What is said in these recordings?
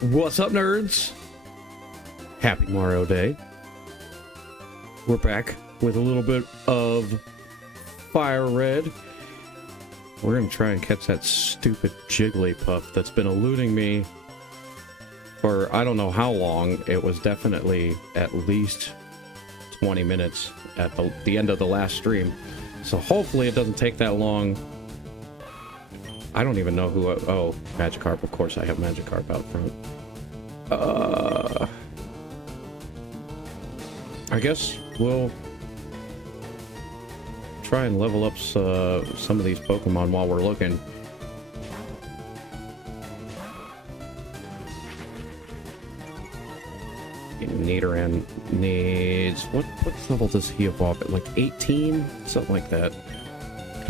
What's up, nerds? Happy Mario Day. We're back with a little bit of FireRed. We're gonna try and catch that stupid Jigglypuff that's been eluding me for I don't know how long. It was definitely at least 20 minutes at the end of the last stream. So hopefully it doesn't take that long. I don't even know who... Oh, Magikarp. Of course I have Magikarp out front. I guess we'll try and level up some of these Pokemon while we're looking. Nidoran needs... What level does he evolve at? Like 18? Something like that.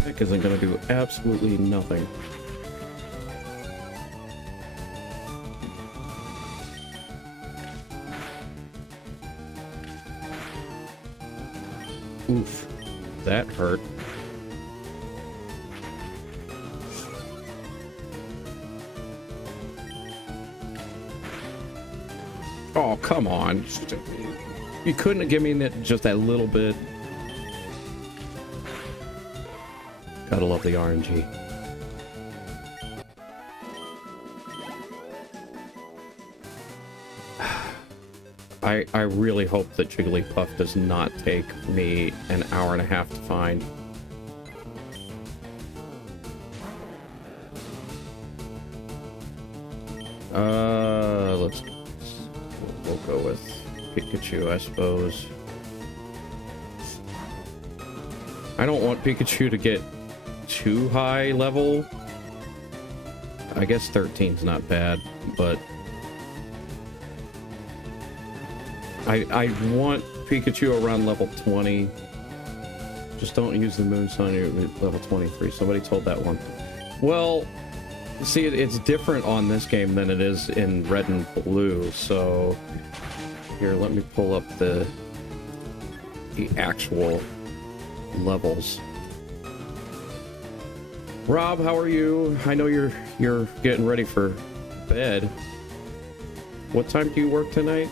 Heck isn't going to do absolutely nothing. Oof, that hurt. Oh, come on. You couldn't have given me just that little bit. Gotta love the RNG. I really hope that Jigglypuff does not take me an hour and a half to find. We'll go with Pikachu, I suppose. I don't want Pikachu to get too high level. I guess 13's not bad, but I want Pikachu around level 20. Just don't use the Moon Sun at level 23. Somebody told that one. Well, see, it's different on this game than it is in Red and Blue. So here, let me pull up the actual levels. Rob, how are you? I know you're getting ready for bed. What time do you work tonight?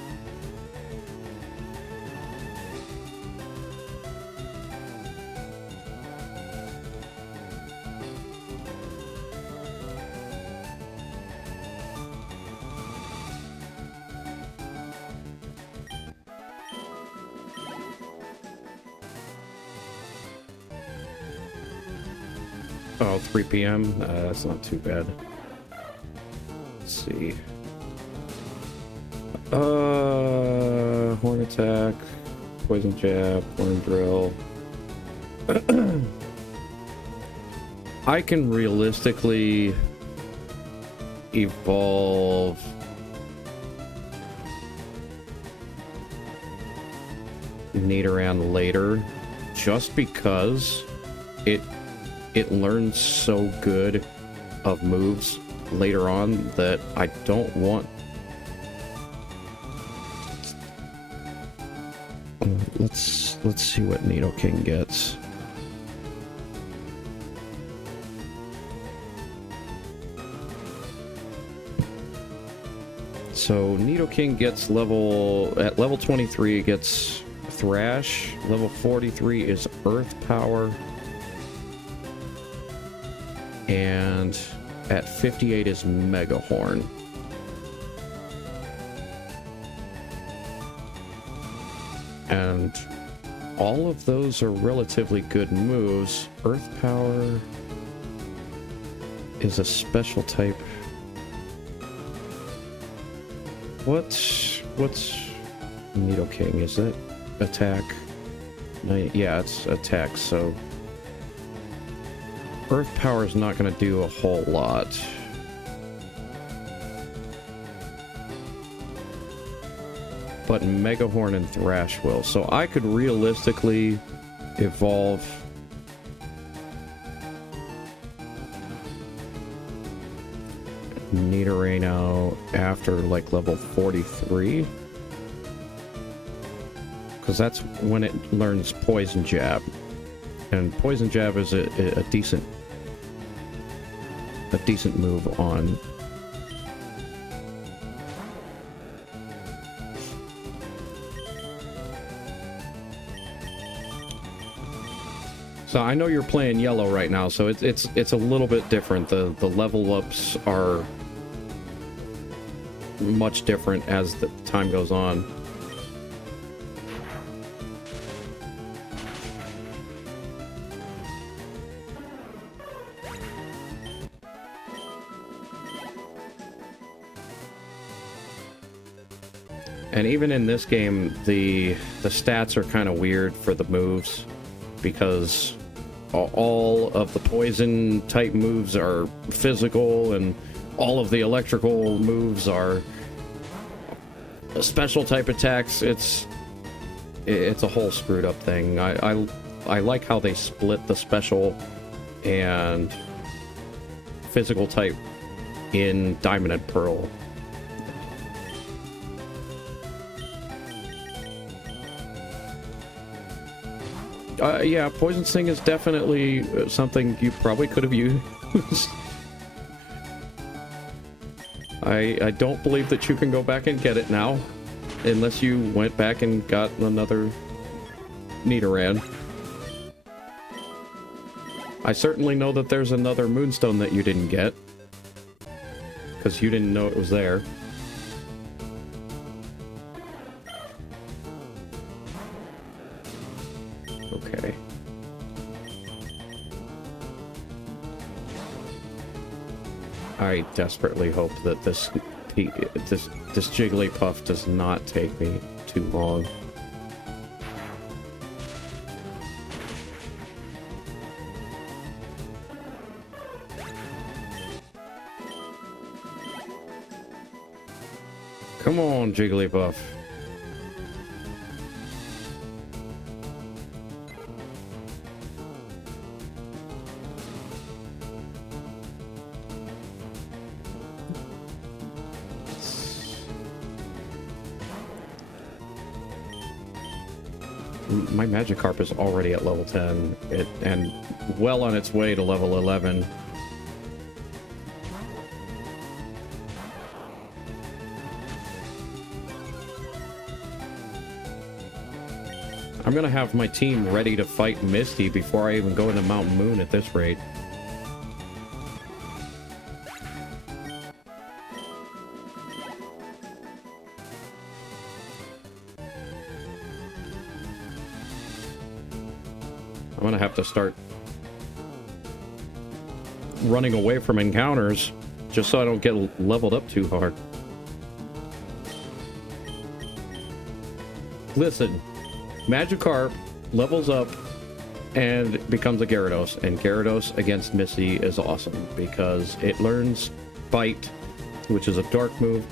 Oh, 3 p.m. That's not too bad. Let's see. Horn attack, poison jab, horn drill. I can realistically evolve Nidoran later, just because it learns so good of moves later on that I don't want... Let's see what Nidoking gets. So Nidoking gets at level 23 it gets Thrash, level 43 is Earth Power, and at 58 is Mega Horn. And all of those are relatively good moves. Earth Power is a special type. What's Nidoking? Is it attack? Yeah, it's attack, so Earth Power is not going to do a whole lot. But Mega Horn and Thrash will. So I could realistically evolve Nidorino after like level 43. Because that's when it learns Poison Jab. And Poison Jab is a decent move on So I know you're playing yellow right now, so it's a little bit different. The level ups are much different as the time goes on. And even in this game, the stats are kind of weird for the moves, because all of the poison type moves are physical, and all of the electrical moves are special type attacks. It's a whole screwed up thing. I like how they split the special and physical type in Diamond and Pearl. Yeah, Poison Sting is definitely something you probably could have used. I don't believe that you can go back and get it now, unless you went back and got another Nidoran. I certainly know that there's another Moonstone that you didn't get, because you didn't know it was there. Okay. I desperately hope that this Jigglypuff does not take me too long. Come on, Jigglypuff. My Magikarp is already at level 10, and well on its way to level 11. I'm gonna have my team ready to fight Misty before I even go into Mountain Moon at this rate. I'm gonna have to start running away from encounters just so I don't get leveled up too hard. Listen, Magikarp levels up and becomes a Gyarados, and Gyarados against Misty is awesome because it learns Bite, which is a dark move,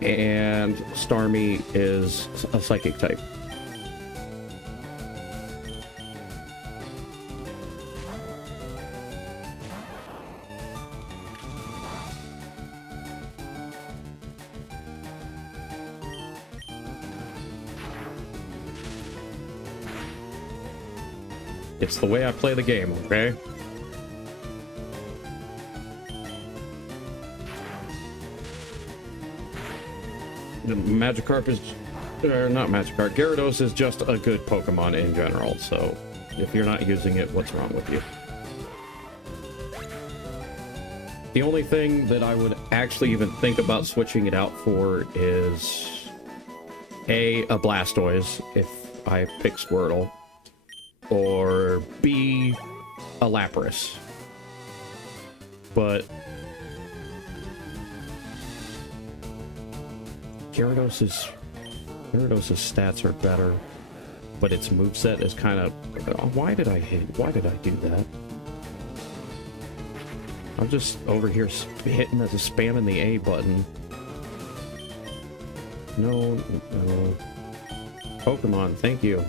and Starmie is a psychic type. It's the way I play the game, okay? Magikarp is... not Magikarp. Gyarados is just a good Pokemon in general, so if you're not using it, what's wrong with you? The only thing that I would actually even think about switching it out for is A, a Blastoise, if I pick Squirtle, or B, a Lapras. But Gyarados' stats are better, but its moveset is kind of... Why did I do that? I'm just over here spamming the A button. No. Pokemon, thank you.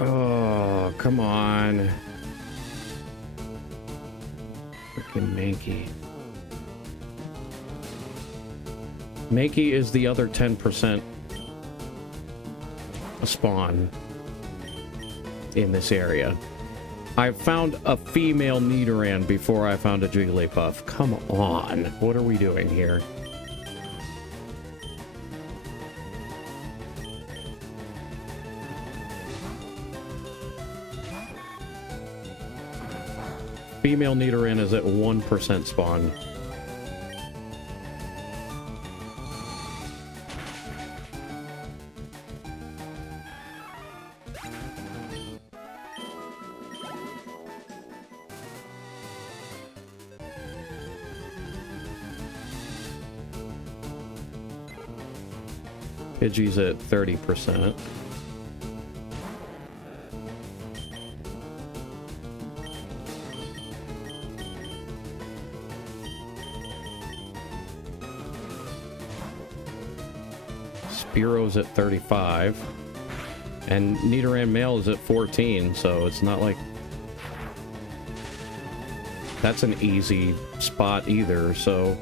Oh, come on. fucking Mankey. Mankey is the other 10% spawn in this area. I found a female Nidoran before I found a Jigglypuff. Come on. What are we doing here? Female Nidoran is at 1% spawn. Pidgey's at 30%. Spearo's at 35. And Nidoran male is at 14, so it's not like that's an easy spot either, so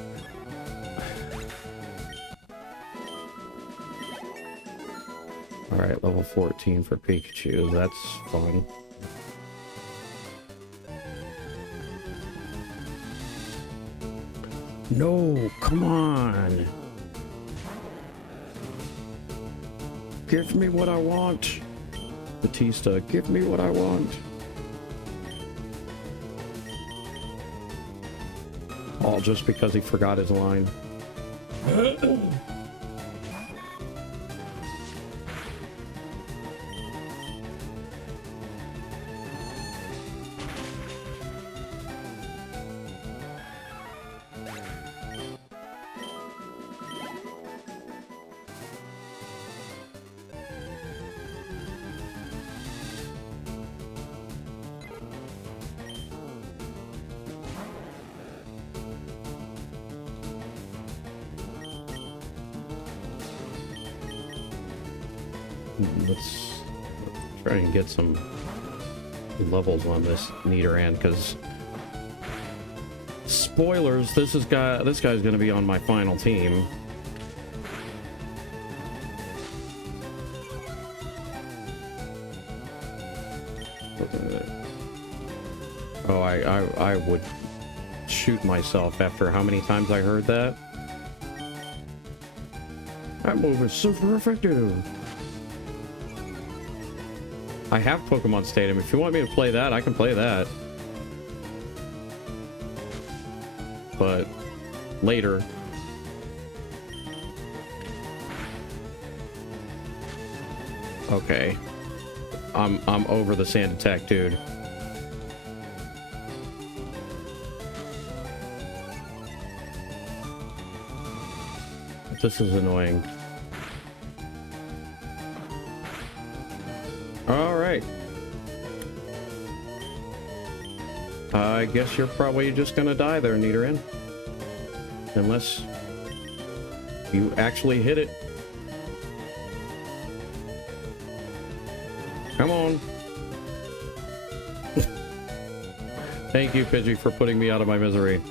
alright, level 14 for Pikachu. That's fun. No, come on. Give me what I want. Batista, give me what I want. All just because he forgot his line. Let's try and get some levels on this Nidoran, because spoilers, this guy's gonna be on my final team. Oh, I would shoot myself after how many times I heard that. That move is super effective. I have Pokemon Stadium. If you want me to play that, I can play that. But later. Okay. I'm over the sand attack, dude. This is annoying. Alright. I guess you're probably just gonna die there, Nidoran. Unless you actually hit it. Come on. Thank you, Pidgey, for putting me out of my misery.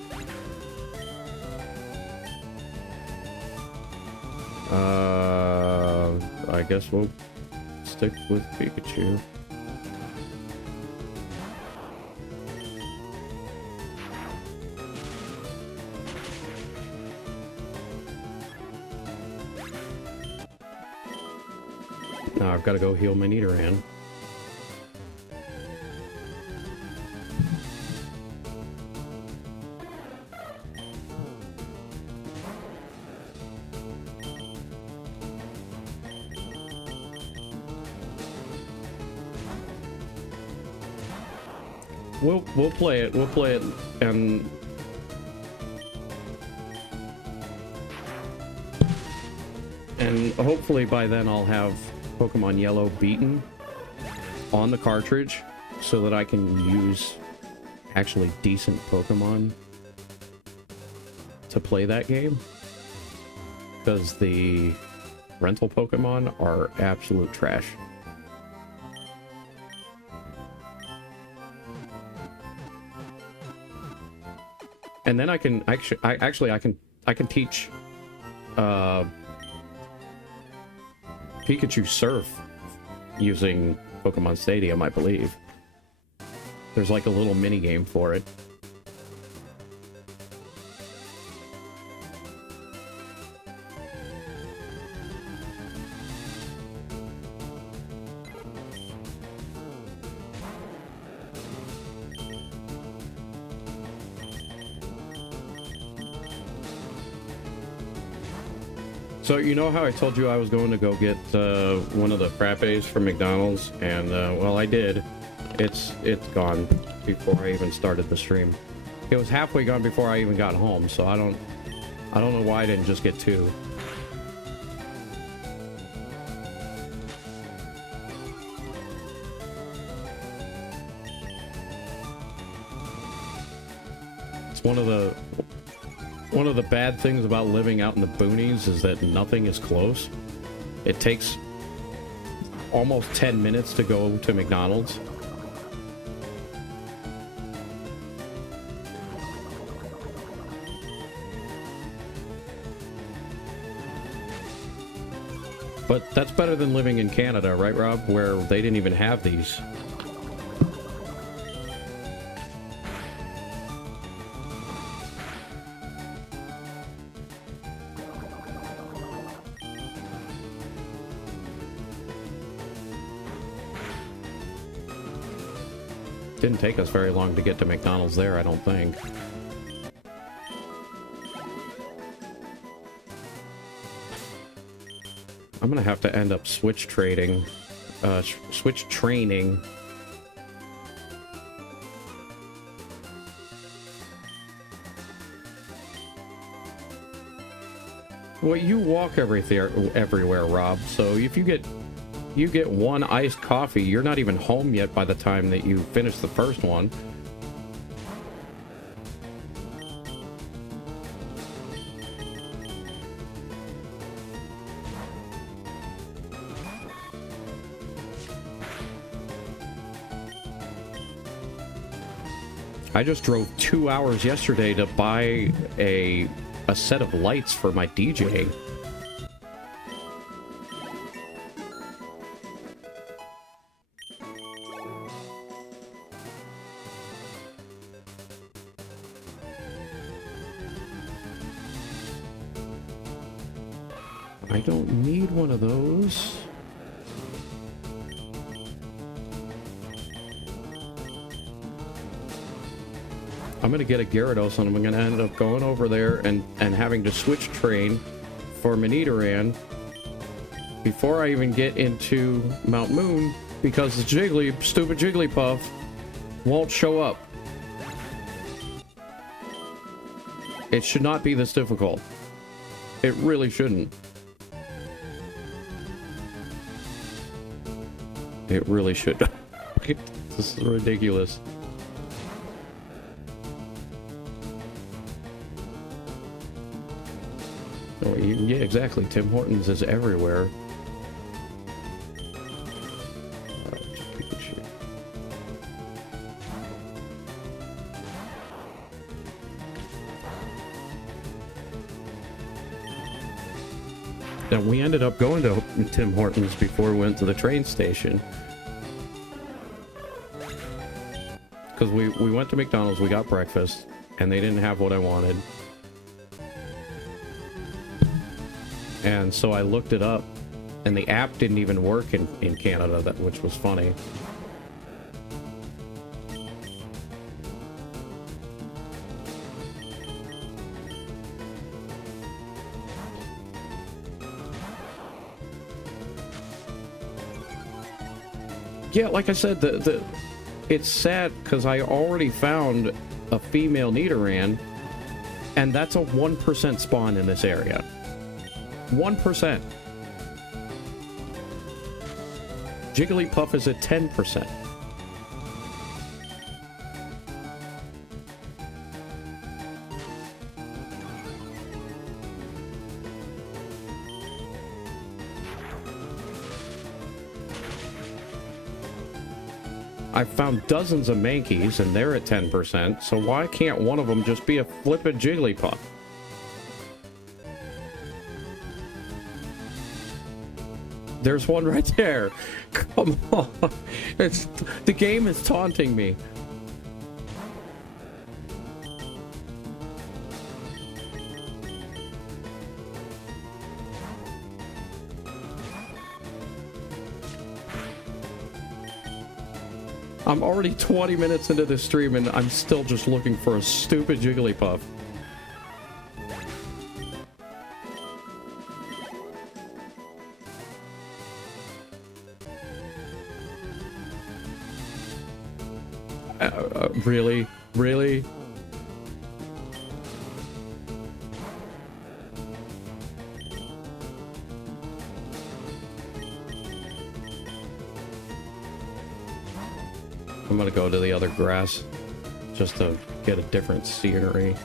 I guess we'll stick with Pikachu. Now I've got to go heal my Nidoran. We'll play it. We'll play it, and hopefully by then I'll have Pokemon Yellow beaten on the cartridge so that I can use actually decent Pokemon to play that game, because the rental Pokemon are absolute trash. And then I can I can teach Pikachu Surf using Pokemon Stadium, I believe. There's like a little mini game for it. So you know how I told you I was going to go get one of the frappes from McDonald's, and well, I did. It's gone before I even started the stream. It was halfway gone before I even got home, so I don't know why I didn't just get two. It's one of the bad things about living out in the boonies is that nothing is close. It takes almost 10 minutes to go to McDonald's. But that's better than living in Canada, right, Rob? Where they didn't even have these. Didn't take us very long to get to McDonald's there, I don't think. I'm gonna have to end up switch training. Well, you walk everywhere, Rob. So if you get one iced coffee, you're not even home yet by the time that you finish the first one. I just drove 2 hours yesterday to buy a set of lights for my DJ. I don't need one of those. I'm gonna get a Gyarados and I'm gonna end up going over there and having to switch train for Nidoran before I even get into Mount Moon because the stupid Jigglypuff won't show up. It should not be this difficult. It really shouldn't. It really should. This is ridiculous. Oh, yeah, exactly. Tim Hortons is everywhere. Now, we ended up going to Tim Hortons before we went to the train station. Because we went to McDonald's, we got breakfast, and they didn't have what I wanted. And so I looked it up, and the app didn't even work in Canada, which was funny. Yeah, like I said, it's sad because I already found a female Nidoran, and that's a 1% spawn in this area. 1%. Jigglypuff is at 10%. I've found dozens of Mankeys, and they're at 10%, so why can't one of them just be a flippin' Jigglypuff? There's one right there. Come on. The game is taunting me. I'm already 20 minutes into this stream and I'm still just looking for a stupid Jigglypuff. Really? Really? I'm gonna go to the other grass just to get a different scenery.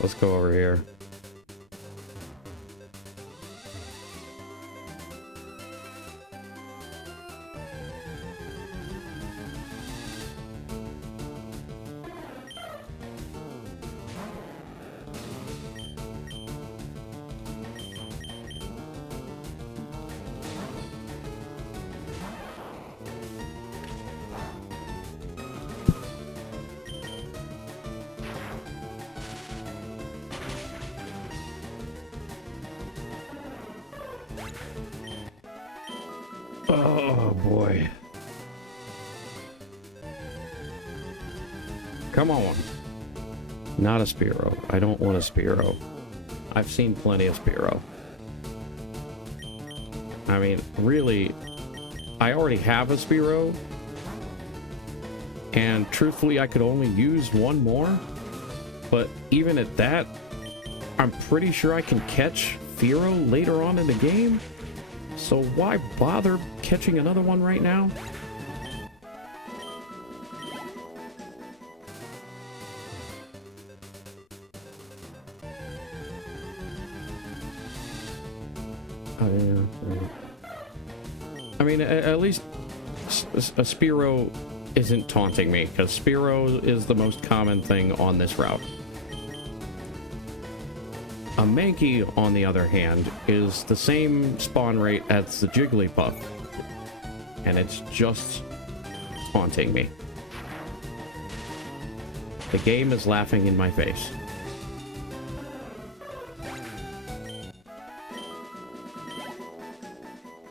Let's go over here. Oh boy. Come on. Not a Spearow. I don't want a Spearow. I've seen plenty of Spearow. I mean, really, I already have a Spearow. And truthfully, I could only use one more. But even at that, I'm pretty sure I can catch Fearow later on in the game. So why bother catching another one right now? I mean, at least a Spearow isn't taunting me, because Spearow is the most common thing on this route. A Mankey, on the other hand, is the same spawn rate as the Jigglypuff, and it's just taunting me. The game is laughing in my face.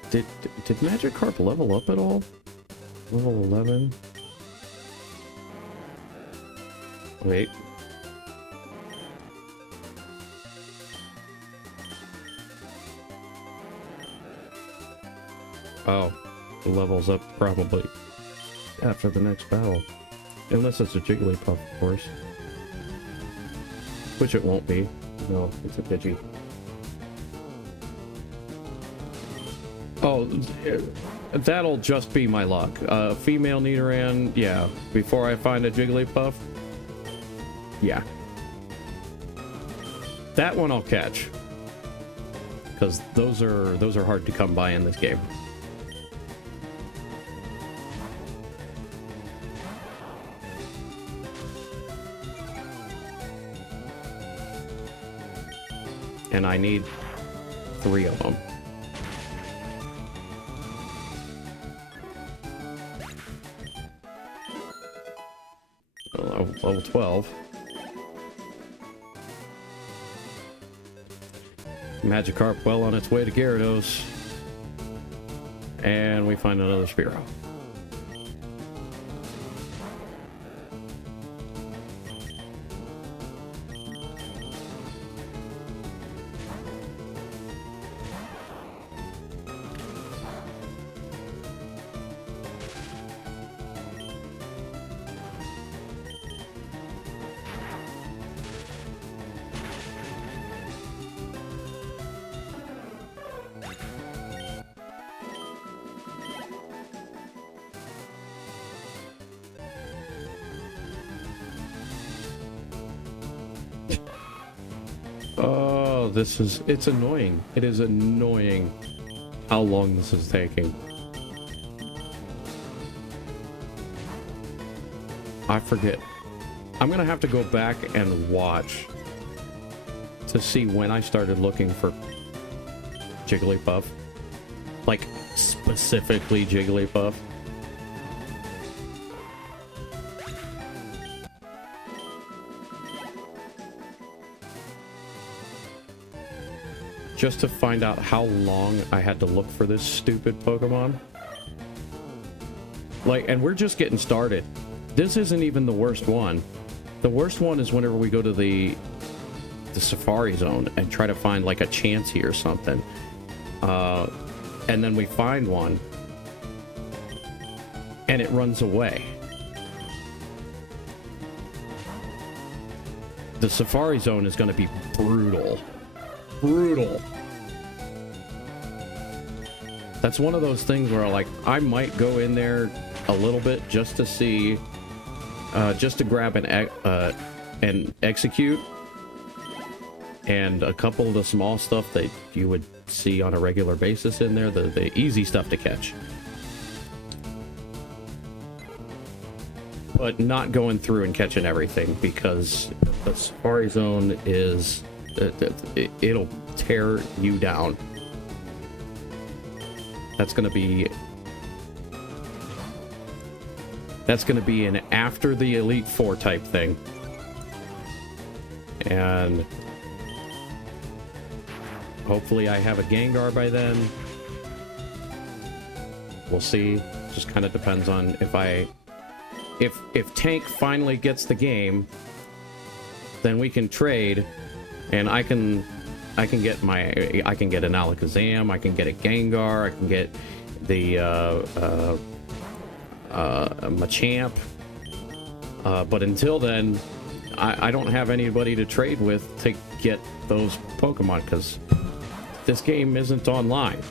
Did Magikarp level up at all? Level 11? Wait. Oh, the level's up probably after the next battle. Unless it's a Jigglypuff, of course. Which it won't be. No, it's a Pidgey. Oh, that'll just be my luck. Female Nidoran, yeah. Before I find a Jigglypuff, yeah. That one I'll catch. Because those are hard to come by in this game. And I need 3 of them. Level 12. Magikarp well on its way to Gyarados. And we find another Spearow. Oh, it's annoying. It is annoying how long this is taking. I forget. I'm gonna have to go back and watch to see when I started looking for Jigglypuff. Like, specifically Jigglypuff. Just to find out how long I had to look for this stupid Pokemon. Like, and we're just getting started. This isn't even the worst one. The worst one is whenever we go to the Safari Zone and try to find like a Chansey or something. And then we find one and it runs away. The Safari Zone is going to be brutal. Brutal. That's one of those things where like I might go in there a little bit just to see, just to grab an execute and a couple of the small stuff that you would see on a regular basis in there, the easy stuff to catch. But not going through and catching everything, because the Safari Zone is, it'll tear you down. That's gonna be an after the Elite Four type thing. And hopefully I have a Gengar by then. We'll see. Just kind of depends on if Tank finally gets the game, then we can trade, and I can get an Alakazam, I can get a Gengar, I can get the Machamp. But until then, I don't have anybody to trade with to get those Pokemon, because this game isn't online.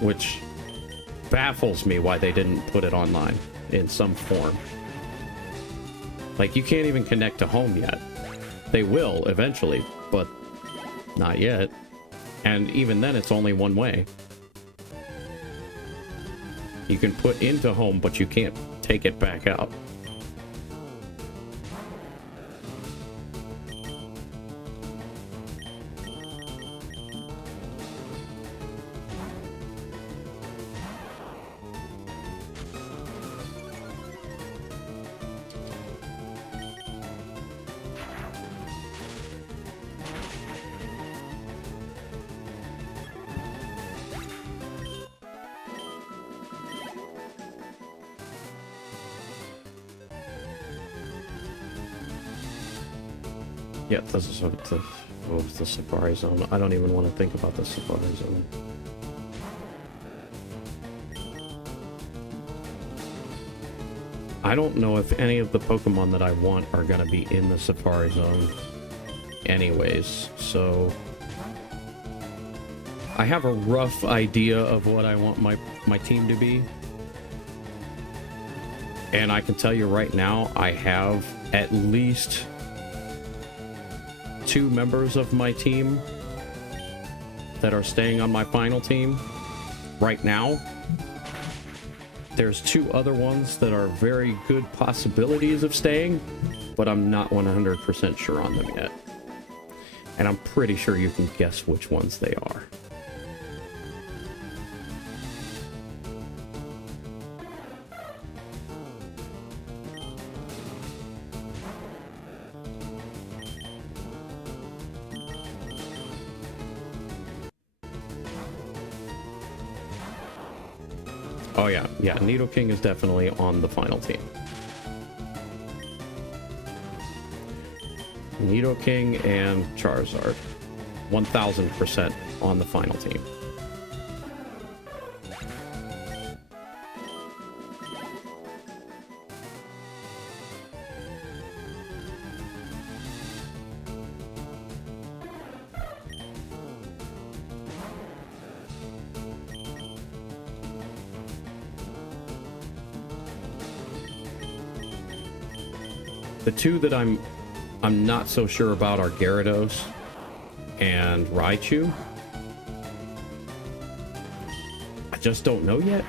Which baffles me why they didn't put it online in some form. Like, you can't even connect to home yet. They will eventually, but not yet. And even then, it's only one way. You can put into home, but you can't take it back out. Yeah, this is the Safari Zone. I don't even want to think about the Safari Zone. I don't know if any of the Pokemon that I want are going to be in the Safari Zone anyways, so I have a rough idea of what I want my team to be. And I can tell you right now, I have at least 2 members of my team that are staying on my final team right now. There's 2 other ones that are very good possibilities of staying, but I'm not 100% sure on them yet. And I'm pretty sure you can guess which ones they are. Oh yeah, Nidoking is definitely on the final team. Nidoking and Charizard, 1000% on the final team. The two that I'm not so sure about are Gyarados and Raichu. I just don't know yet.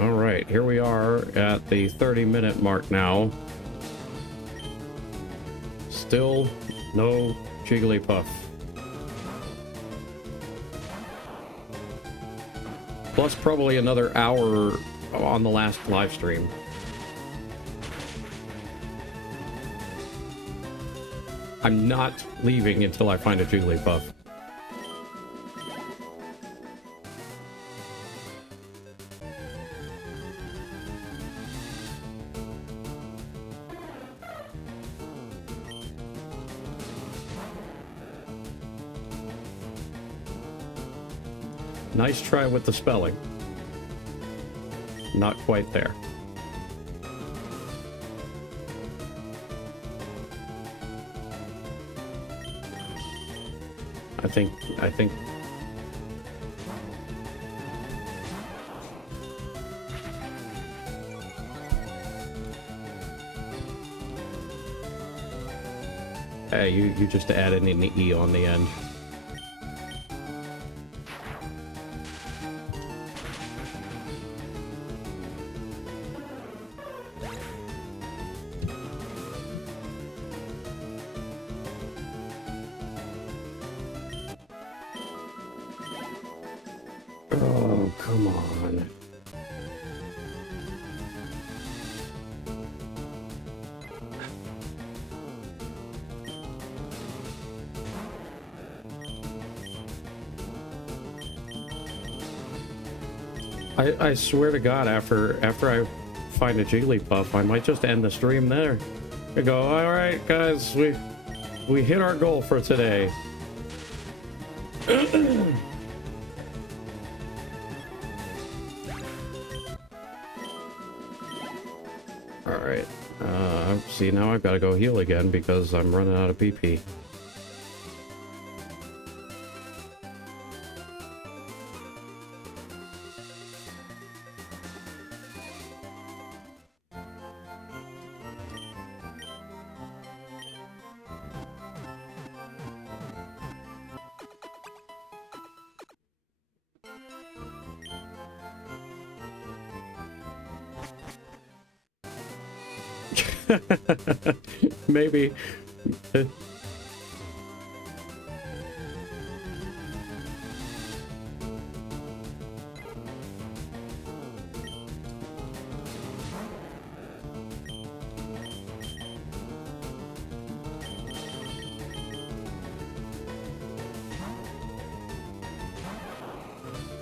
All right, here we are at the 30-minute mark now. Still no Jigglypuff. Plus probably another hour on the last live stream. I'm not leaving until I find a Jigglypuff. Nice try with the spelling. Not quite there. I think hey, you just added an E on the end. Oh, come on. I swear to God, after I find a Jigglypuff, I might just end the stream there. I go, all right, guys, we hit our goal for today. All right. See, now I've got to go heal again because I'm running out of PP. Maybe.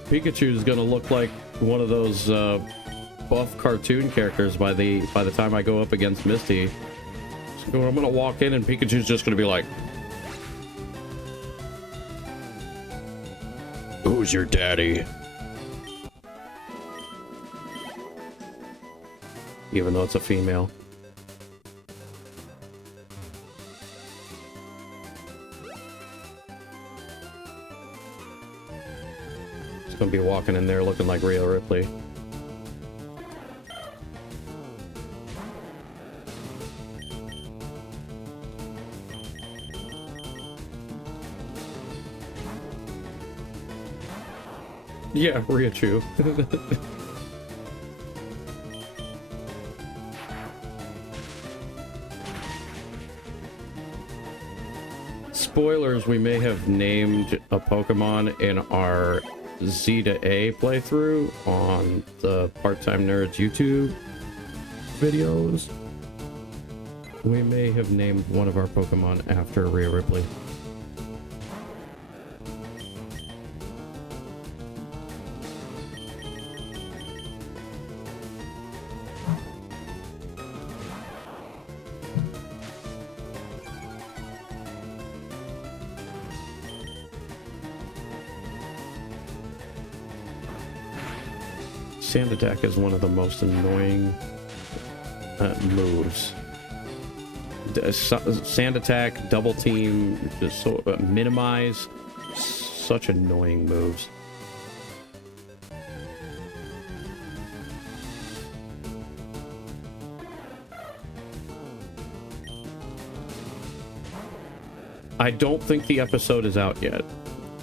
Pikachu is gonna look like one of those buff cartoon characters by the time I go up against Misty. So I'm gonna walk in and Pikachu's just gonna be like, "Who's your daddy?" Even though it's a female. It's gonna be walking in there looking like Rhea Ripley. Yeah, Raichu. Spoilers, we may have named a Pokemon in our Z to A playthrough on the Part-Time Nerds YouTube videos. We may have named one of our Pokemon after Rhea Ripley. Sand attack is one of the most annoying moves. Sand attack, double team, just so minimize, such annoying moves. I don't think the episode is out yet.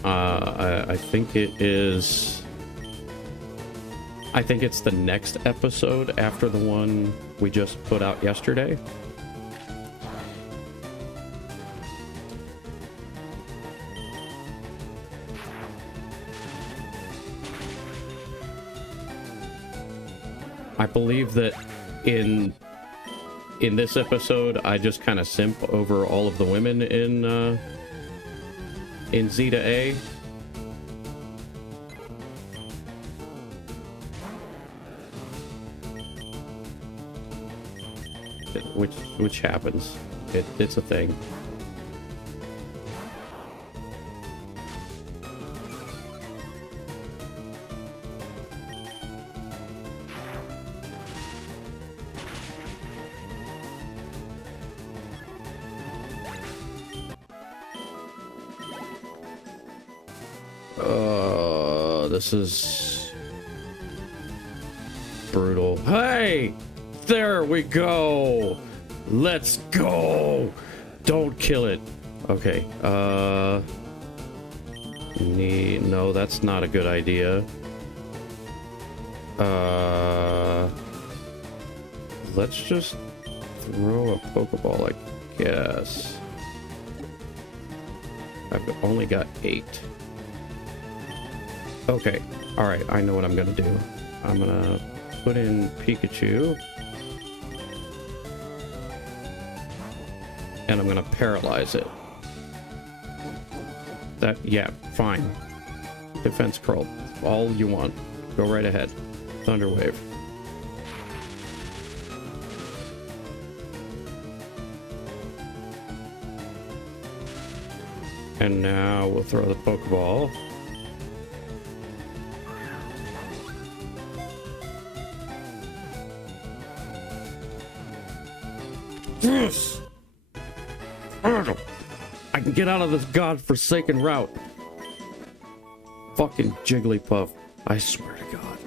I think it is. I think it's the next episode after the one we just put out yesterday. I believe that in this episode, I just kind of simp over all of the women in Zeta A. Which happens. It's a thing. This is brutal. Hey, there we go. Let's go. Don't kill it. Okay. No, that's not a good idea. Let's just throw a Pokeball, I guess. I've only got 8. Okay, alright, I know what I'm gonna do. I'm gonna put in Pikachu. And I'm gonna paralyze it. Yeah, fine. Defense curl, all you want. Go right ahead. Thunder Wave. And now we'll throw the Pokeball. Yes! I can get out of this godforsaken route. Fucking Jigglypuff. I swear to God.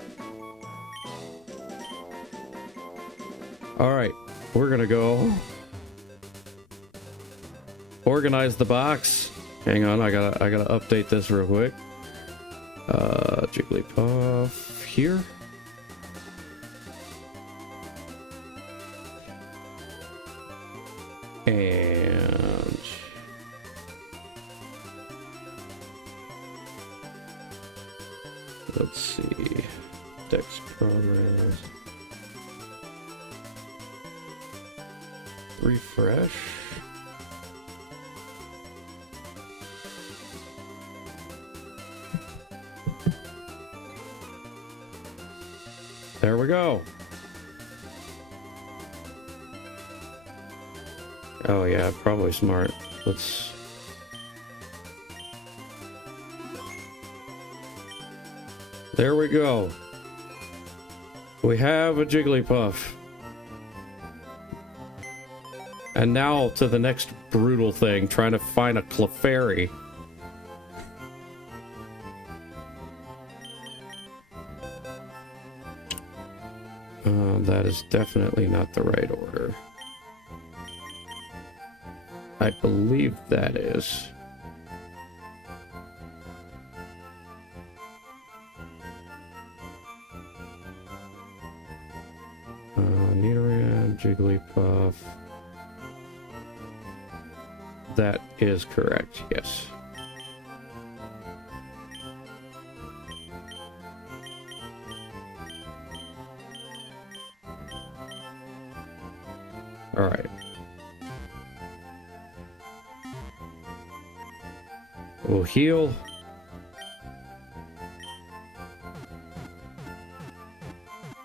Alright, we're gonna go organize the box. Hang on, I gotta update this real quick. Jigglypuff here. And let's see, Dex progress, refresh. There we go. Oh yeah, probably smart. Let's... There we go. We have a Jigglypuff. And now to the next brutal thing, trying to find a Clefairy. That is definitely not the right order. I believe that is. Nidoran, Jigglypuff. That is correct, yes. All right. We'll heal.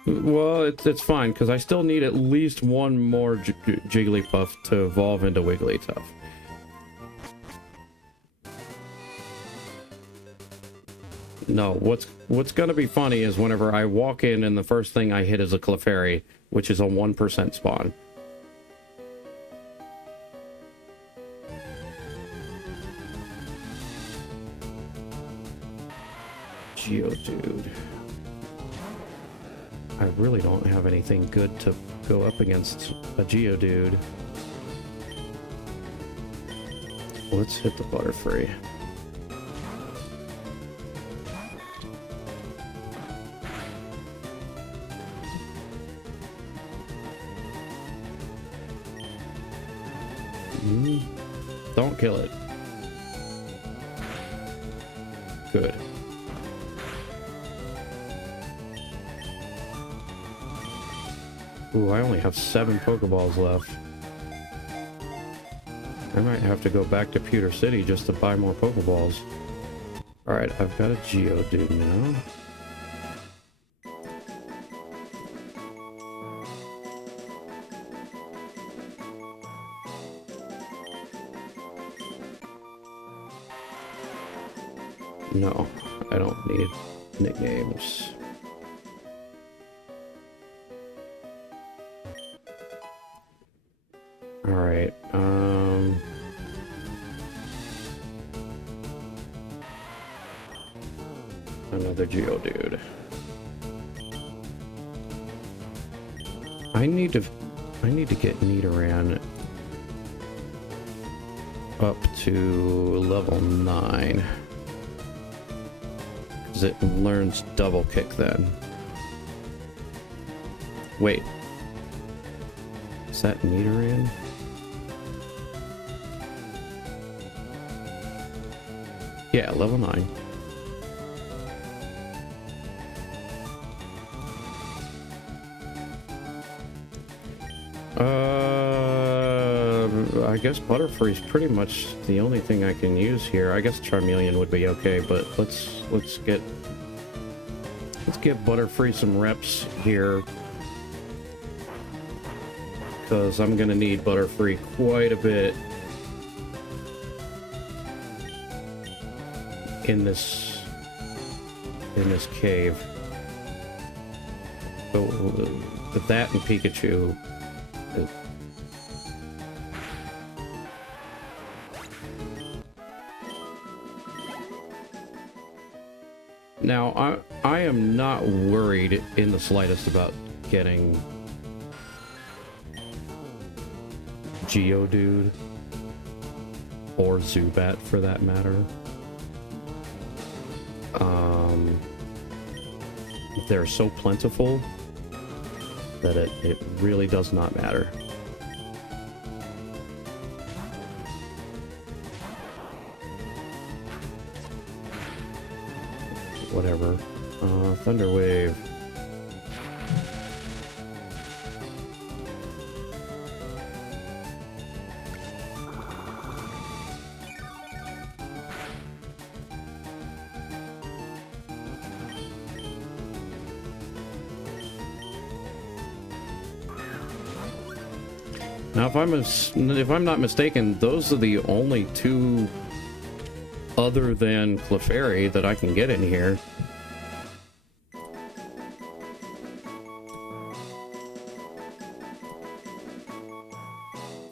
Well, it's fine, because I still need at least one more Jigglypuff to evolve into No, what's gonna be funny is whenever I walk in and the first thing I hit is a Clefairy, which is a 1% spawn. Geodude. I really don't have anything good to go up against a Geodude. Let's hit the Butterfree. Don't kill it. Good. Ooh, I only have 7 Pokeballs left. I might have to go back to Pewter City just to buy more Pokeballs. Alright, I've got a Geodude now. No, I don't need nicknames. Alright, another Geodude. I need to get Nidoran up to level 9. Because it learns double kick then. Wait. Is that Nidoran? Yeah, level 9. I guess Butterfree's pretty much the only thing I can use here. I guess Charmeleon would be okay, but let's get Butterfree some reps here, because I'm gonna need Butterfree quite a bit in this cave. So with that and Pikachu. Now, I am not worried in the slightest about getting Geodude or Zubat for that matter. They're so plentiful that it really does not matter. Whatever. Thunder Wave. Now, if I'm not mistaken, those are the only 2 other than Clefairy that I can get in here.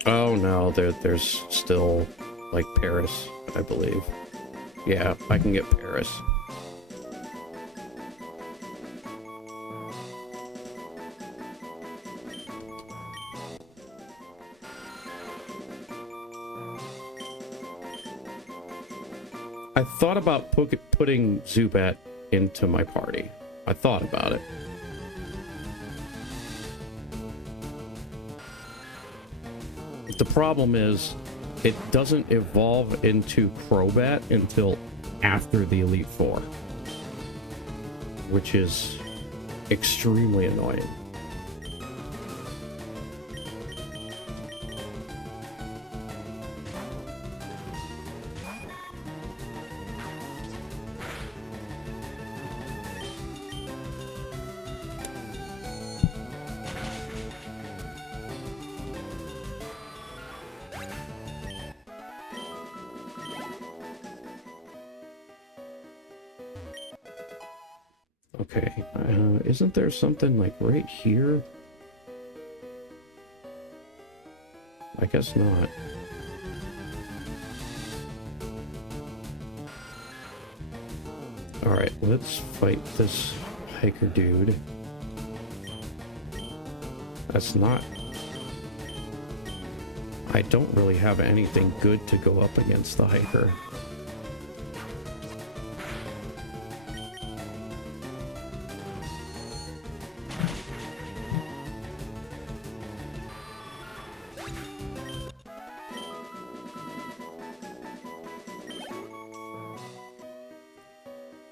Oh no, there's still like Paris, I believe. Yeah, I can get Paris. I thought about putting Zubat into my party. I thought about it. The problem is, it doesn't evolve into Crobat until after the Elite Four, which is extremely annoying. Okay, isn't there something like right here? I guess not. Alright, let's fight this hiker dude. That's not... I don't really have anything good to go up against the hiker.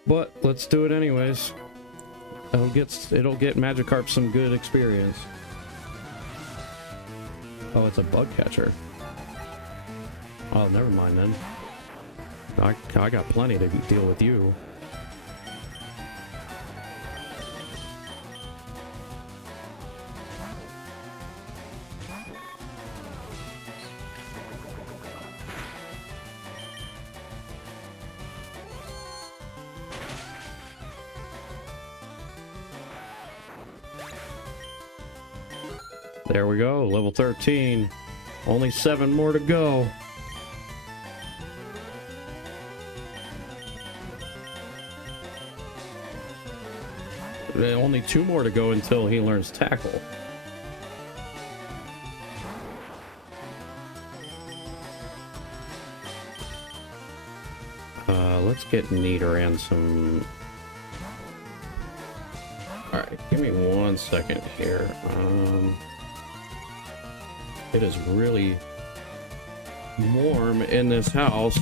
But let's do it anyways. It'll get Magikarp some good experience. Oh, it's a bug catcher. Oh, never mind then. I got plenty to deal with you. There we go, level 13. Only 7 more to go. Only 2 more to go until he learns Tackle. Let's get Nidoran some... Alright, give me 1 second here. It is really warm in this house.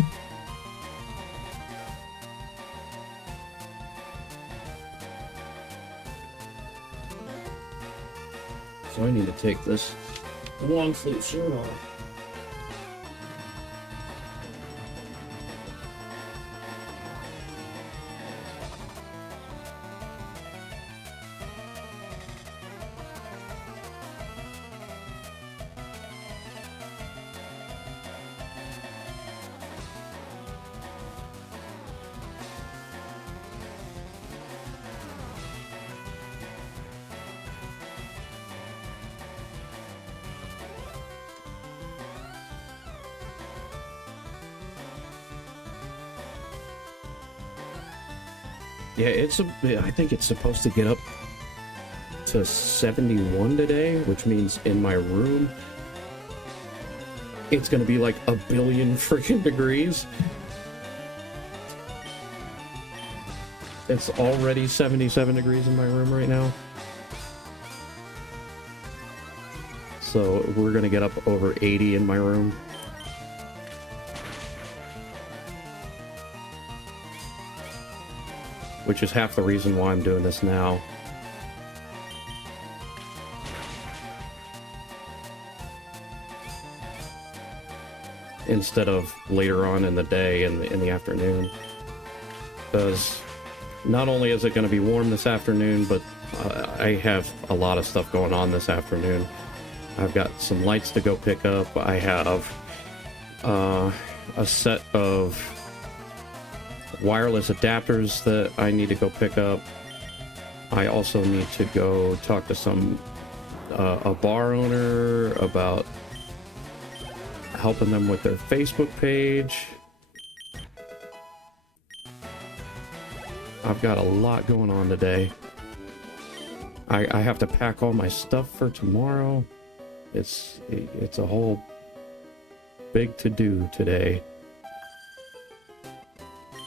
So I need to take this long sleeve shirt off. Yeah, I think it's supposed to get up to 71 today, which means in my room, it's gonna be like a billion freaking degrees. It's already 77 degrees in my room right now. So we're gonna get up over 80 in my room. Which is half the reason why I'm doing this now. Instead of later on in the day in the afternoon. Because not only is it going to be warm this afternoon, but I have a lot of stuff going on this afternoon. I've got some lights to go pick up. I have a set of wireless adapters that I need to go pick up. I also need to go talk to a bar owner about helping them with their Facebook page. I've got a lot going on today. I have to pack all my stuff for tomorrow. It's a whole big to-do today.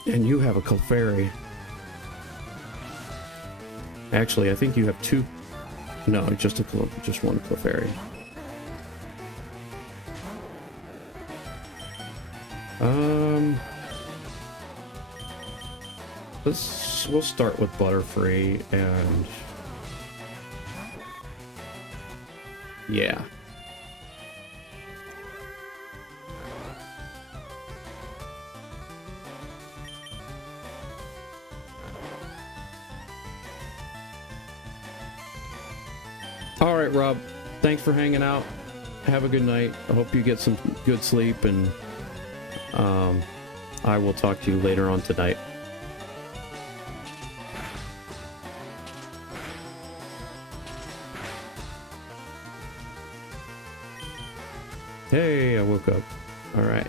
And you have a Clefairy. Actually, I think you have 2. No, just one Clefairy. We'll start with Butterfree and yeah. All right, Rob. Thanks for hanging out. Have a good night. I hope you get some good sleep, and I will talk to you later on tonight. Hey, I woke up. All right.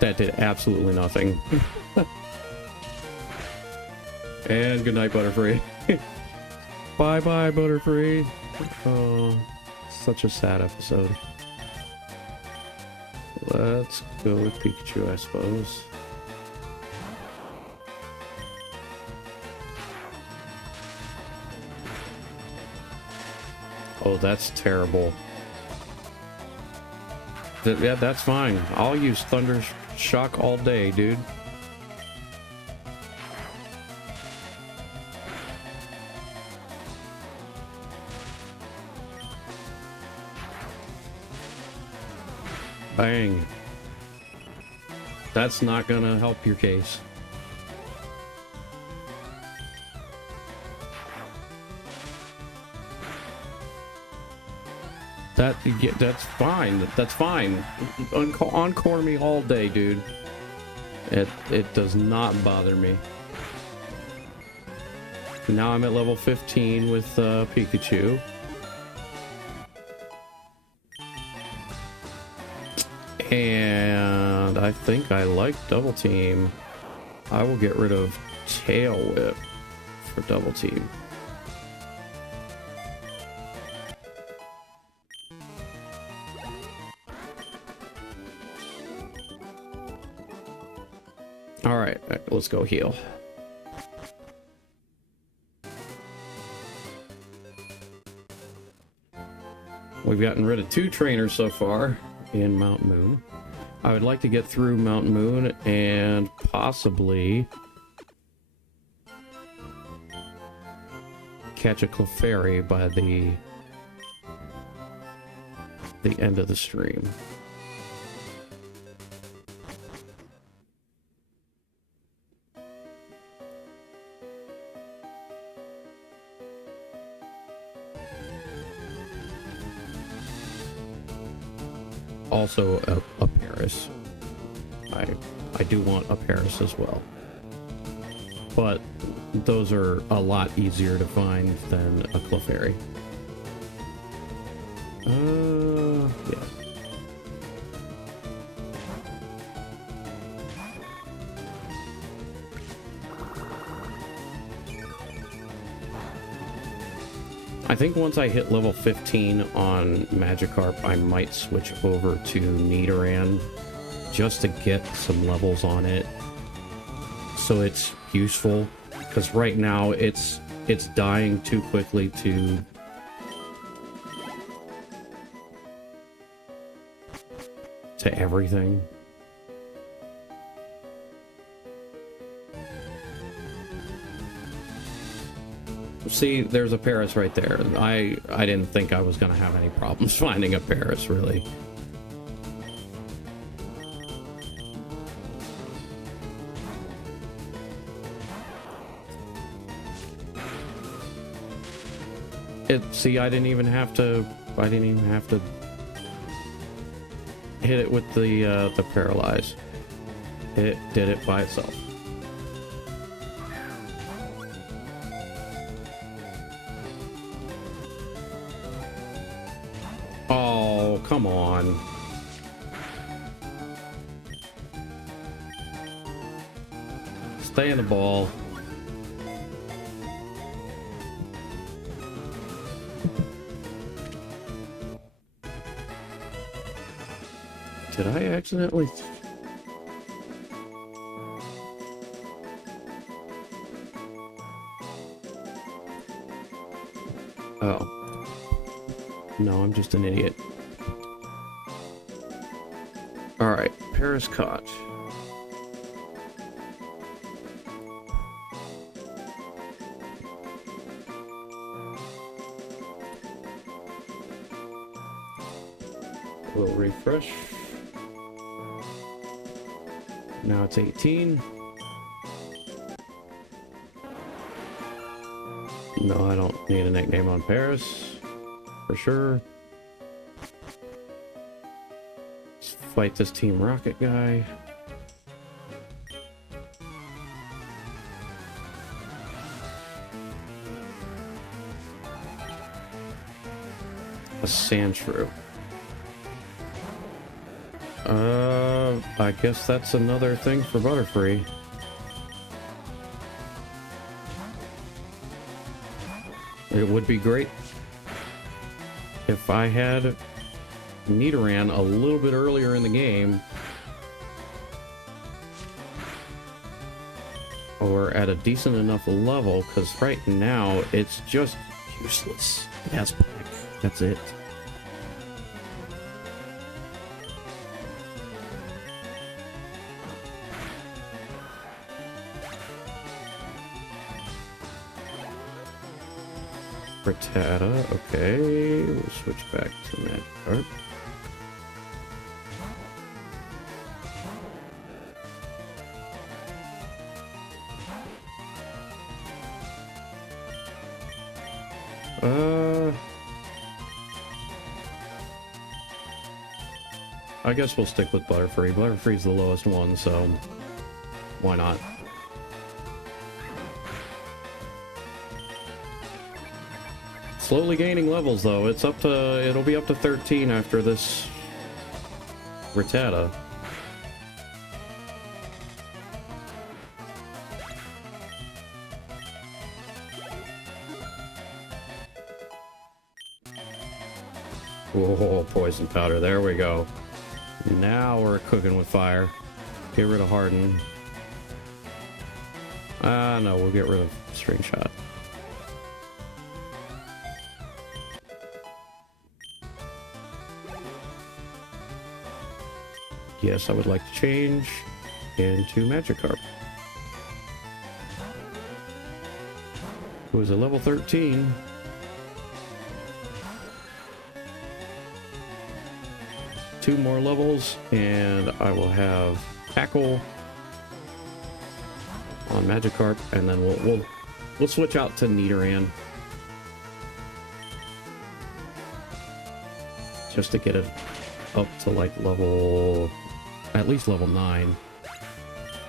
That did absolutely nothing. And good night, Butterfree. Bye-bye, Butterfree. Oh, such a sad episode. Let's go with Pikachu, I suppose. Oh, that's terrible. Yeah, that's fine. I'll use Thunder Shock all day, dude. Bang. That's not gonna help your case. That's fine. That's fine. Encore me all day, dude. It does not bother me. Now I'm at level 15 with Pikachu. And I think I like Double Team. I will get rid of Tail Whip for Double Team. All right, let's go heal. We've gotten rid of 2 trainers so far in Mount Moon. I would like to get through Mount Moon and possibly catch a Clefairy by the end of the stream. Also a Paris. I do want a Paris as well. But those are a lot easier to find than a Clefairy. Yeah. I think once I hit level 15 on Magikarp, I might switch over to Nidoran just to get some levels on it so it's useful, because right now it's dying too quickly to everything. See, there's a Paris right there. I didn't think I was going to have any problems finding a Paris, really. See, I didn't even have to hit it with the paralyze. It did it by itself. Oh, come on. Stay in the ball. Did I accidentally... Oh. No, I'm just an idiot. Alright, Paris caught. We'll refresh. Now it's 18. No, I don't need a nickname on Paris. For sure. Let's fight this Team Rocket guy. A sand shrew. I guess that's another thing for Butterfree. It would be great if I had Nidoran a little bit earlier in the game, or at a decent enough level, because right now it's just useless. It has Peck. That's it. Rattata, okay, we'll switch back to Magikarp. I guess we'll stick with Butterfree. Butterfree's the lowest one, so why not? Slowly gaining levels though. It'll be up to 13 after this Rattata. Whoa, poison powder. There we go. Now we're cooking with fire. Get rid of Harden. No, we'll get rid of String Shot. Yes, I would like to change into Magikarp, who is a level 13. Two more levels, and I will have Tackle on Magikarp, and then we'll switch out to Nidoran just to get it up to like at least level 9,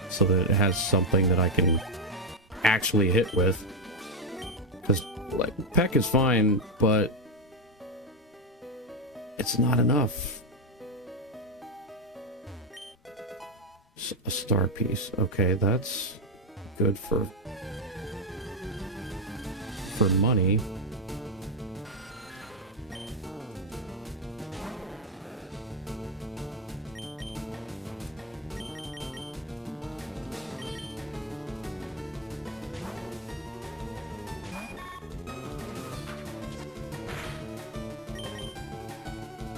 so that it has something that I can actually hit with. Because like Peck is fine, but it's not enough. A star piece. Okay, that's good for money.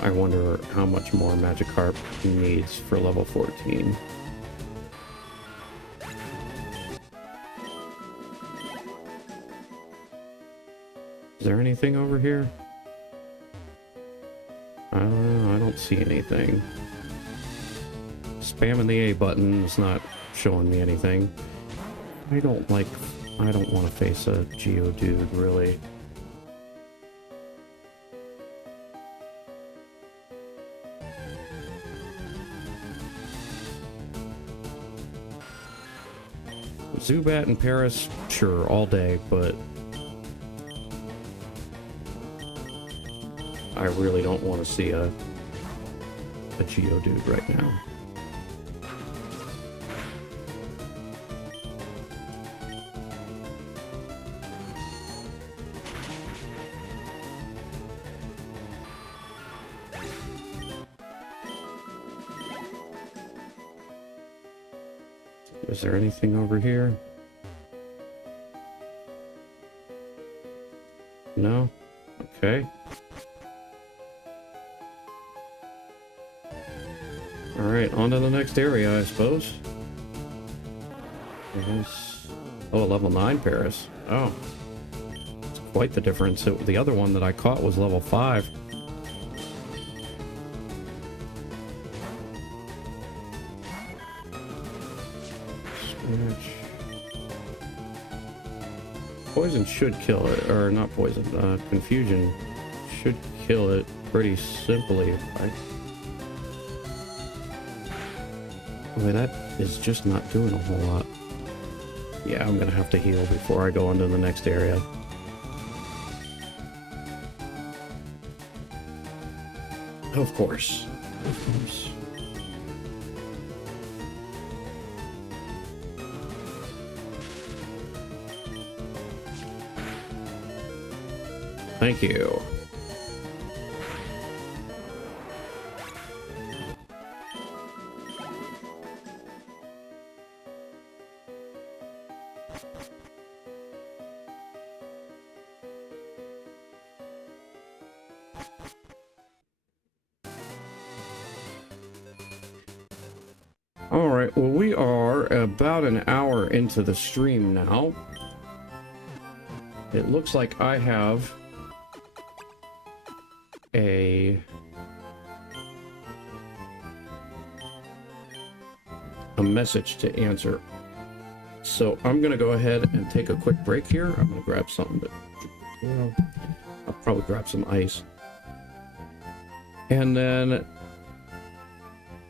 I wonder how much more Magikarp needs for level 14. Is there anything over here? I don't know. I don't see anything. Spamming the A button is not showing me anything. I don't want to face a Geodude, really. Zubat and Paris, sure, all day, but I really don't want to see a Geodude right now. Is there anything over here? No? Okay. Alright, on to the next area, I suppose. Oh, a level 9 Paris. Oh. It's quite the difference. The other one that I caught was level 5. Poison should kill it, or not poison, confusion should kill it pretty simply. Boy, that is just not doing a whole lot. Yeah, I'm gonna have to heal before I go into the next area. Of course. Of course. Thank you. All right, well, we are about an hour into the stream now. It looks like I have a message to answer. So I'm going to go ahead and take a quick break here. I'm going to grab something to, I'll probably grab some ice. And then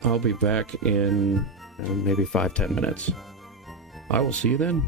I'll be back in maybe 5-10 minutes. I will see you then.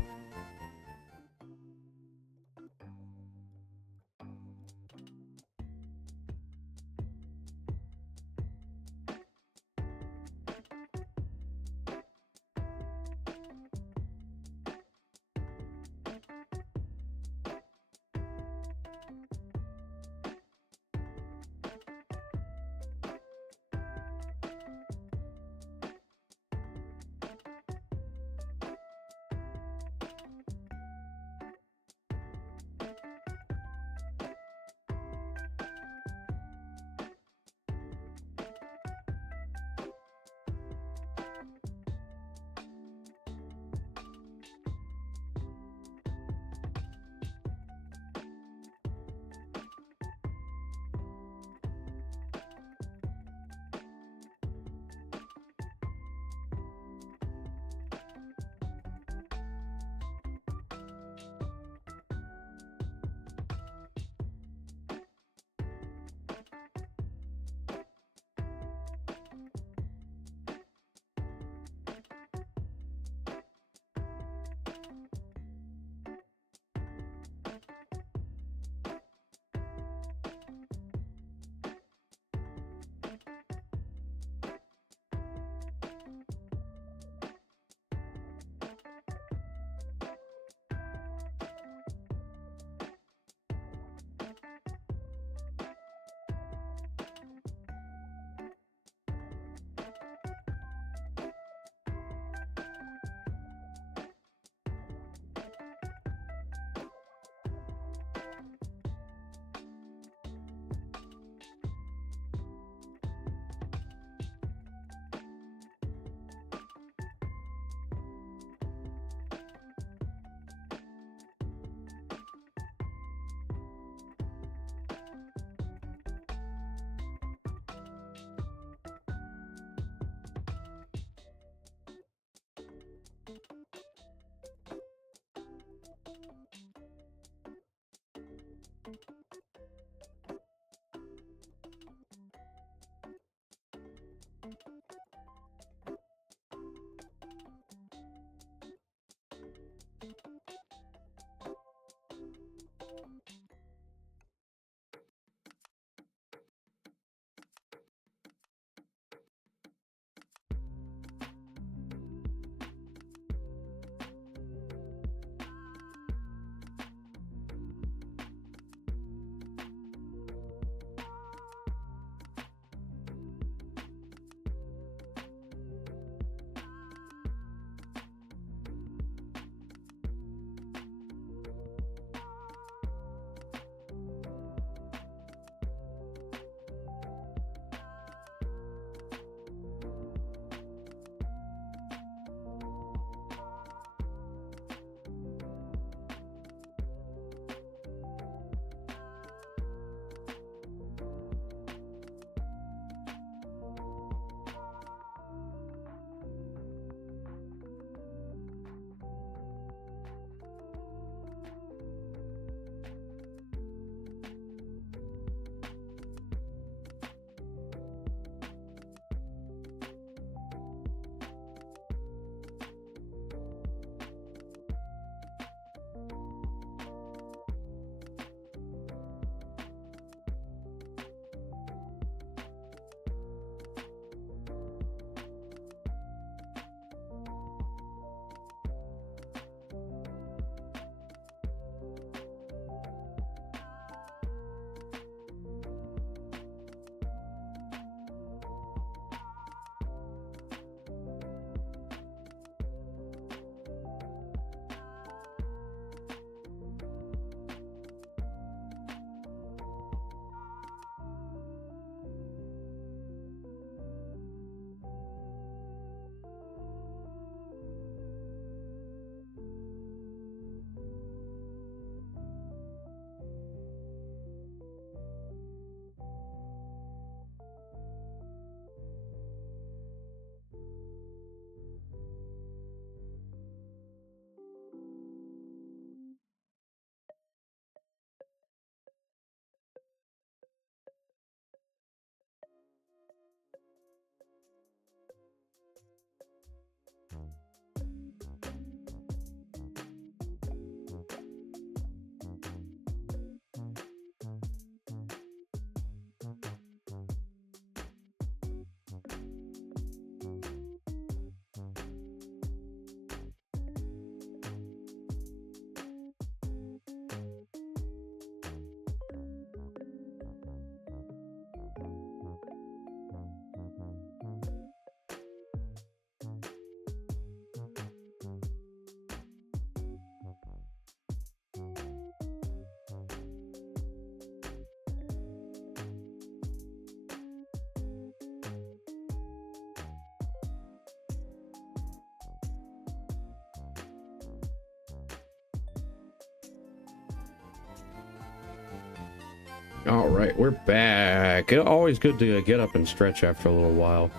All right, we're back. Always good to get up and stretch after a little while.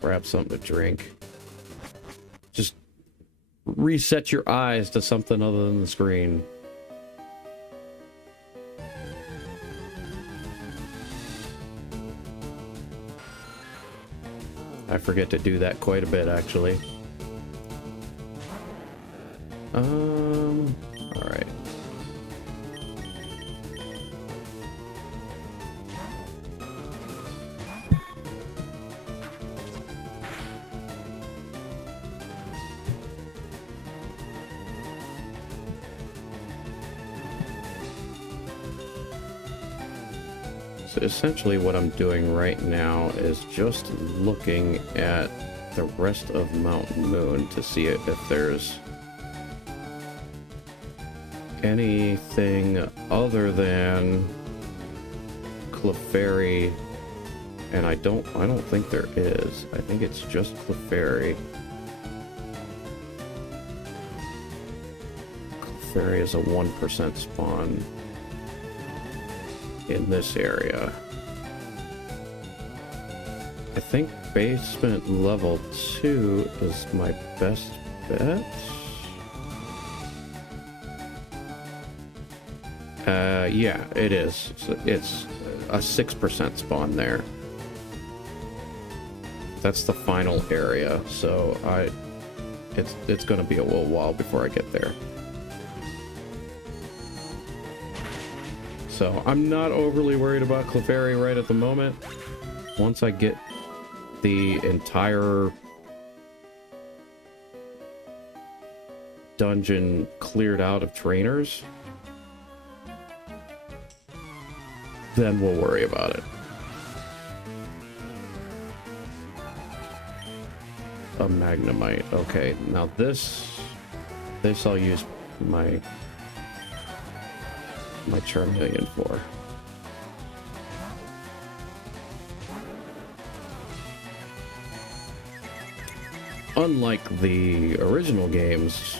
Grab something to drink. Just reset your eyes to something other than the screen. I forget to do that quite a bit, actually. All right. So essentially what I'm doing right now is just looking at the rest of Mountain Moon to see if there's anything other than Clefairy, and I don't think there is. I think it's just Clefairy. Clefairy is a 1% spawn in this area. I think basement level 2 is my best bet. Yeah, it is. So it's a 6% spawn there. That's the final area, so it's gonna be a little while before I get there. So I'm not overly worried about Clefairy right at the moment. Once I get the entire dungeon cleared out of trainers, then we'll worry about it. A Magnemite. Okay, now this I'll use my Charmeleon for. Unlike the original games,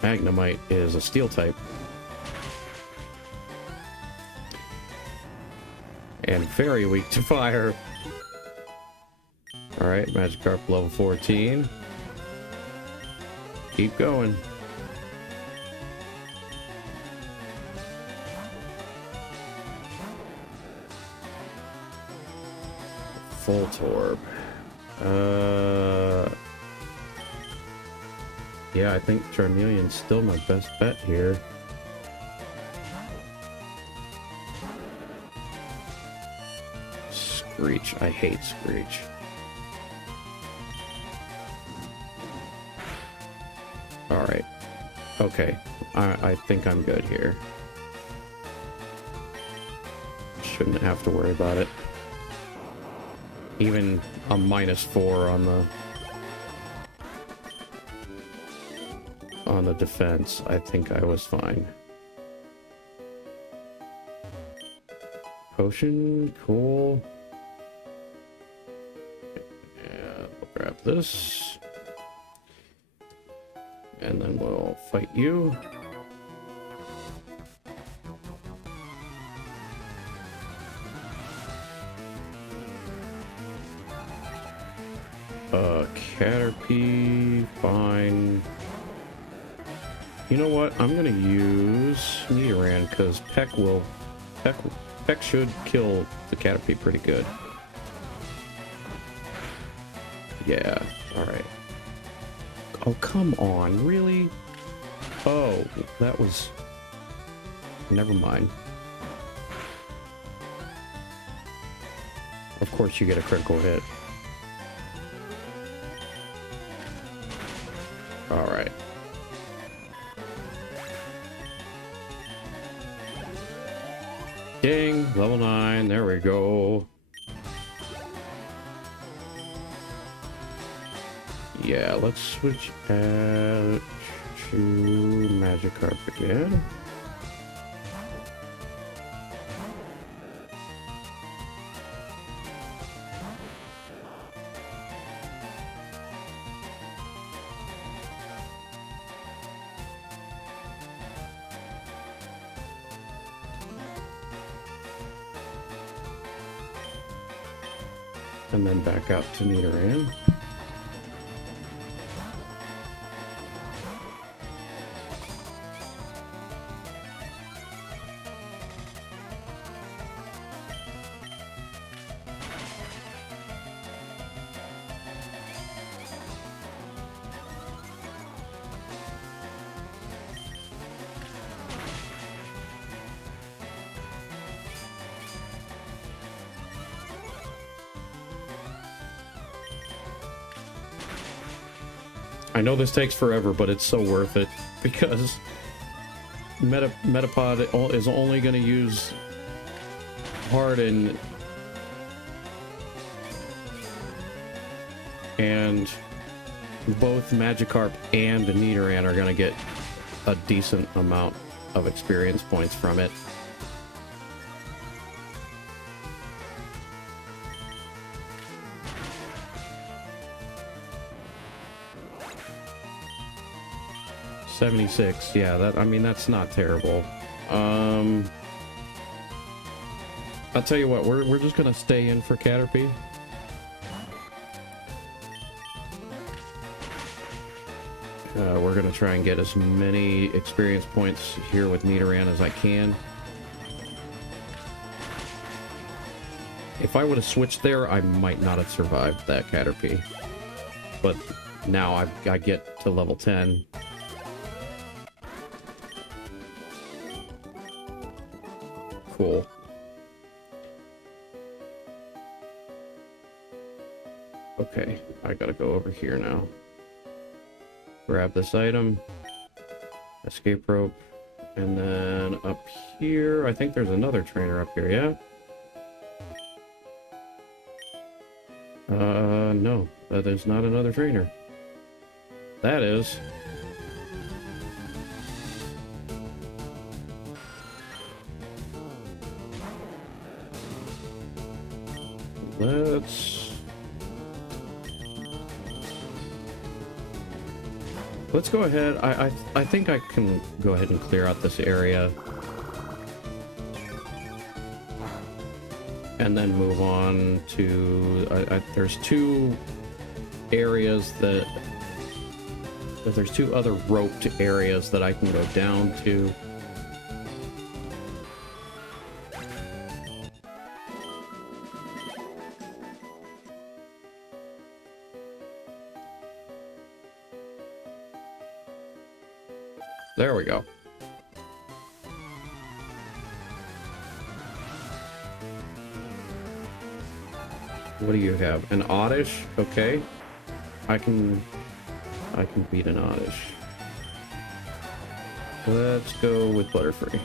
Magnemite is a steel type. And very weak to fire. Alright, Magikarp level 14. Keep going. Voltorb. Yeah, I think Charmeleon's still my best bet here. Screech. I hate Screech. Alright. Okay. I think I'm good here. Shouldn't have to worry about it. Even a -4 on the defense, I think I was fine. Potion, cool. Yeah, we'll grab this. And then we'll fight you. Caterpie, fine. You know what? I'm gonna use Nidoran because Peck should kill the Caterpie pretty good. Yeah, alright. Oh, come on, really? Oh, that was... Never mind. Of course you get a critical hit. Alright. Ding, level 9, there we go. Yeah, let's switch to Magikarp again. And then back out to Nidoran. I know this takes forever, but it's so worth it because Metapod is only going to use Harden and both Magikarp and Nidoran are going to get a decent amount of experience points from it. $76, yeah, that, I mean, that's not terrible. I'll tell you what, we're just gonna stay in for Caterpie. We're gonna try and get as many experience points here with Nidoran as I can. If I would have switched there, I might not have survived that Caterpie. But now I get to level 10. Cool. Okay, I gotta go over here now. Grab this item, escape rope, and then up here, I think there's another trainer up here, yeah? No, that is not another trainer. That is. Let's go ahead. I think I can go ahead and clear out this area and then move on to there's two areas there's two other roped areas that I can go down to. There we go. What do you have? An Oddish? Okay. I can beat an Oddish. Let's go with Butterfree.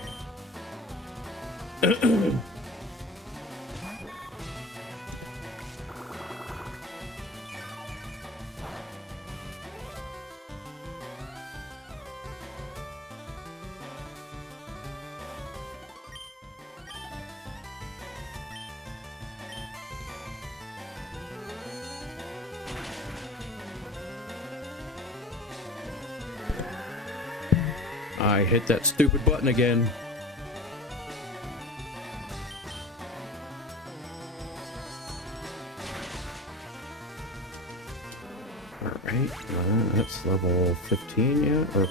I hit that stupid button again. Alright, that's level 15, yeah? Or...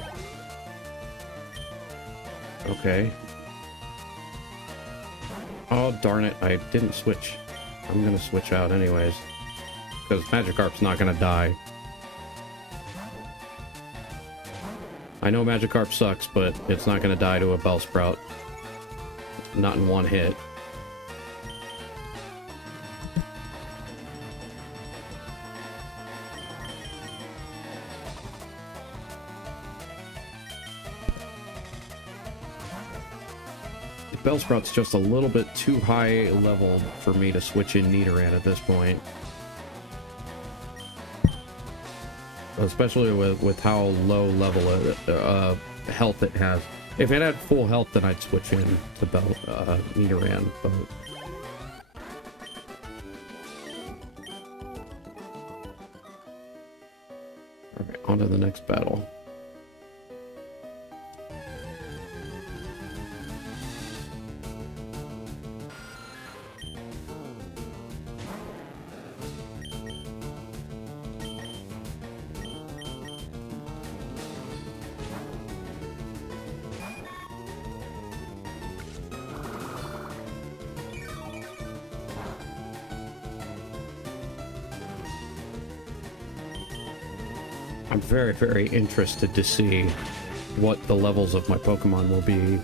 Okay. Oh, darn it, I didn't switch. I'm gonna switch out anyways. Because Magikarp's not gonna die. I know Magikarp sucks, but it's not gonna die to a Bellsprout. Not in one hit. Bellsprout's just a little bit too high level for me to switch in Nidoran at this point. Especially with how low level health it has. If it had full health, then I'd switch in to Nidoran, but... Alright, on to the next battle. I'm very, very interested to see what the levels of my Pokemon will be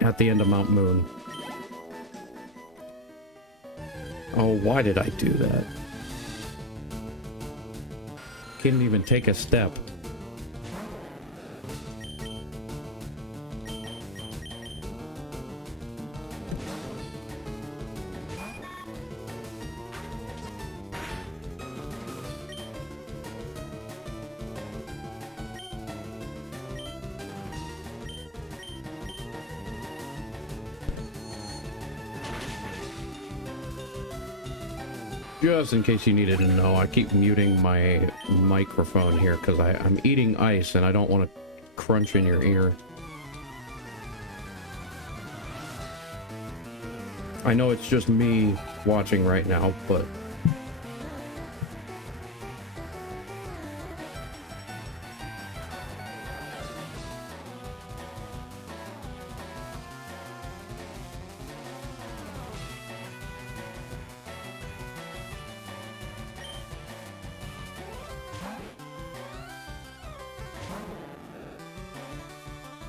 at the end of Mount Moon. Oh, why did I do that? Couldn't even take a step. Just in case you needed to know, I keep muting my microphone here because I'm eating ice and I don't want to crunch in your ear. I know it's just me watching right now, but...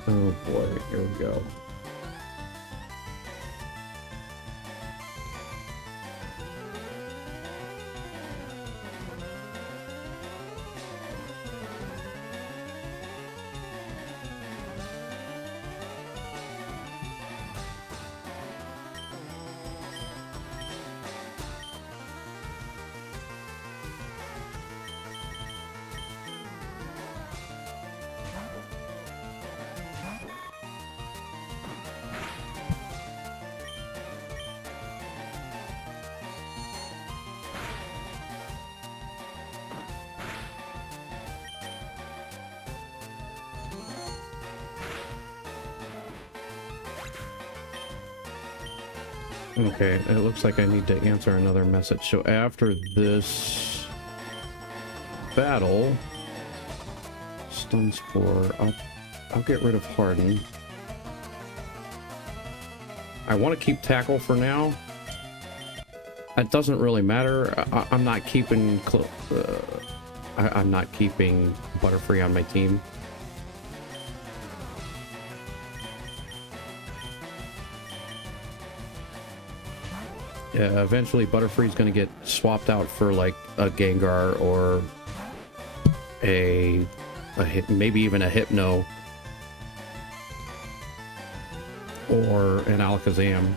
oh boy, here we go. Okay, it looks like I need to answer another message. So after this battle, stun spore, I'll get rid of Harden. I want to keep Tackle for now. It doesn't really matter. I'm not keeping I'm not keeping Butterfree on my team. Yeah, eventually Butterfree's gonna get swapped out for like a Gengar or maybe even a Hypno or an Alakazam.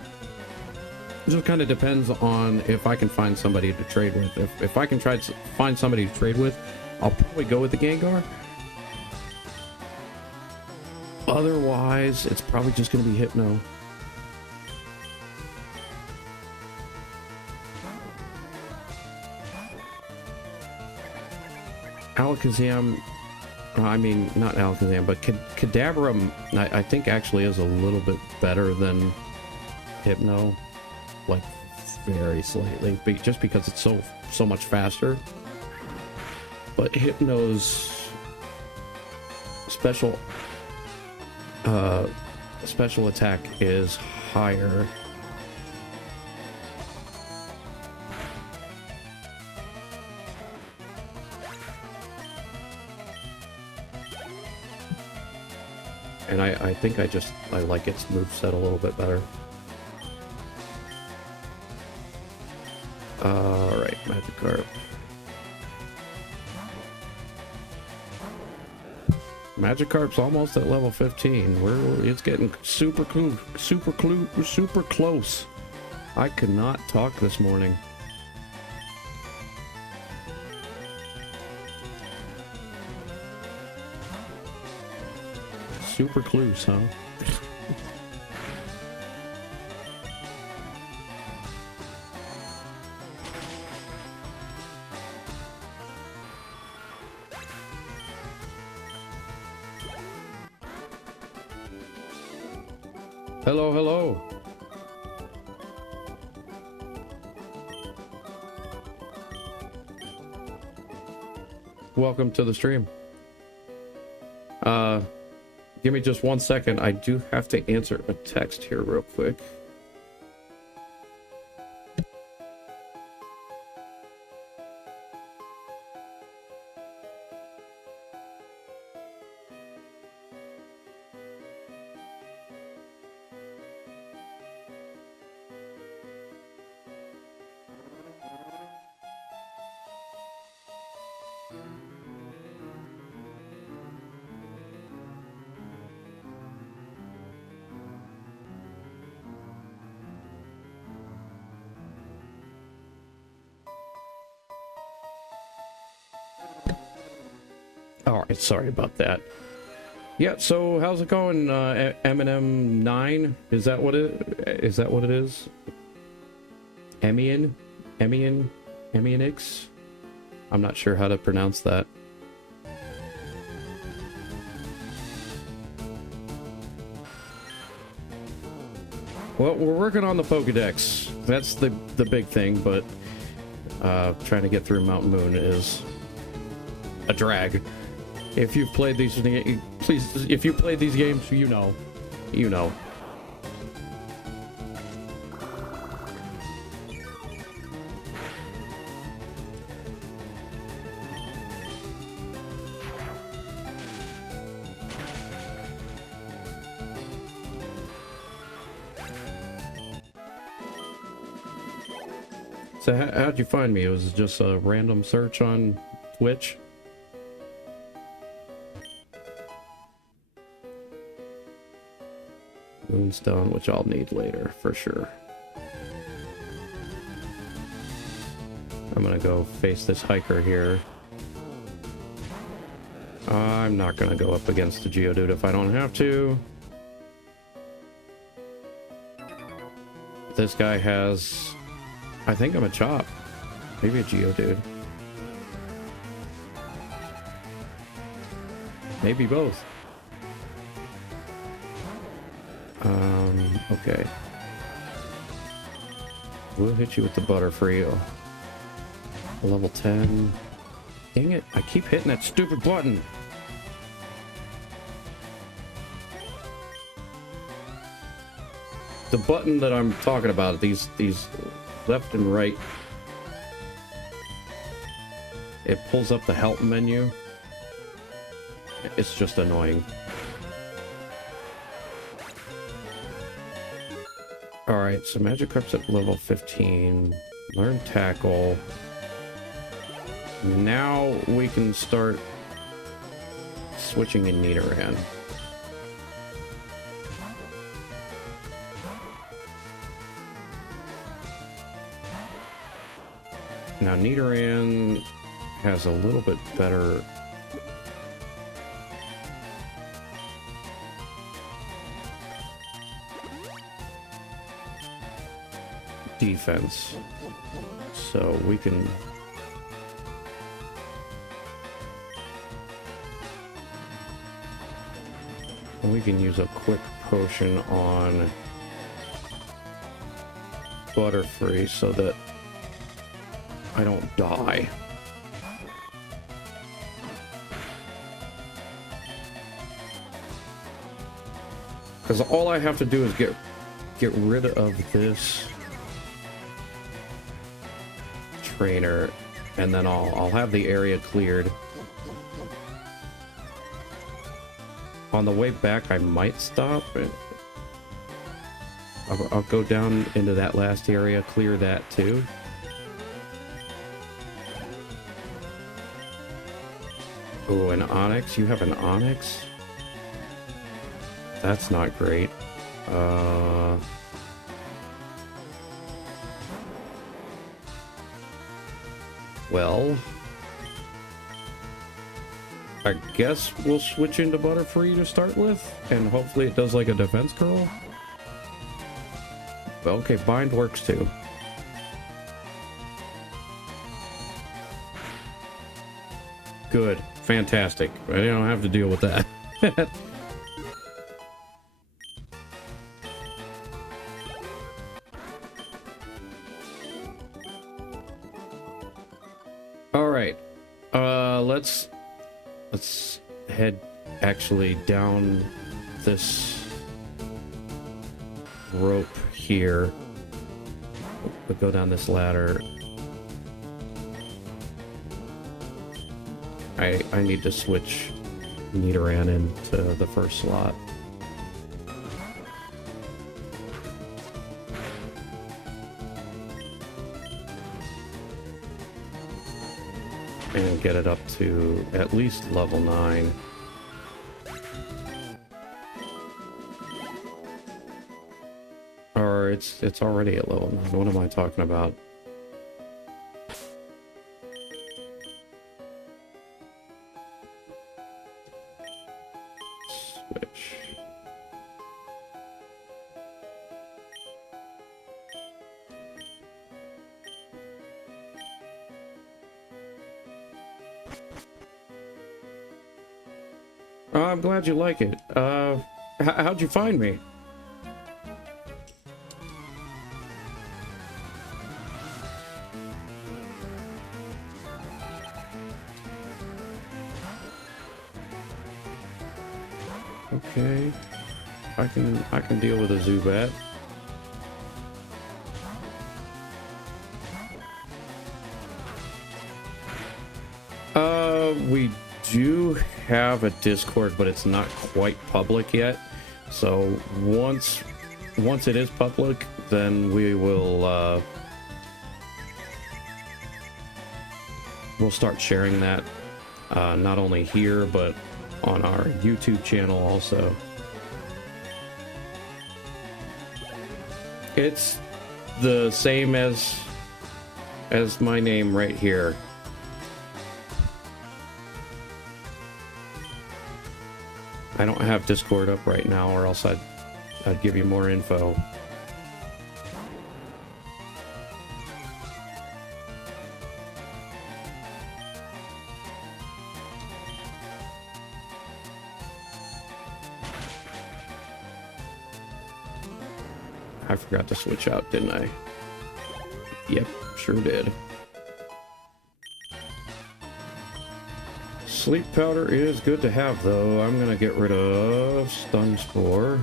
It just kind of depends on if I can find somebody to trade with. If I can try to find somebody to trade with, I'll probably go with the Gengar. Otherwise, it's probably just gonna be Hypno. Alakazam, I mean, not Alakazam, but Kadabra, I think actually is a little bit better than Hypno, like very slightly, just because it's so much faster. But Hypno's special attack is higher. And I think I like its moveset a little bit better. Alright, Magikarp. Magikarp's almost at level 15. It's getting super close. I could not talk this morning. Super close, huh? Hello, hello. Welcome to the stream. Give me just 1 second. I do have to answer a text here real quick. All right, sorry about that. Yeah, so how's it going, M&M 9? Is that what it is? Emianix? I'm not sure how to pronounce that. Well, we're working on the Pokédex. That's the big thing, but trying to get through Mountain Moon is a drag. If you've played these, please, if you played these games, you know. So how'd you find me? It was just a random search on Twitch? Moonstone, which I'll need later, for sure. I'm gonna go face this hiker here. I'm not gonna go up against the Geodude if I don't have to. This guy has... I think I'm a Chop. Maybe a Geodude. Maybe both. Okay. We'll hit you with the Butterfree. Level 10. Dang it, I keep hitting that stupid button. The button that I'm talking about, these left and right, it pulls up the help menu. It's just annoying. Alright, so Magikarp's at level 15. Learn Tackle. Now we can start switching in Nidoran. Now Nidoran has a little bit better defense, so we can use a quick potion on Butterfree so that I don't die. Because all I have to do is get rid of this trainer, and then I'll have the area cleared. On the way back, I might stop. I'll go down into that last area, clear that too. Oh, an Onyx? You have an Onyx? That's not great. Well, I guess we'll switch into Butterfree to start with, and hopefully it does like a defense curl. Okay, Bind works too. Good. Fantastic. I don't have to deal with that. All right. Let's head actually down this rope here. We'll go down this ladder. I need to switch Nidoran into the first slot. And get it up to at least level 9. Or it's already at level 9. What am I talking about? Switch. Oh, I'm glad you like it. How'd you find me? Okay, I can deal with a Zubat. We do have a Discord, but it's not quite public yet. So once it is public, then we'll start sharing that, not only here but on our YouTube channel also. It's the same as my name right here. I don't have Discord up right now, or else I'd give you more info. I forgot to switch out, didn't I? Yep, sure did. Sleep powder is good to have, though. I'm gonna get rid of stun spore.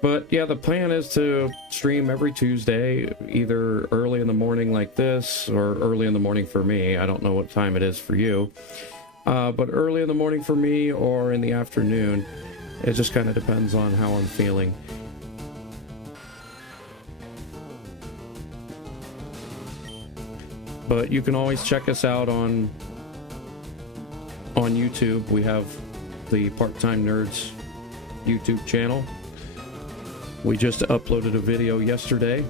But yeah, the plan is to stream every Tuesday, either early in the morning like this, or early in the morning for me. I don't know what time it is for you. But early in the morning for me, or in the afternoon. It just kind of depends on how I'm feeling. But you can always check us out on YouTube. We have the Part-Time Nerds YouTube channel. We just uploaded a video yesterday.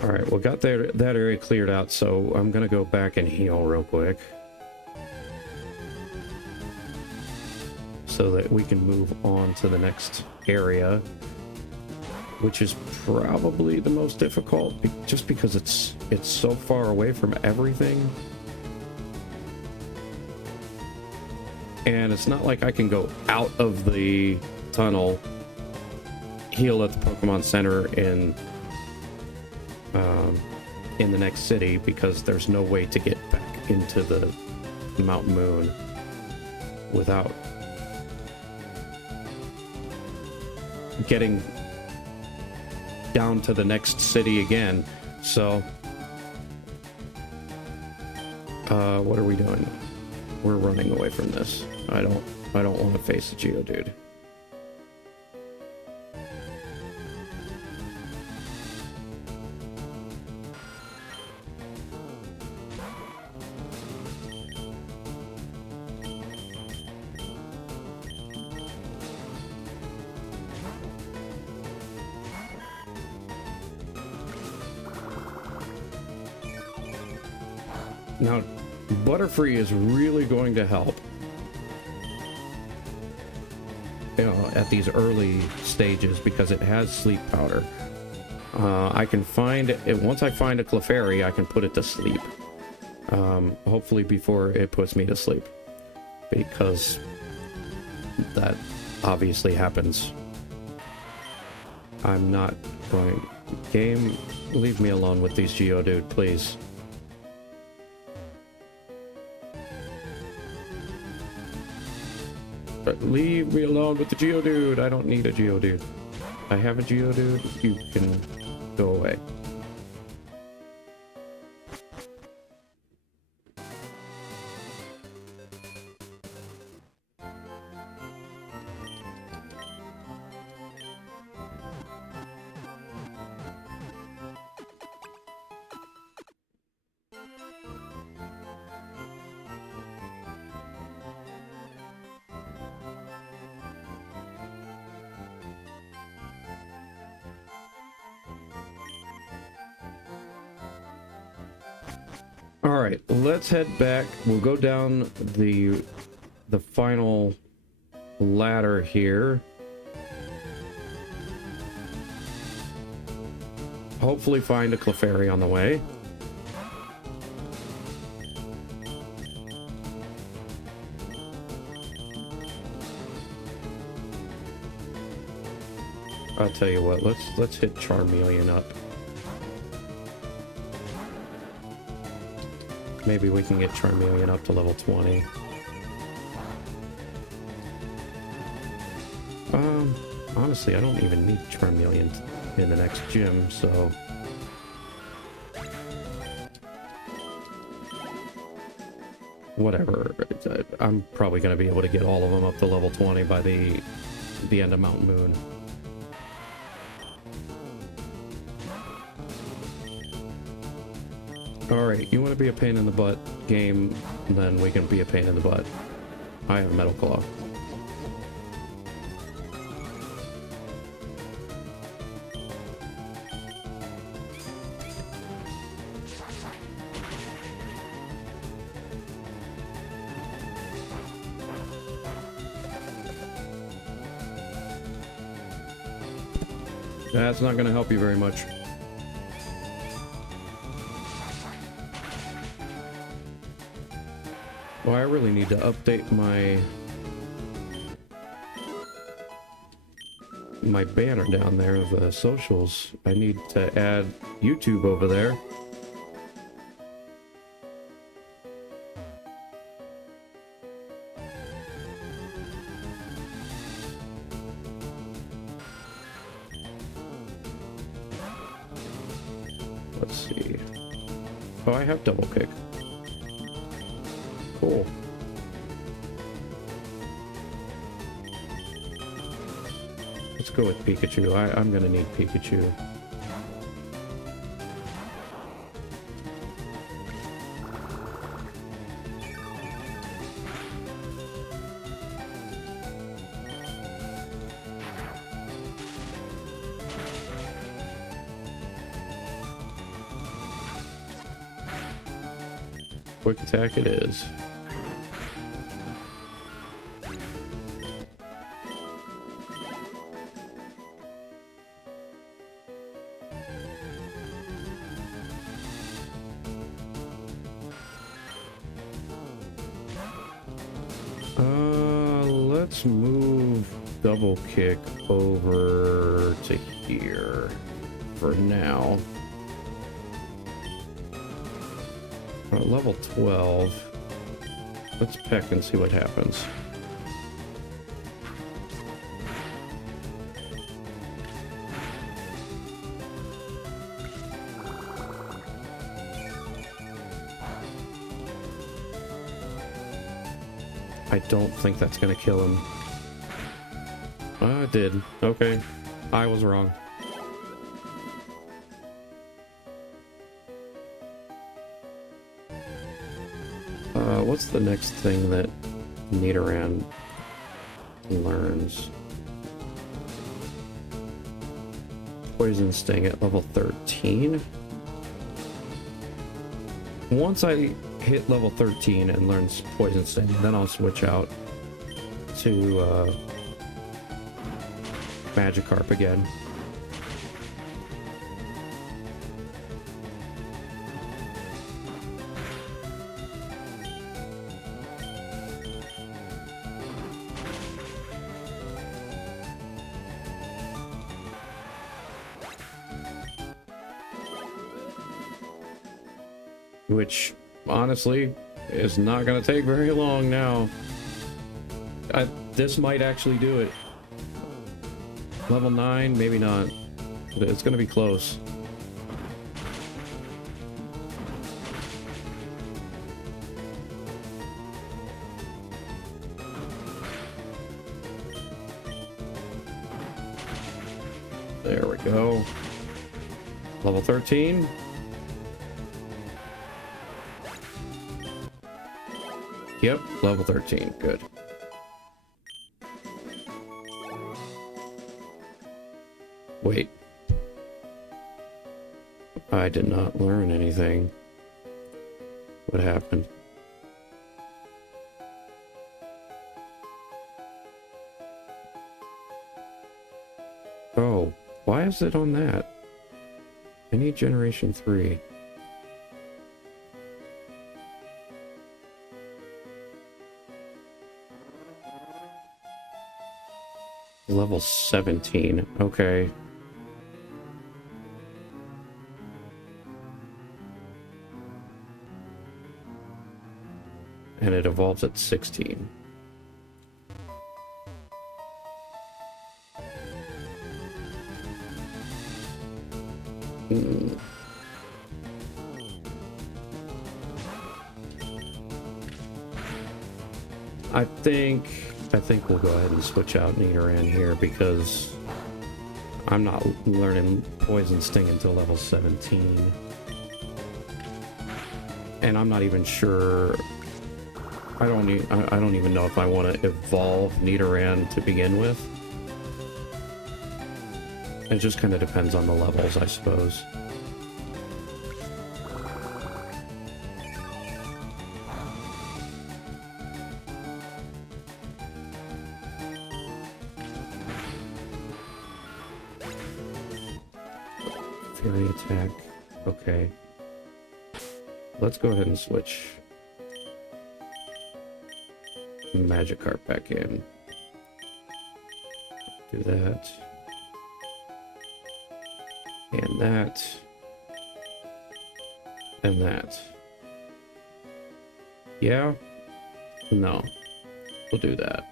All right, well, got that area cleared out, so I'm gonna go back and heal real quick so that we can move on to the next area, which is probably the most difficult, just because it's so far away from everything, and it's not like I can go out of the tunnel, heal at the Pokemon Center in the next city, because there's no way to get back into the Mount Moon without getting down to the next city again. So what are we doing? We're running away from this. I don't want to face the Geodude. Now, Butterfree is really going to help, you know, at these early stages, because it has sleep powder. I can find it once I find a Clefairy, I can put it to sleep. Hopefully before it puts me to sleep, because that obviously happens. I'm not going... Game, leave me alone with these Geodude, please. Leave me alone with the Geodude. I don't need a Geodude. I have a Geodude. You can go away. All right, let's head back. We'll go down the final ladder here. Hopefully find a Clefairy on the way. I'll tell you what, let's hit Charmeleon up. Maybe we can get Charmeleon up to level 20. Honestly, I don't even need Charmeleon in the next gym, so... Whatever. I'm probably going to be able to get all of them up to level 20 by the end of Mountain Moon. Alright, you want to be a pain in the butt game, then we can be a pain in the butt. I have Metal Claw. That's not going to help you very much. Well, I really need to update my banner down there of socials. I need to add YouTube over there. Let's see. Oh, I have double kick. Cool. Let's go with Pikachu. I'm gonna need Pikachu. Quick attack it is. Let's move double kick over to here for now. Level 12. Let's peck and see what happens. I don't think that's gonna kill him. It did. Okay. I was wrong. What's the next thing that Nidoran learns? Poison Sting at level 13. Once I hit level 13 and learn Poison Sting, then I'll switch out to Magikarp again. Which, honestly, is not going to take very long now. I This might actually do it. Level 9, maybe not. But it's gonna be close. There we go. Level 13. Yep, level 13. Good. Wait. I did not learn anything. What happened? Oh, why is it on that? I need generation 3. Level 17. Okay. And it evolves at 16. I think we'll go ahead and switch out Nidoran here because I'm not learning Poison Sting until level 17. And I'm not even sure. I don't even know if I want to evolve Nidoran to begin with. It just kind of depends on the levels, I suppose. Fairy attack. Okay. Let's go ahead and switch Magikarp back in. Do that. And that. And that. Yeah? No. We'll do that.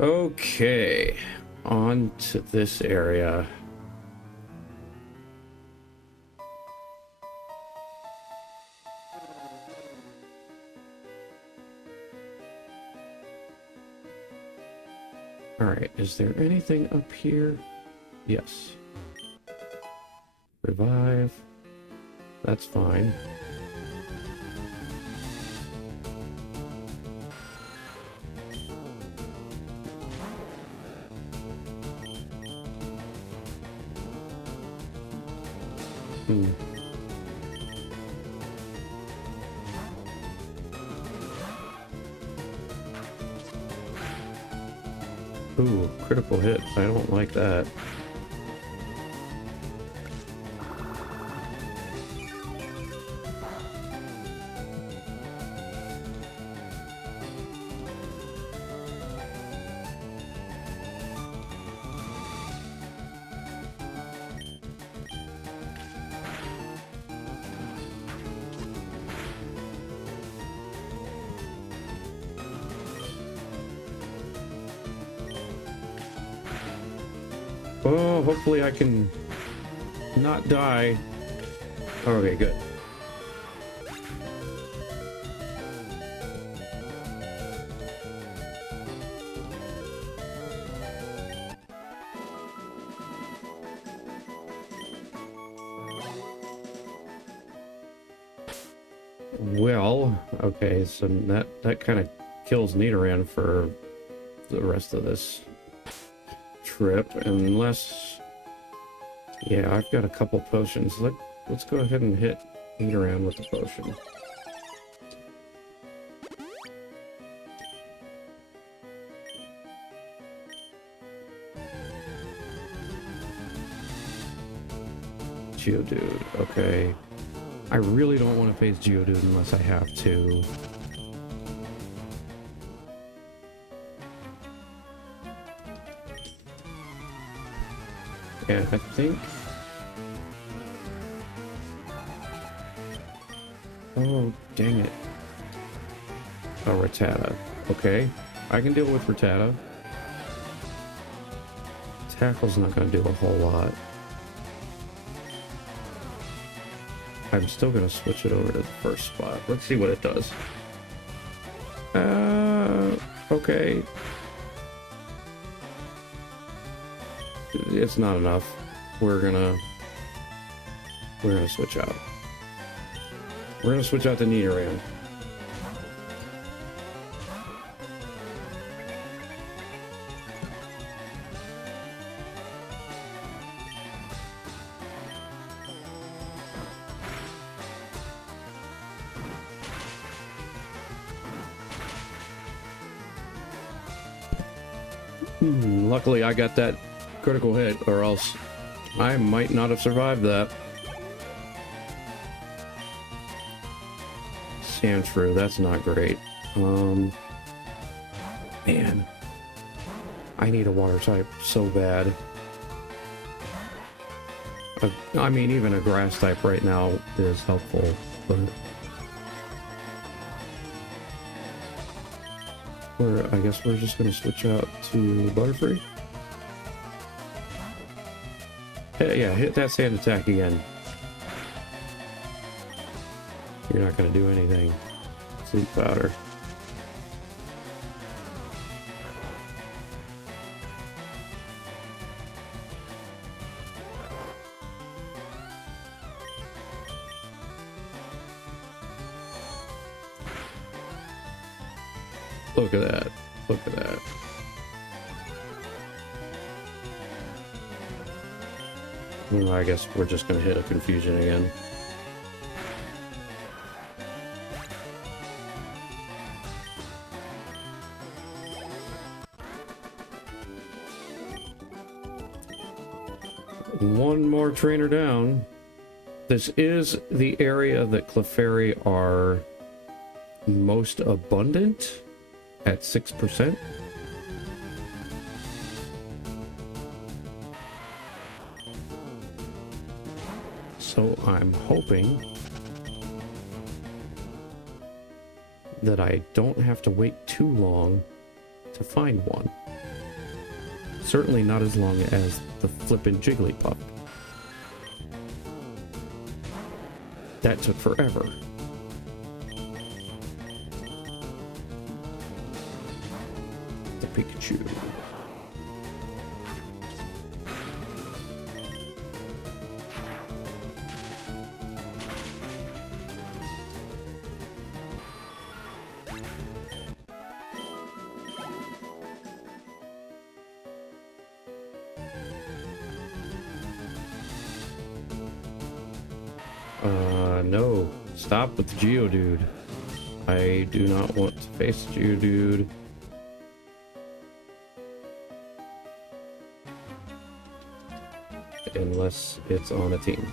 Okay, on to this area. All right, is there anything up here? Yes. Revive. That's fine. Ooh, critical hit. I don't like that. Oh, hopefully I can not die. Okay, good. Well, okay, so that kind of kills Nidoran for the rest of this trip, unless, yeah, I've got a couple potions. Let's go ahead and hit Nidoran with the potion. Geodude, okay. I really don't want to face Geodude unless I have to. And I think... Oh, dang it. Oh, Rattata. Okay, I can deal with Rattata. Tackle's not going to do a whole lot. I'm still going to switch it over to the first spot. Let's see what it does. Okay. It's not enough. We're gonna switch out. We're gonna switch out the Nidoran. Luckily I got that critical hit, or else I might not have survived that. Sandshrew, that's not great. Man, I need a water type so bad. I mean, even a grass type right now is helpful, but I guess we're just gonna switch out to Butterfree. Yeah, hit that sand attack again. You're not gonna do anything. Sleep powder. Look at that. Look at that. Well, I guess we're just going to hit a confusion again. One more trainer down. This is the area that Clefairy are most abundant at 6%. So I'm hoping that I don't have to wait too long to find one. Certainly not as long as the flippin' Jigglypuff. That took forever. The Pikachu. No. Stop with the Geodude. I do not want to face Geodude. Unless it's on a team.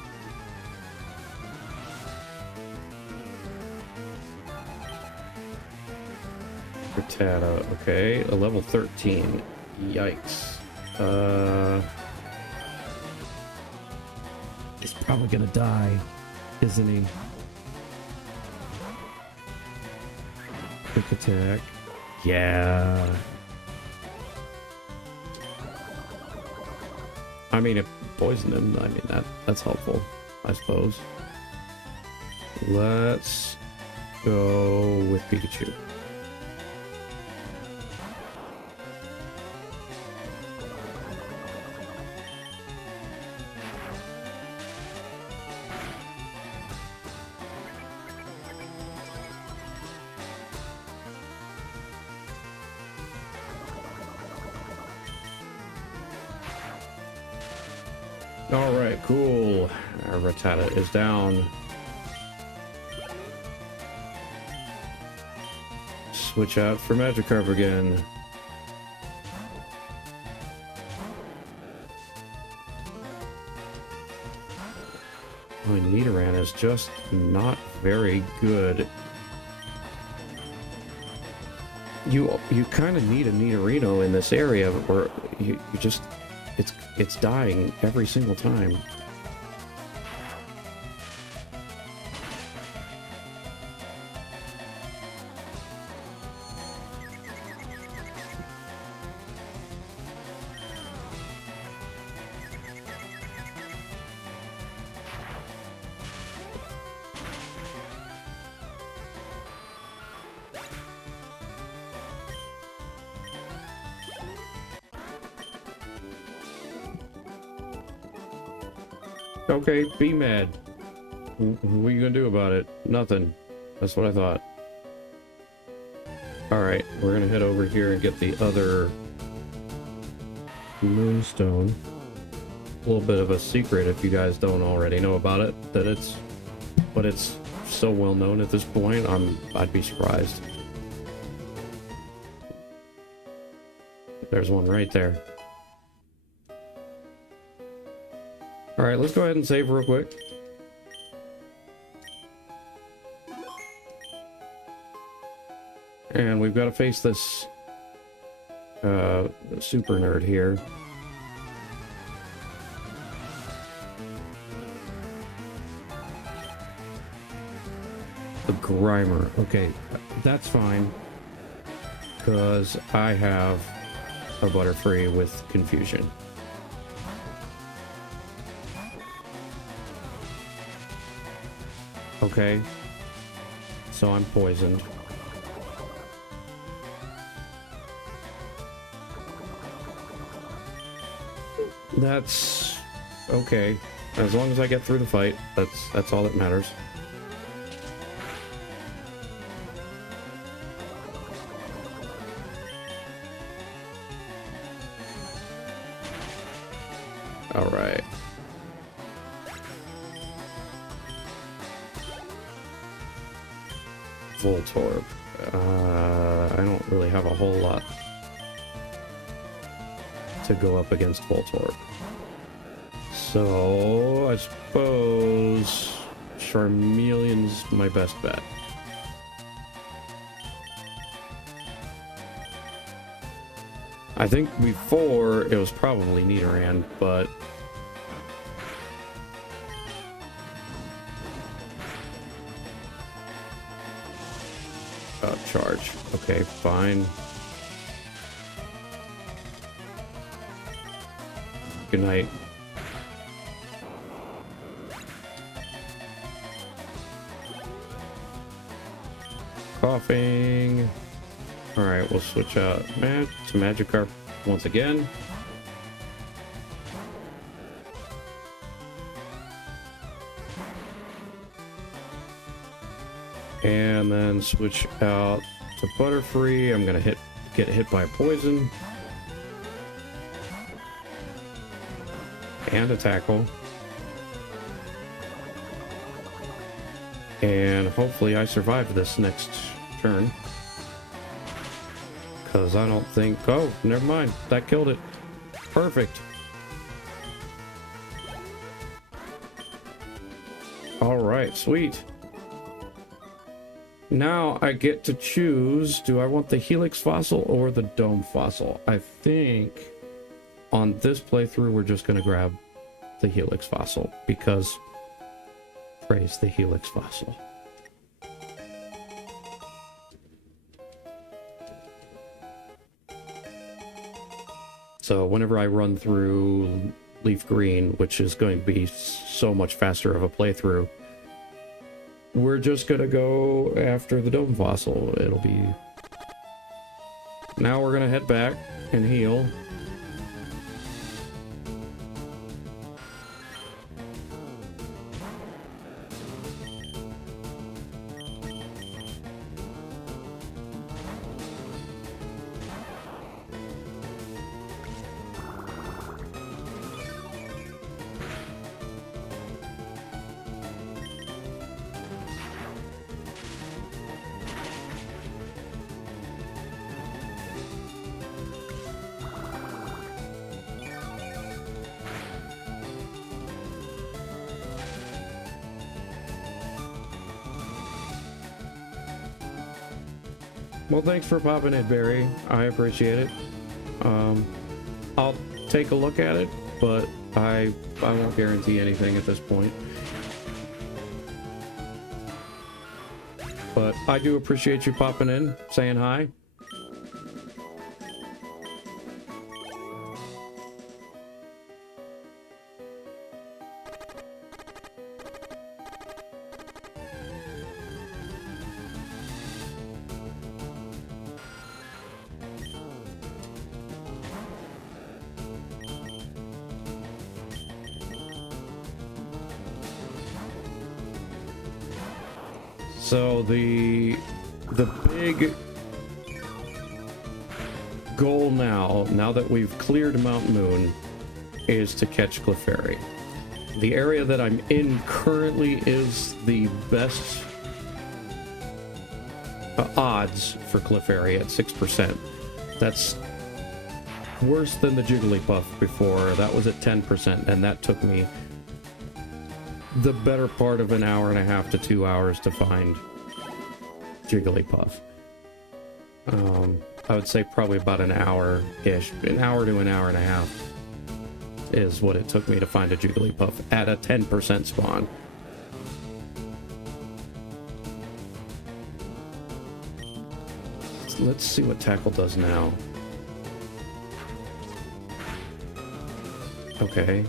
Rattata, okay. A level 13. Yikes. He's probably gonna die, isn't he? Quick attack. Yeah. I mean, if poison him, I mean, that's helpful, I suppose. Let's go with Pikachu. Alright, cool. Our Rattata is down. Switch out for Magikarp again. My Nidoran is just not very good. You kind of need a Nidorino in this area, or you just it's dying every single time. Okay, be mad. What are you gonna do about it? Nothing. That's what I thought. Alright, we're gonna head over here and get the other moonstone. A little bit of a secret if you guys don't already know about it, but it's so well known at this point, I'd be surprised. There's one right there. Alright, let's go ahead and save real quick. And we've got to face this super nerd here. The Grimer. Okay, that's fine. Because I have a Butterfree with Confusion. Okay. So I'm poisoned. That's okay. As long as I get through the fight, that's all that matters. All right. Voltorb. I don't really have a whole lot to go up against Voltorb. So I suppose Charmeleon's my best bet. I think before it was probably Nidoran, but charge. Okay, fine. Good night. Coughing. Alright, we'll switch out to Magikarp once again. And then switch out to Butterfree. I'm gonna get hit by a poison. And a tackle. And hopefully I survive this next turn. Because I don't think... Oh, never mind. That killed it. Perfect. Alright, sweet. Now I get to choose, do I want the Helix Fossil or the Dome Fossil? I think on this playthrough we're just going to grab the Helix Fossil because praise the Helix Fossil. So whenever I run through Leaf Green, which is going to be so much faster of a playthrough, we're just gonna go after the Dome Fossil. It'll be... Now we're gonna head back and heal. Well, thanks for popping in, Barry. I appreciate it. take a look at it, but I won't guarantee anything at this point. But I do appreciate you popping in, saying hi. So the big goal now that we've cleared Mount Moon, is to catch Clefairy. The area that I'm in currently is the best odds for Clefairy at 6%. That's worse than the Jigglypuff before. That was at 10%, and that took me the better part of an hour and a half to 2 hours to find Jigglypuff. I would say probably about an hour-ish, an hour to an hour and a half is what it took me to find a Jigglypuff at a 10% spawn. Let's see what Tackle does now. Okay.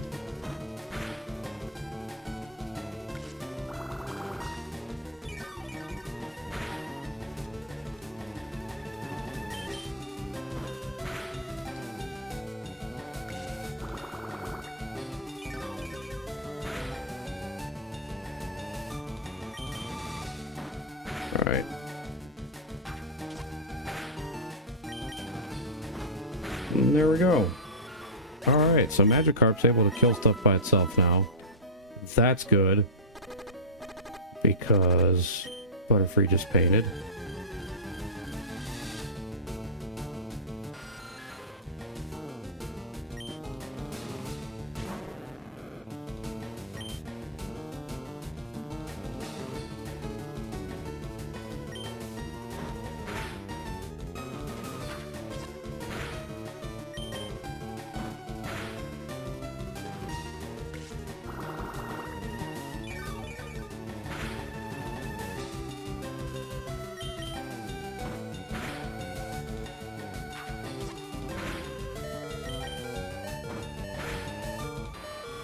Alright. And there we go. Alright, so Magikarp's able to kill stuff by itself now. That's good. Because Butterfree just painted.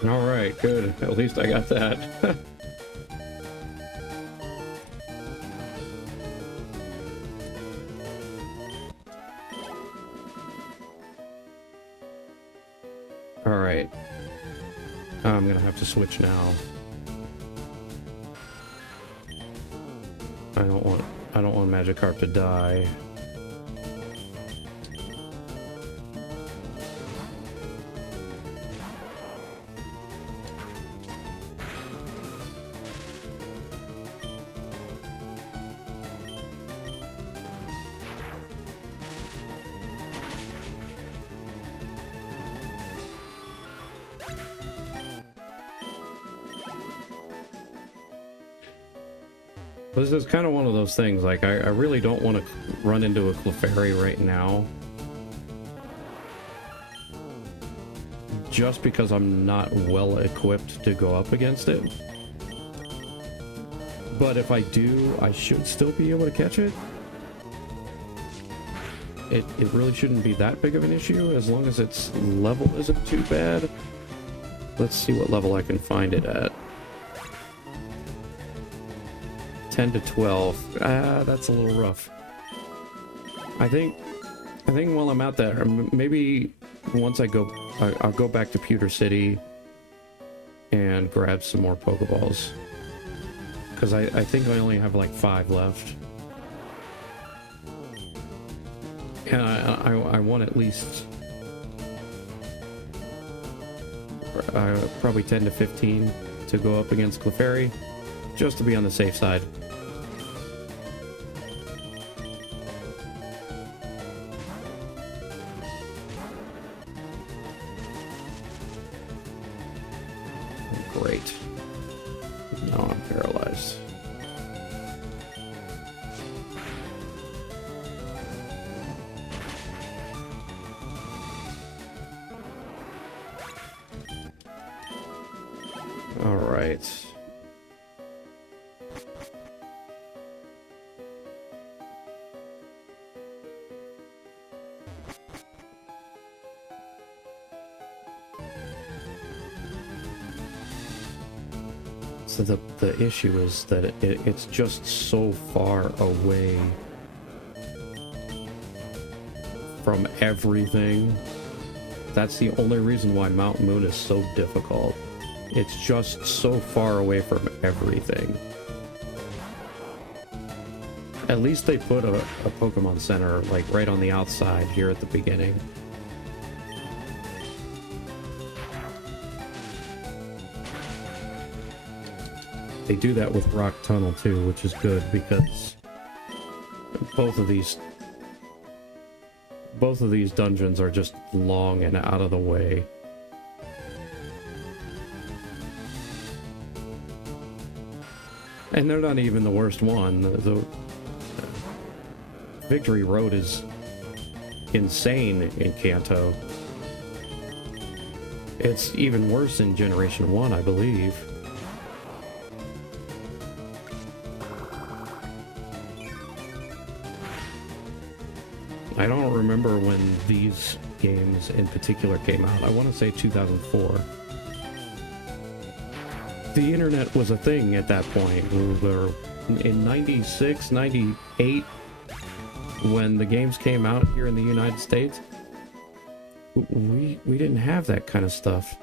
Alright, good. At least I got that. Alright. I'm gonna have to switch now. I don't want Magikarp to die. This is kind of one of those things, like, I really don't want to run into a Clefairy right now. Just because I'm not well equipped to go up against it. But if I do, I should still be able to catch it. It really shouldn't be that big of an issue, as long as its level isn't too bad. Let's see what level I can find it at. 10 to 12. That's a little rough. I think while I'm out there, maybe once I'll go back to Pewter City and grab some more Pokeballs. Because I think I only have like 5 left. And I want at least probably 10 to 15 to go up against Clefairy, just to be on the safe side. Great. Now I'm paralyzed. All right. So the issue is that it's just so far away from everything. That's the only reason why Mount Moon is so difficult. It's just so far away from everything. At least they put a Pokemon Center like right on the outside here at the beginning. They do that with Rock Tunnel too, which is good because both of these dungeons are just long and out of the way. And they're not even the worst one. The Victory Road is insane in Kanto. It's even worse in Generation 1, I believe. I don't remember when these games in particular came out. I want to say 2004. The internet was a thing at that point. We were in 96, 98, when the games came out here in the United States. We didn't have that kind of stuff.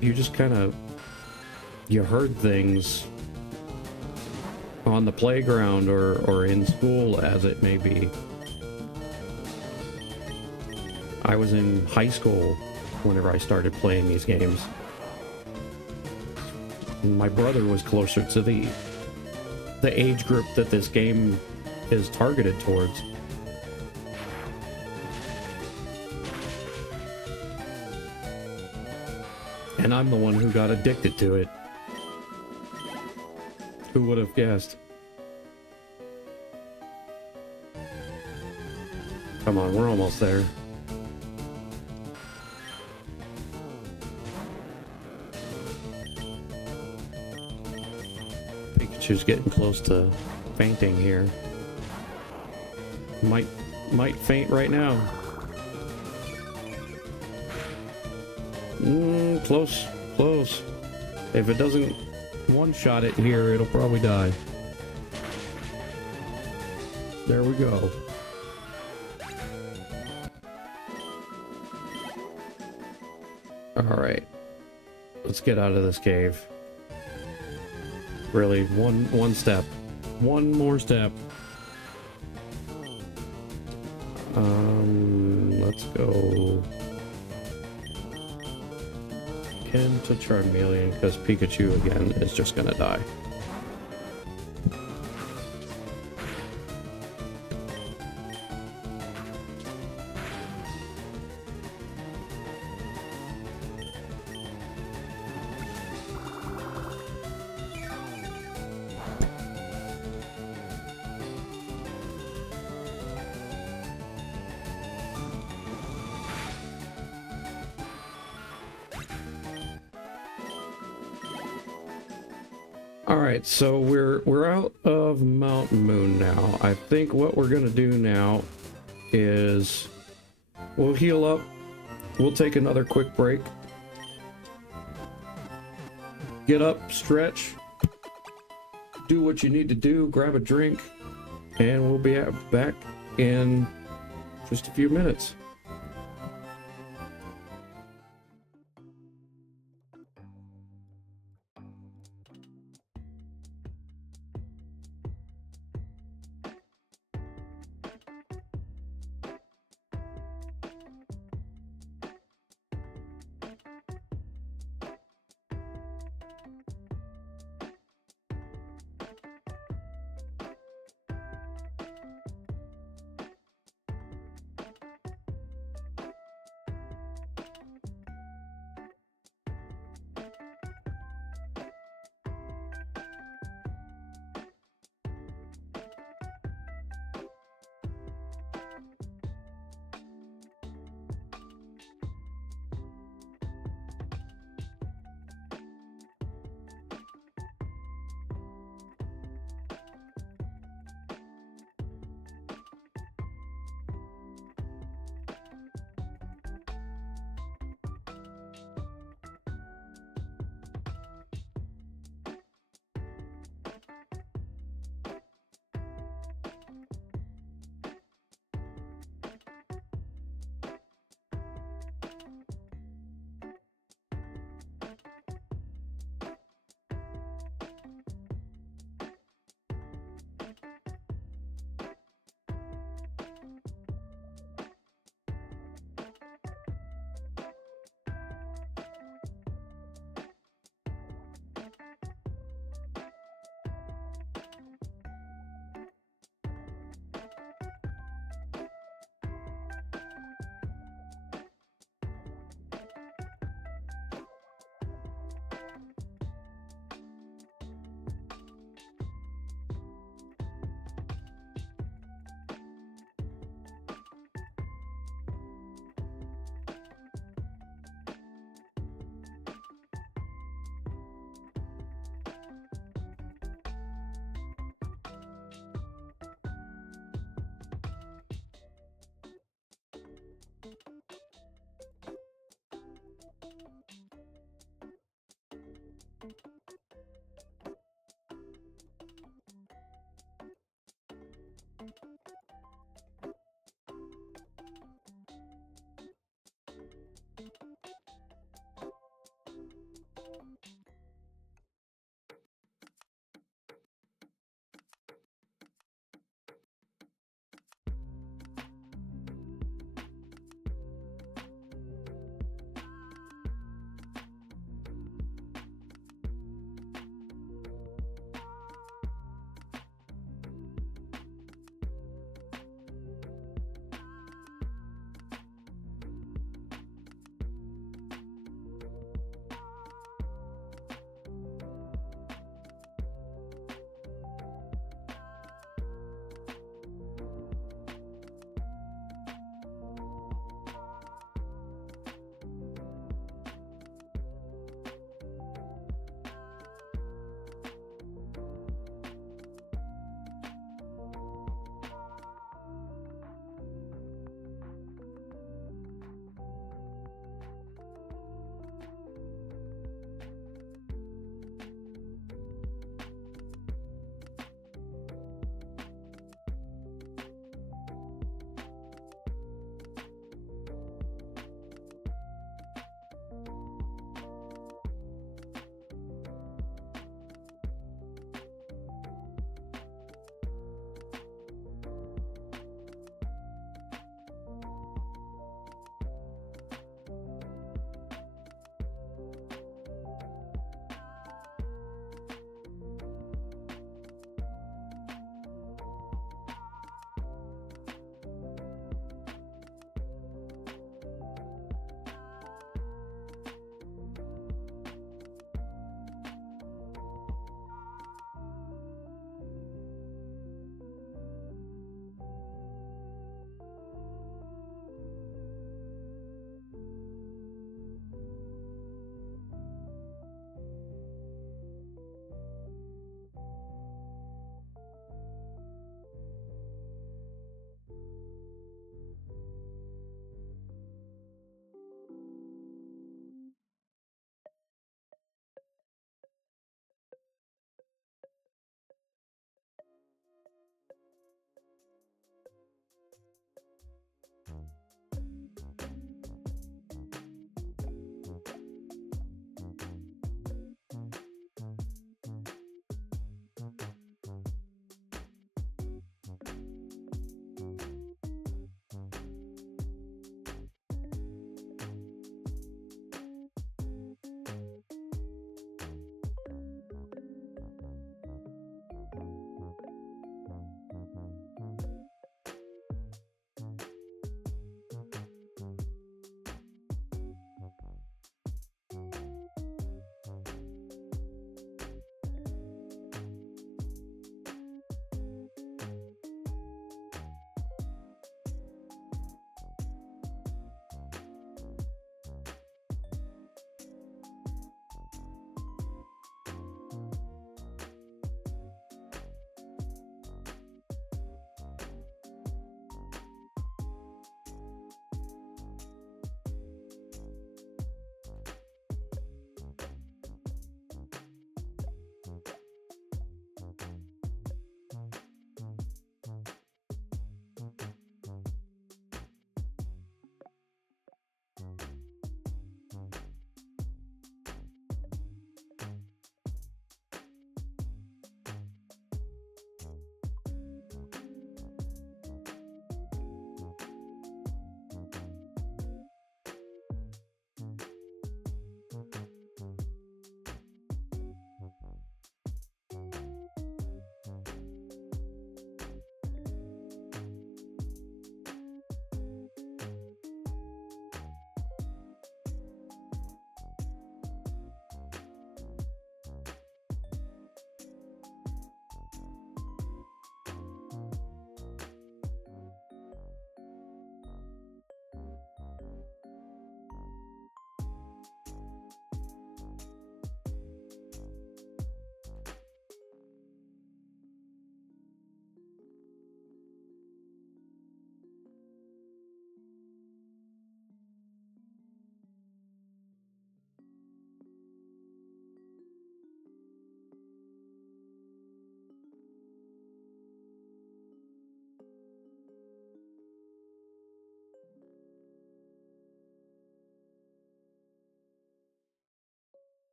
You just kind of, you heard things on the playground or in school, as it may be. I was in high school whenever I started playing these games. My brother was closer to the age group that this game is targeted towards. And I'm the one who got addicted to it. Who would have guessed? Come on, we're almost there. Pikachu's getting close to fainting here. Might faint right now. Close. If it doesn't one-shot it here, it'll probably die. There we go. Alright. Let's get out of this cave. Really, one step. One more step. Let's go into Charmeleon, because Pikachu again is just gonna die. Alright, so we're out of Mount Moon now. I think what we're gonna do now is we'll heal up. We'll take another quick break. Get up, stretch, do what you need to do, grab a drink, and we'll be back in just a few minutes.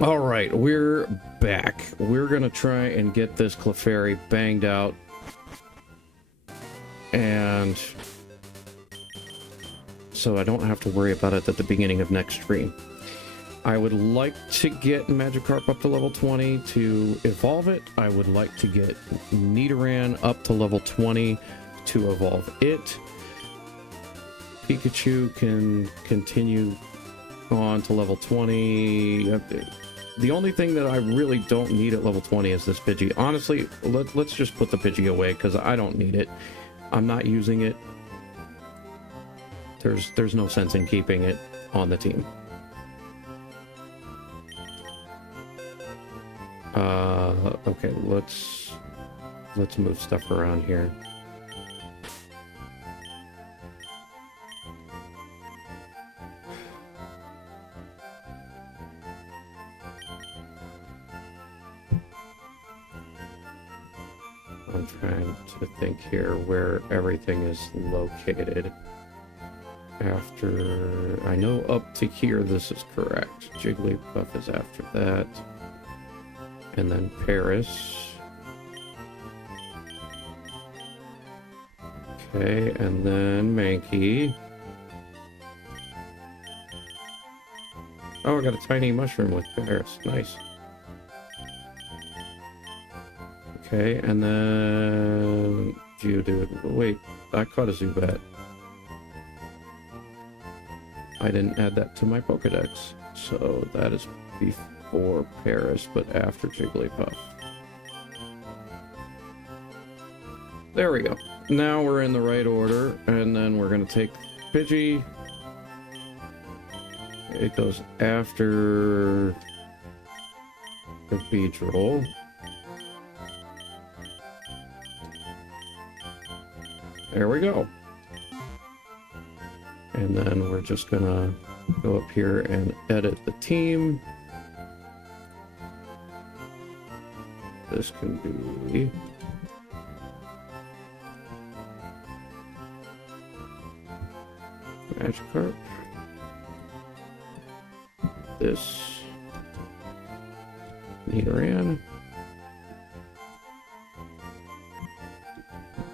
All right, we're back. We're gonna try and get this Clefairy banged out, and so I don't have to worry about it at the beginning of next stream. I would like to get Magikarp up to level 20 to evolve it. I would like to get Nidoran up to level 20 to evolve it. Pikachu can continue on to level 20. The only thing that I really don't need at level 20 is this Pidgey. Honestly, let's just put the Pidgey away because I don't need it. I'm not using it. There's no sense in keeping it on the team. Okay, let's move stuff around here. I'm trying to think here where everything is located. After, I know up to here this is correct. Jigglypuff is after that. And then Paris. Okay, and then Mankey. Oh, I got a tiny mushroom with Paris. Nice. Okay, and then Geodude. Wait, I caught a Zubat. I didn't add that to my Pokedex, so that is before Paris, but after Jigglypuff. There we go. Now we're in the right order, and then we're going to take Pidgey. It goes after the Beedrill. There we go. And then we're just gonna go up here and edit the team. This can be Magikarp. This Nidoran.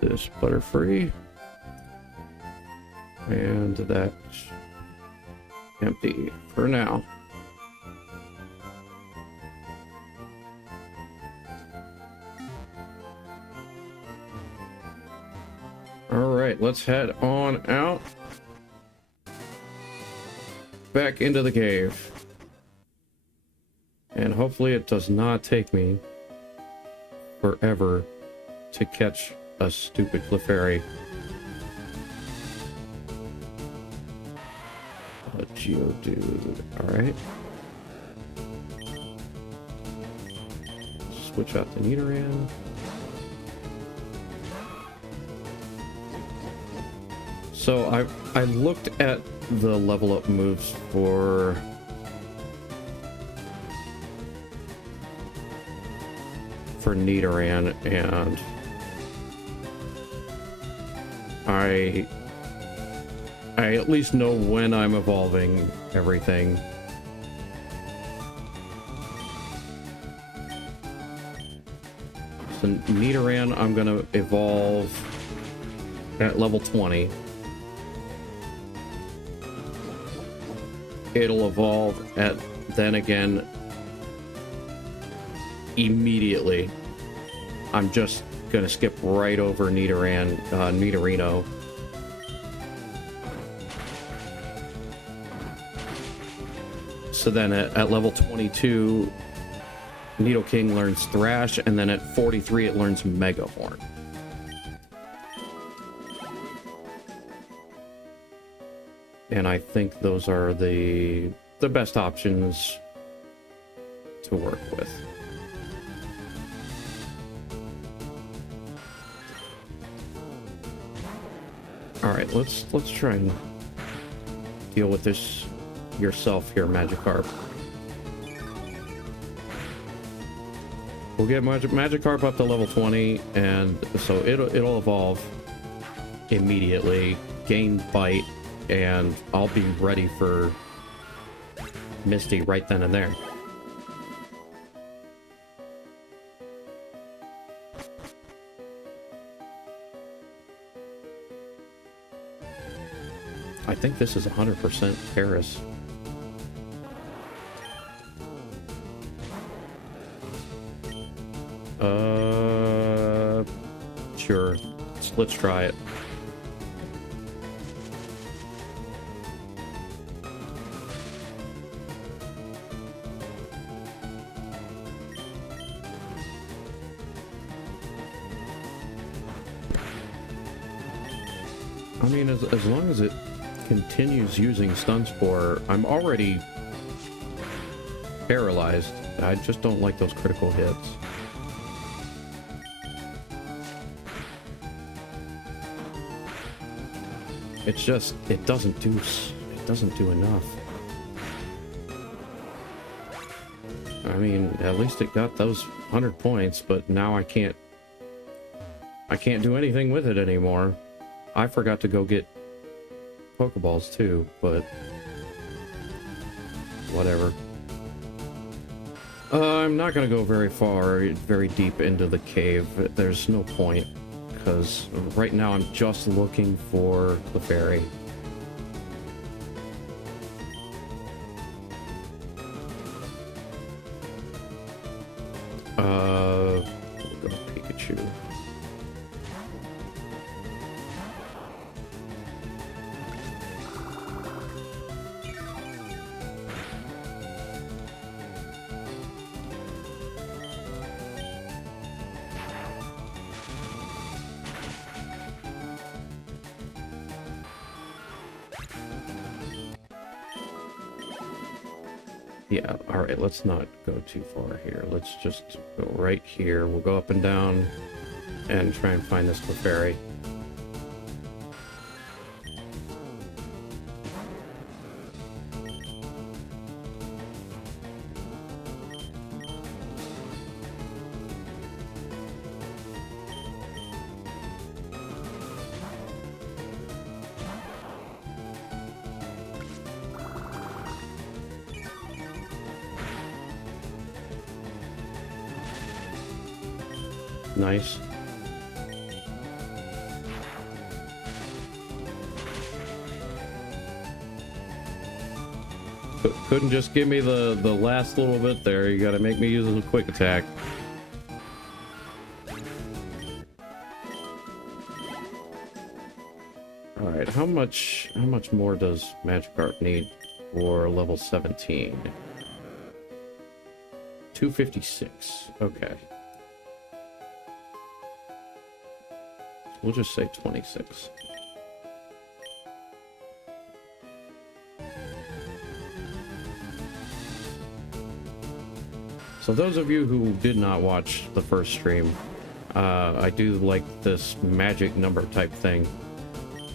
This Butterfree. And that's empty for now. All right, let's head on out. Back into the cave. And hopefully it does not take me forever to catch a stupid Clefairy. A Geodude. Alright. Switch out to Nidoran. So I looked at the level up moves for Nidoran, and I at least know when I'm evolving everything. So Nidoran, I'm gonna evolve at level 20. It'll evolve at then again immediately. I'm just gonna skip right over Nidorino. So then at level 22, Nidoking learns Thrash, and then at 43 it learns Mega Horn. And I think those are the best options to work with. All right, let's try and deal with this yourself here, Magikarp. We'll get Magikarp up to level 20, and so it'll evolve immediately, gain Bite, and I'll be ready for Misty right then and there. I think this is 100% Paris. Sure. Let's try it. I mean, as long as it continues using Stun Spore, I'm already paralyzed. I just don't like those critical hits. It's just, it doesn't do enough. I mean, at least it got those 100 points, but now I can't do anything with it anymore. I forgot to go get Pokeballs too, but whatever. I'm not gonna go very deep into the cave. There's no point, because right now I'm just looking for the fairy. We'll go Pikachu. Yeah, alright, let's not go too far here. Let's just go right here. We'll go up and down and try and find this Clefairy. Nice. Couldn't just give me the last little bit there. You gotta make me use a quick attack. Alright, how much more does Magikarp need for level 17? 256. Okay. We'll just say 26. So those of you who did not watch the first stream, I do like this magic number type thing.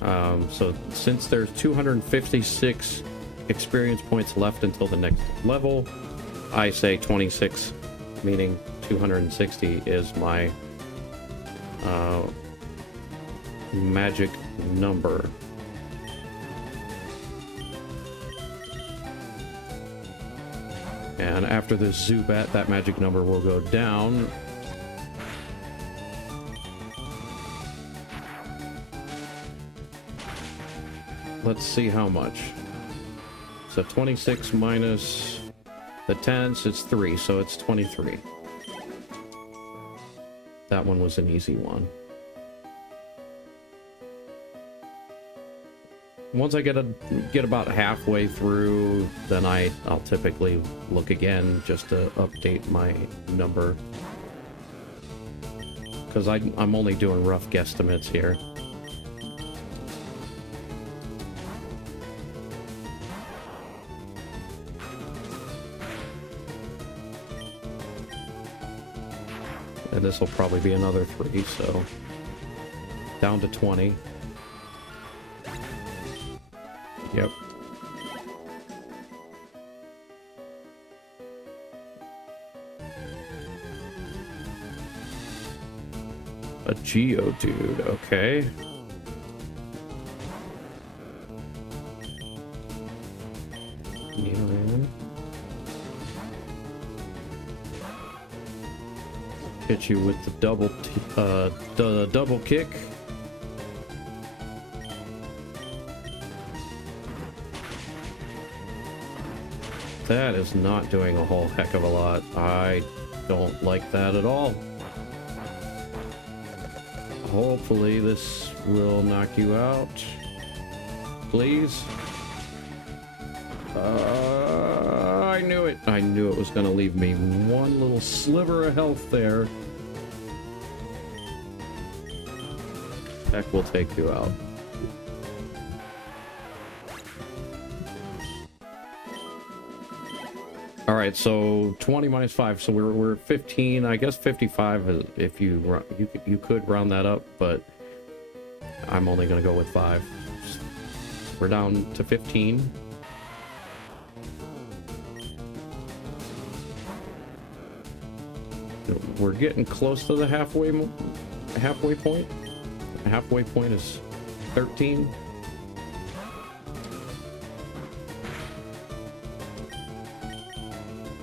So since there's 256 experience points left until the next level, I say 26, meaning 260 is my magic number. And after this Zubat, that magic number will go down. Let's see how much. So 26 minus the 10s, it's 3, so it's 23. That one was an easy one. Once I get about halfway through, then I'll typically look again just to update my number. Because I'm only doing rough guesstimates here. And this will probably be another 3, so down to 20. Yep. A Geodude, okay. Nidoran. Hit you with the double kick. That is not doing a whole heck of a lot. I don't like that at all. Hopefully this will knock you out. Please. I knew it. I knew it was going to leave me one little sliver of health there. Heck will take you out. All right, so 20 minus 5, so we're 15. I guess 55 if you could round that up, but I'm only going to go with 5. We're down to 15. We're getting close to the halfway point. The halfway point is 13.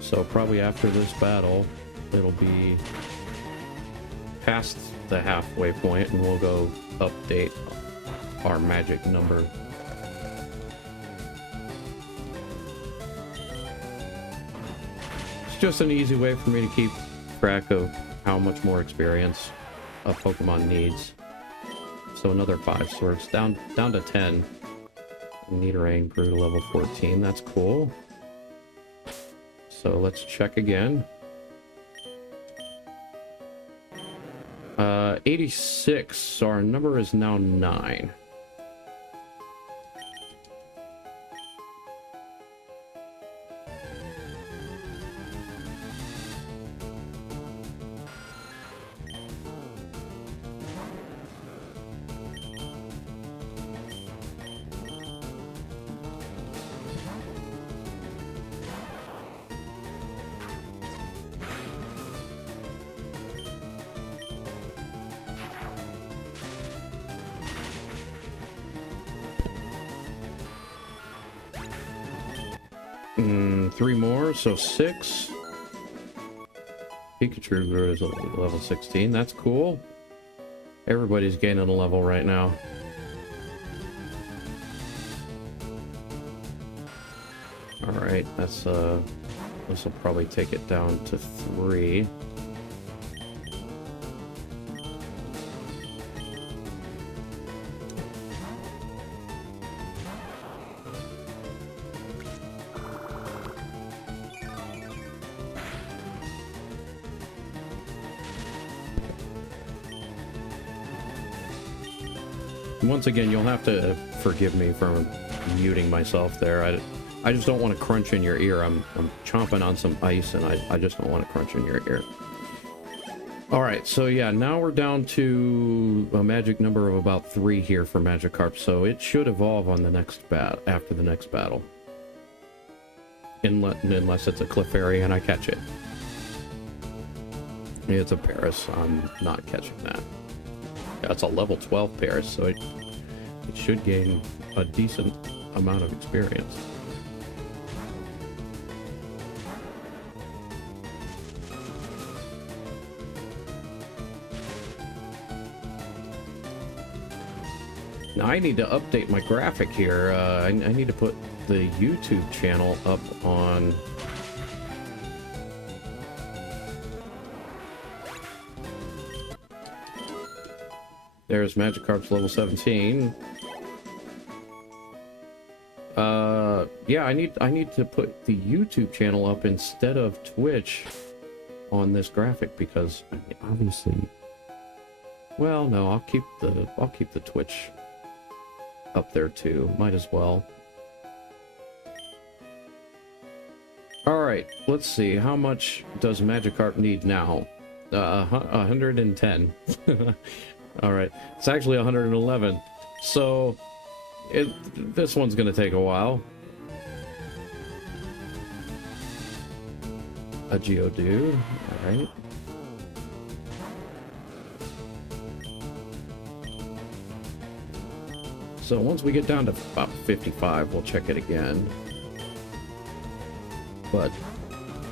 So probably after this battle, it'll be past the halfway point, and we'll go update our magic number. It's just an easy way for me to keep track of how much more experience a Pokemon needs. So another 5, so it's down to 10. Nidoran grew to level 14. That's cool. So let's check again. 86. So our number is now 9. Three more, so 6. Pikachu grew to level 16. That's cool. Everybody's gaining a level right now. All right, that's this will probably take it down to 3. Once again, you'll have to forgive me for muting myself there. I just don't want to crunch in your ear. I'm chomping on some ice, and I just don't want to crunch in your ear. All right, so yeah, now we're down to a magic number of about 3 here for Magikarp, so it should evolve on the next after the next battle. Unless it's a Clefairy and I catch it. It's a Paris, I'm not catching that. Yeah, it's a level 12 Paris, so it should gain a decent amount of experience. Now I need to update my graphic here. I need to put the YouTube channel up on... There's Magikarp's level 17. Yeah, I need to put the YouTube channel up instead of Twitch on this graphic because I mean, obviously. Well, no, I'll keep the Twitch up there too. Might as well. All right, let's see. How much does Magikarp need now? 110. All right, it's actually 111. So this one's gonna take a while. A Geodude. All right. So once we get down to about 55, we'll check it again. But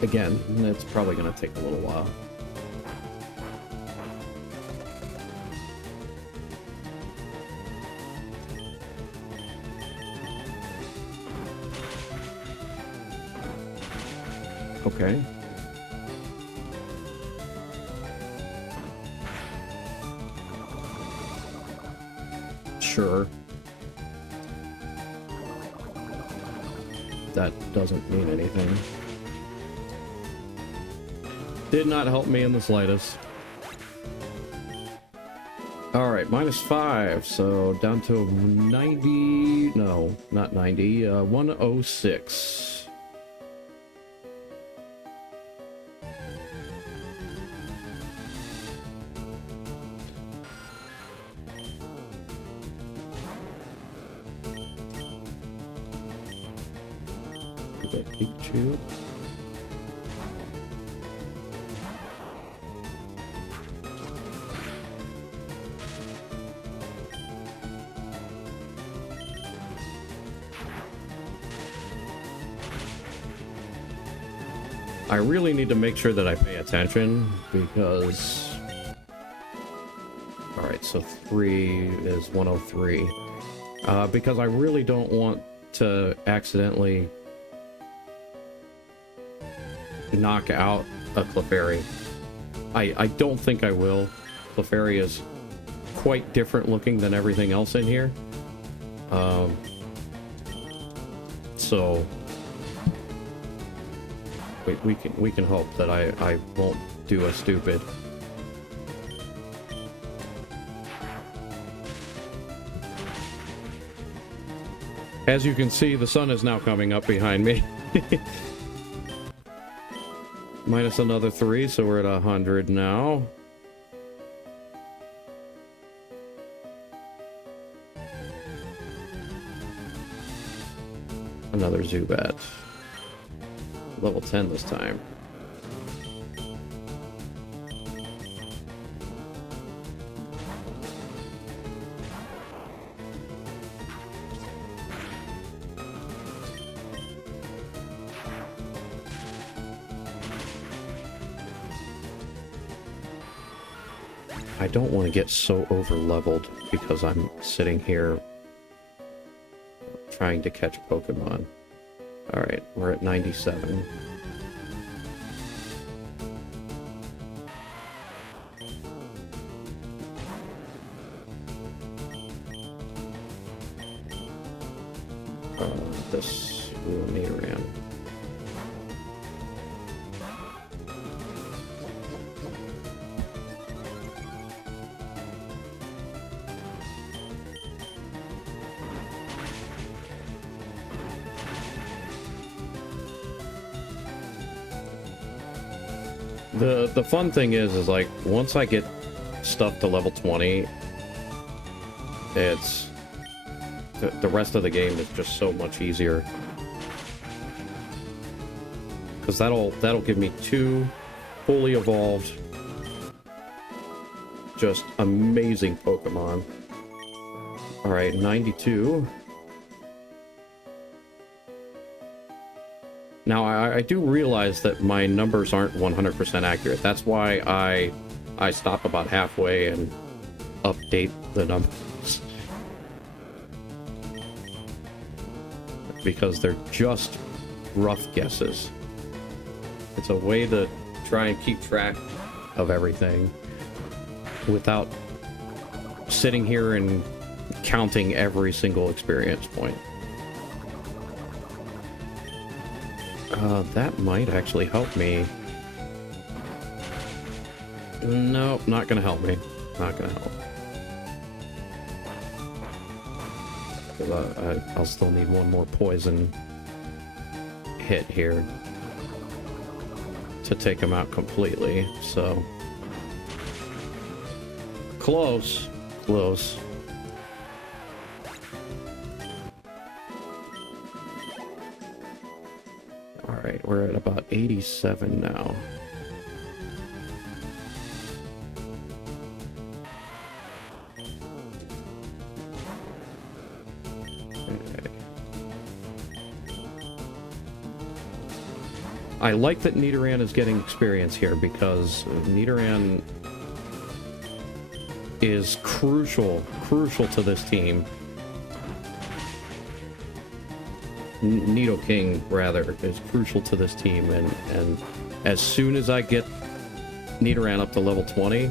again, it's probably going to take a little while. Okay. Sure. That doesn't mean anything. Did not help me in the slightest. Alright, -5, so down to 90... No, not 90, 106. Pikachu. I really need to make sure that I pay attention because... Alright, so 3 is 103. Because I really don't want to accidentally knock out a Clefairy. I don't think I will. Clefairy is quite different looking than everything else in here. So we can hope that I won't do a stupid. As you can see, the sun is now coming up behind me. Minus another 3, so we're at 100 now. Another Zubat. Level 10 this time. I don't want to get so over-leveled because I'm sitting here trying to catch Pokemon. Alright, we're at 97. This Nidoran. The fun thing is like once I get stuff to level 20, it's the rest of the game is just so much easier. Because that'll give me 2 fully evolved, just amazing Pokemon. All right, 92. Now, I do realize that my numbers aren't 100% accurate. That's why I stop about halfway and update the numbers. Because they're just rough guesses. It's a way to try and keep track of everything without sitting here and counting every single experience point. That might actually help me. Nope, not gonna help me. Not gonna help. I'll still need one more poison hit here to take him out completely, so... Close. Close. Alright, we're at about 87 now. Okay. I like that Nidoran is getting experience here because Nidoran is crucial to this team. Nidoking, rather, is crucial to this team, and as soon as I get Nidoran up to level 20,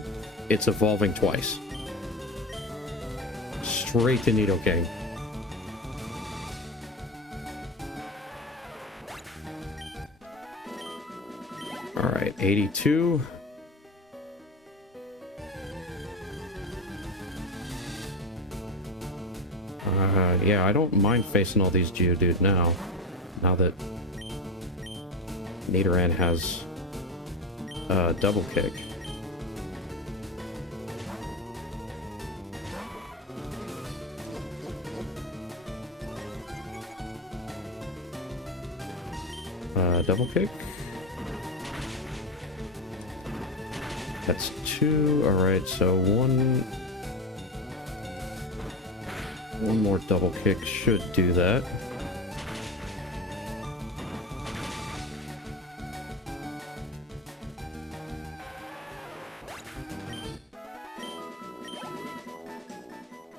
it's evolving twice. Straight to Nidoking. Alright, 82. Yeah, I don't mind facing all these Geodude now that Nidoran has double kick. Double kick. That's 2. Alright, so one more double kick should do that.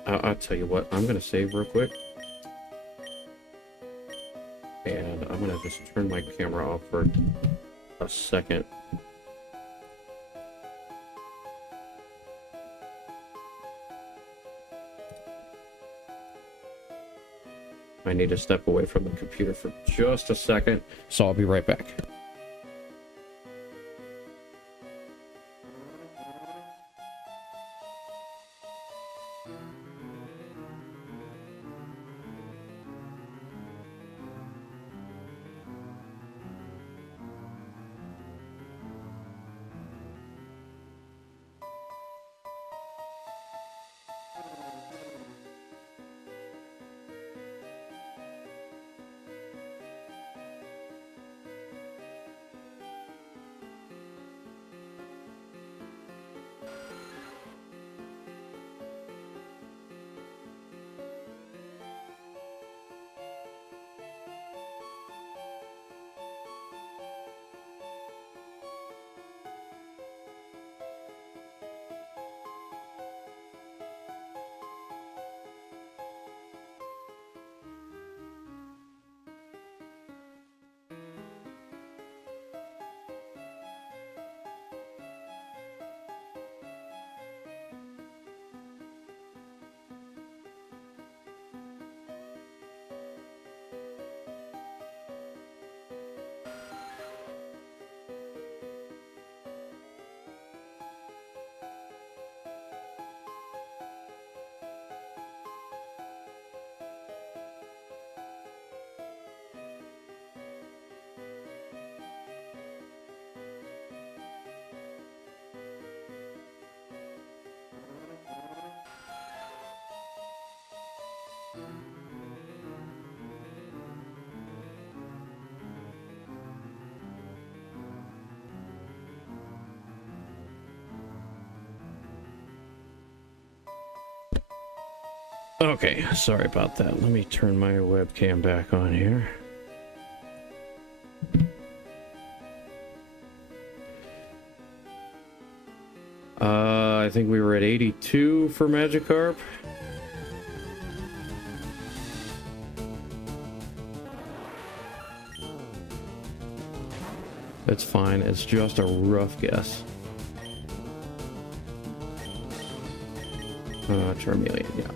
I'll tell you what, I'm gonna save real quick. And I'm gonna just turn my camera off for a second. I need to step away from the computer for just a second, so I'll be right back. Okay, sorry about that. Let me turn my webcam back on here. I think we were at 82 for Magikarp. That's fine. It's just a rough guess. Charmeleon, yeah.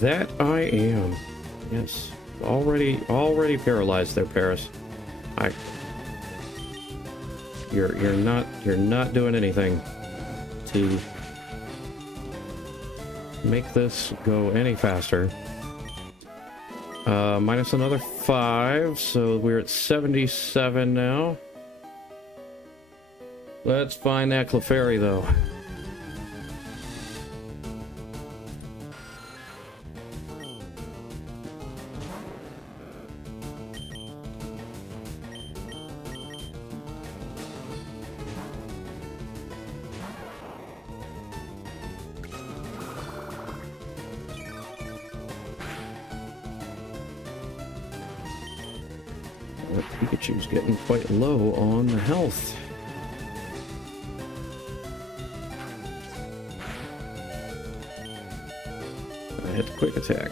That I am. Yes. Already paralyzed there, Paris. You're not doing anything to make this go any faster. Minus another 5, so we're at 77 now. Let's find that Clefairy, though. Pikachu's getting quite low on the health. I hit the quick attack.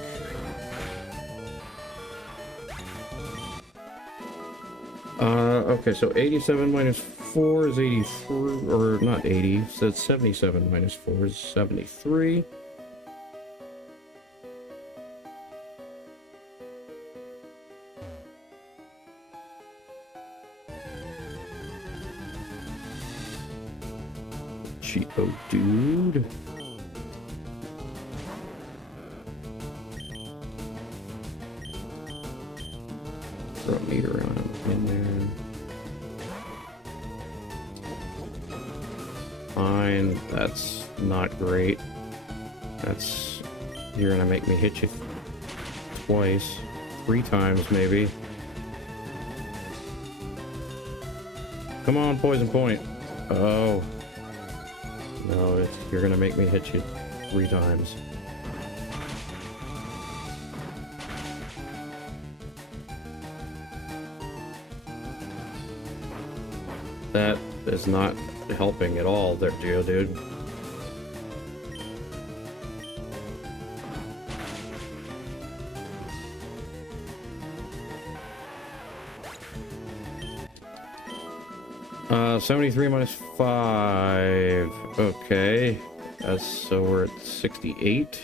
Okay, so 87 minus 4 is 83, or not 80, so it's 77 minus 4 is 73. Cheapo dude. Throw a meter on him in there. Fine, that's not great. That's... You're gonna make me hit you twice. 3 times, maybe. Come on, Poison Point. Oh. No, you're gonna make me hit you 3 times. That is not helping at all there, Geodude. Uh, 73 minus 5. Okay. So we're at 68.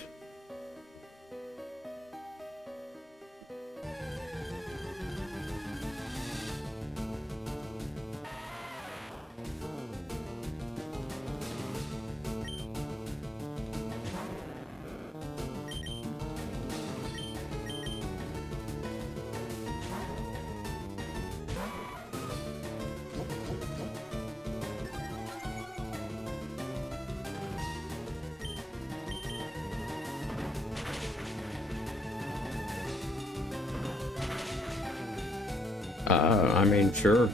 I mean, sure.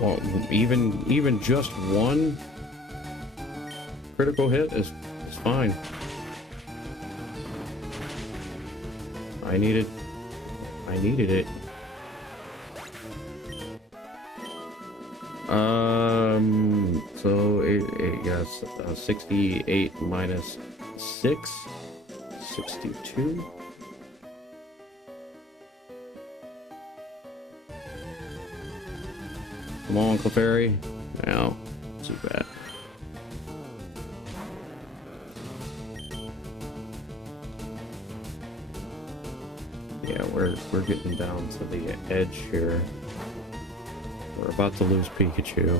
Well, even just 1 critical hit is fine. I needed it. So yes, 68 minus 6, 62. Come on, Clefairy. No, too bad. Yeah, we're getting down to the edge here. We're about to lose Pikachu.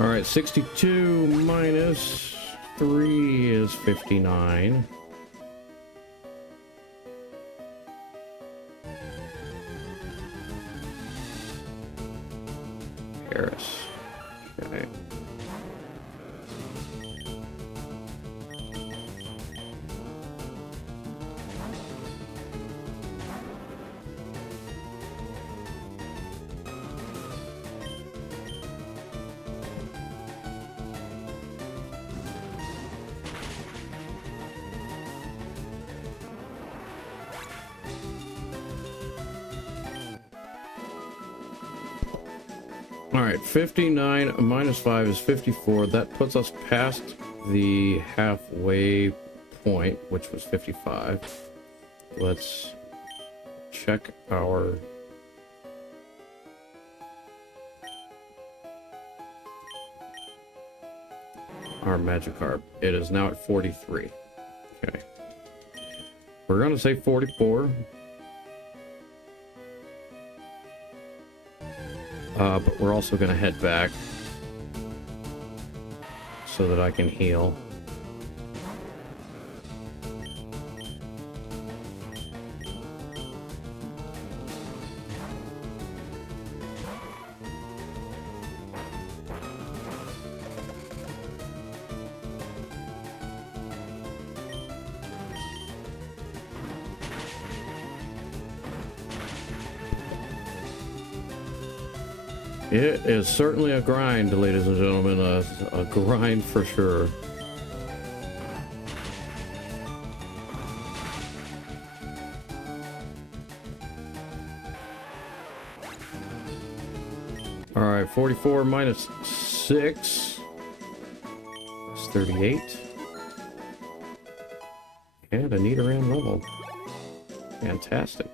All right, 62 minus 3 is 59. Paris. Okay. right, 59 minus 5 is 54. That puts us past the halfway point, which was 55. Let's check our Magikarp. It is now at 43. Okay. We're going to say 44. But we're also going to head back so that I can heal. It is certainly a grind, ladies and gentlemen, a grind for sure. All right, 44 minus 6 is 38. And a Nidoran level. Fantastic.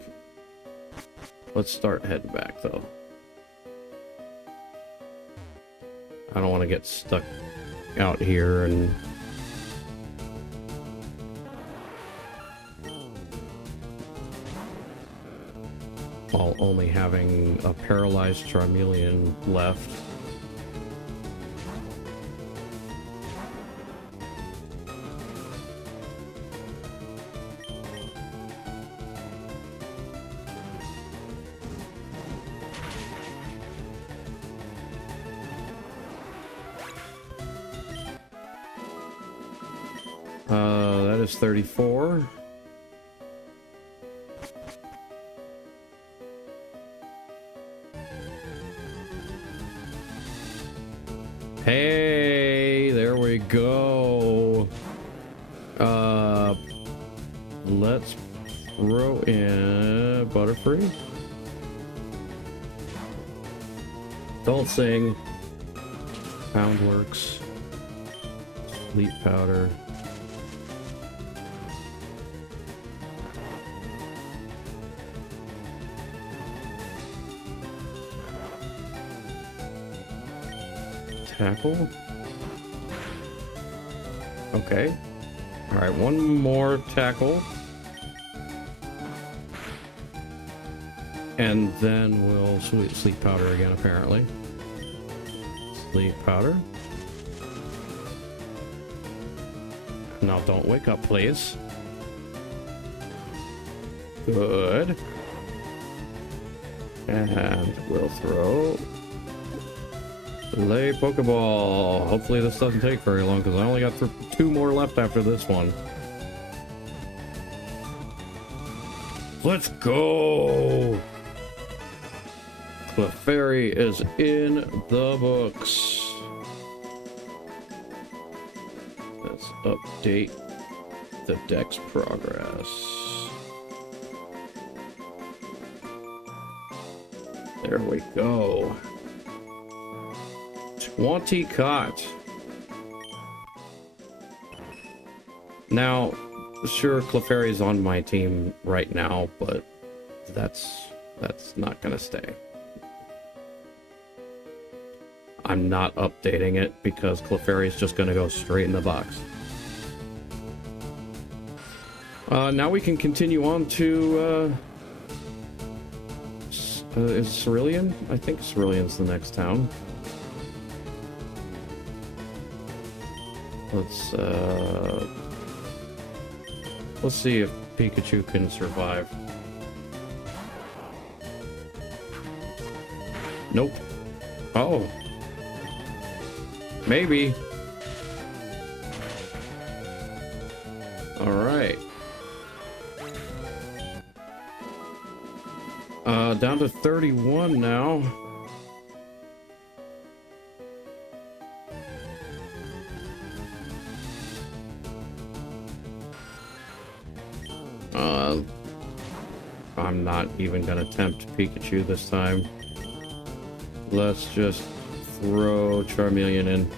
Let's start heading back, though. I don't want to get stuck out here and while only having a paralyzed Charmeleon left. That is 34. Hey, there we go. Let's throw in Butterfree. Don't sing. Poundworks. Sleep powder. Tackle. Okay. All right, one more tackle. And then we'll sleep powder again, apparently. Sleep powder. Now don't wake up, please. Good. And we'll throw Lay Pokeball. Hopefully this doesn't take very long because I only got 2 more left after this one. Let's go! Clefairy is in the books. Let's update the dex progress. There we go. 20 caught. Now, sure, Clefairy's on my team right now, but that's not gonna stay. I'm not updating it because Clefairy's just gonna go straight in the box. Now we can continue on to is Cerulean? I think Cerulean's the next town. Let's see if Pikachu can survive. Nope. Oh. Maybe. All right. Down to 31 now. I'm not even gonna tempt Pikachu this time. Let's just throw Charmeleon in.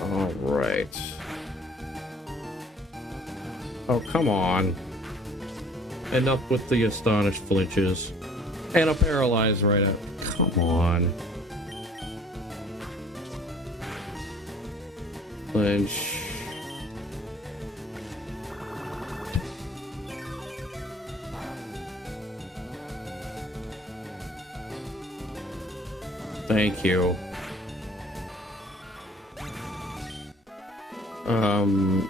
All right. Oh, come on. Enough with the astonished flinches. And a paralyzed right out. Come on. Flinch. Thank you.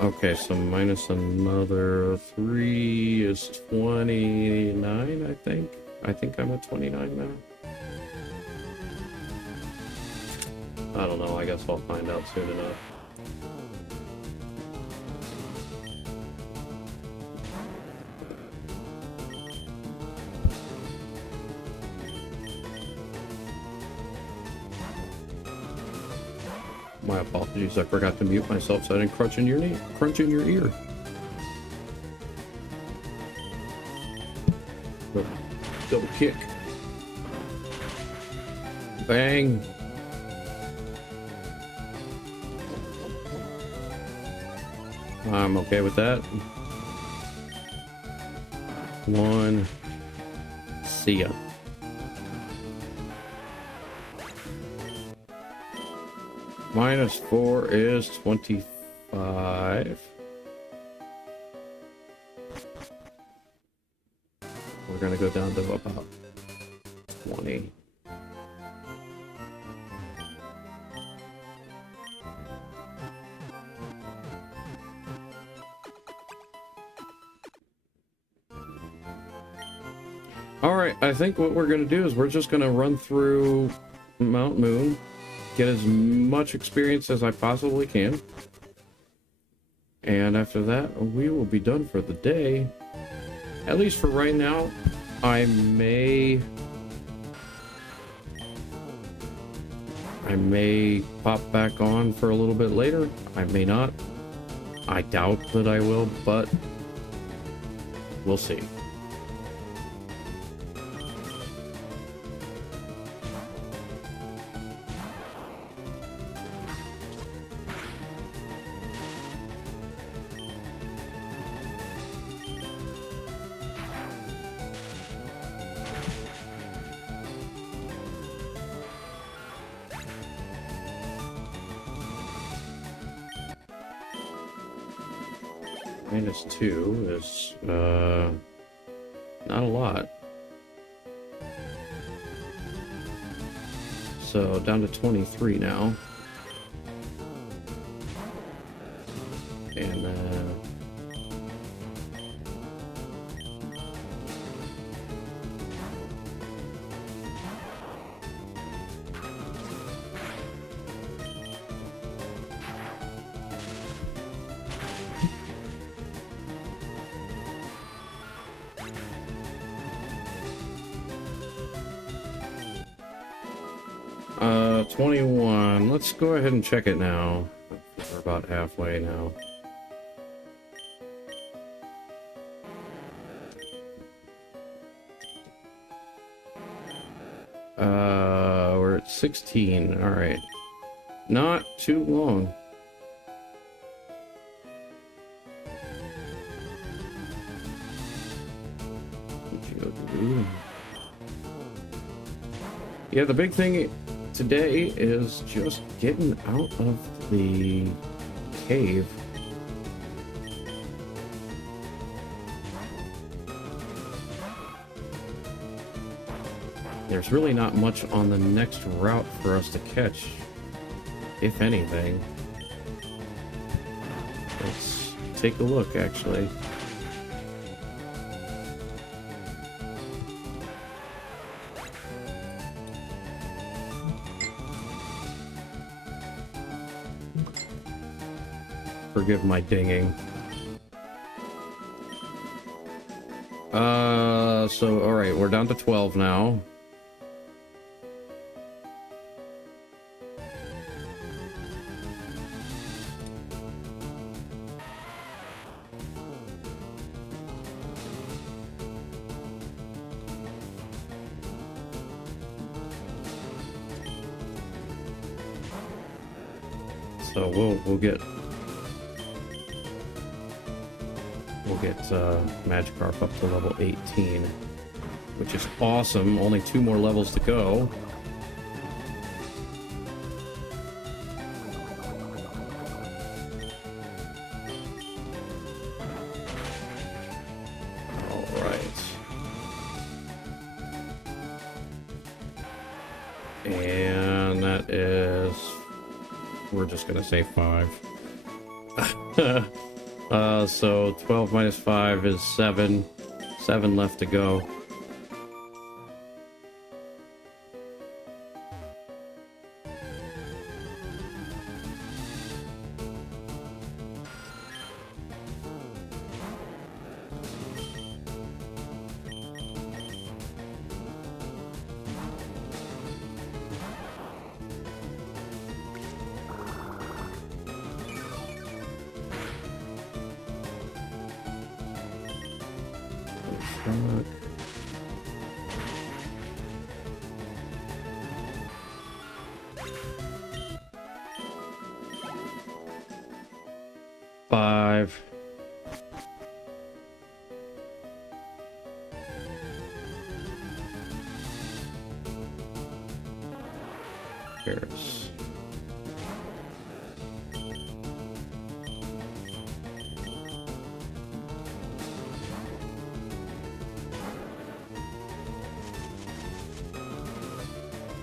Okay, so minus another 3 is 29, I think. I think I'm at 29 now. I don't know, I guess I'll find out soon enough. My apologies, I forgot to mute myself so I didn't crunch in your ear. Double kick. Bang. I'm okay with that. 1. See ya. Minus 4 is 25. We're gonna go down to about 20. All right, I think what we're gonna do is we're just gonna run through Mount Moon, get as much experience as I possibly can, and after that we will be done for the day. At least for right now. I may pop back on for a little bit later. I may not. I doubt that I will, but we'll see. Minus 2 is not a lot. So down to 23 now. And 21. Let's go ahead and check it now. We're about halfway now. We're at 16. All right. Not too long. Yeah, the big thing today is just getting out of the cave. There's really not much on the next route for us to catch, if anything. Let's take a look, actually. forgive my dinging. So, alright, we're down to 12 now. So we'll get Magikarp up to level 18, which is awesome. Only 2 more levels to go. All right. And that is, we're just gonna say 5. So 12 minus 5 is 7. 7 left to go. Five. Here's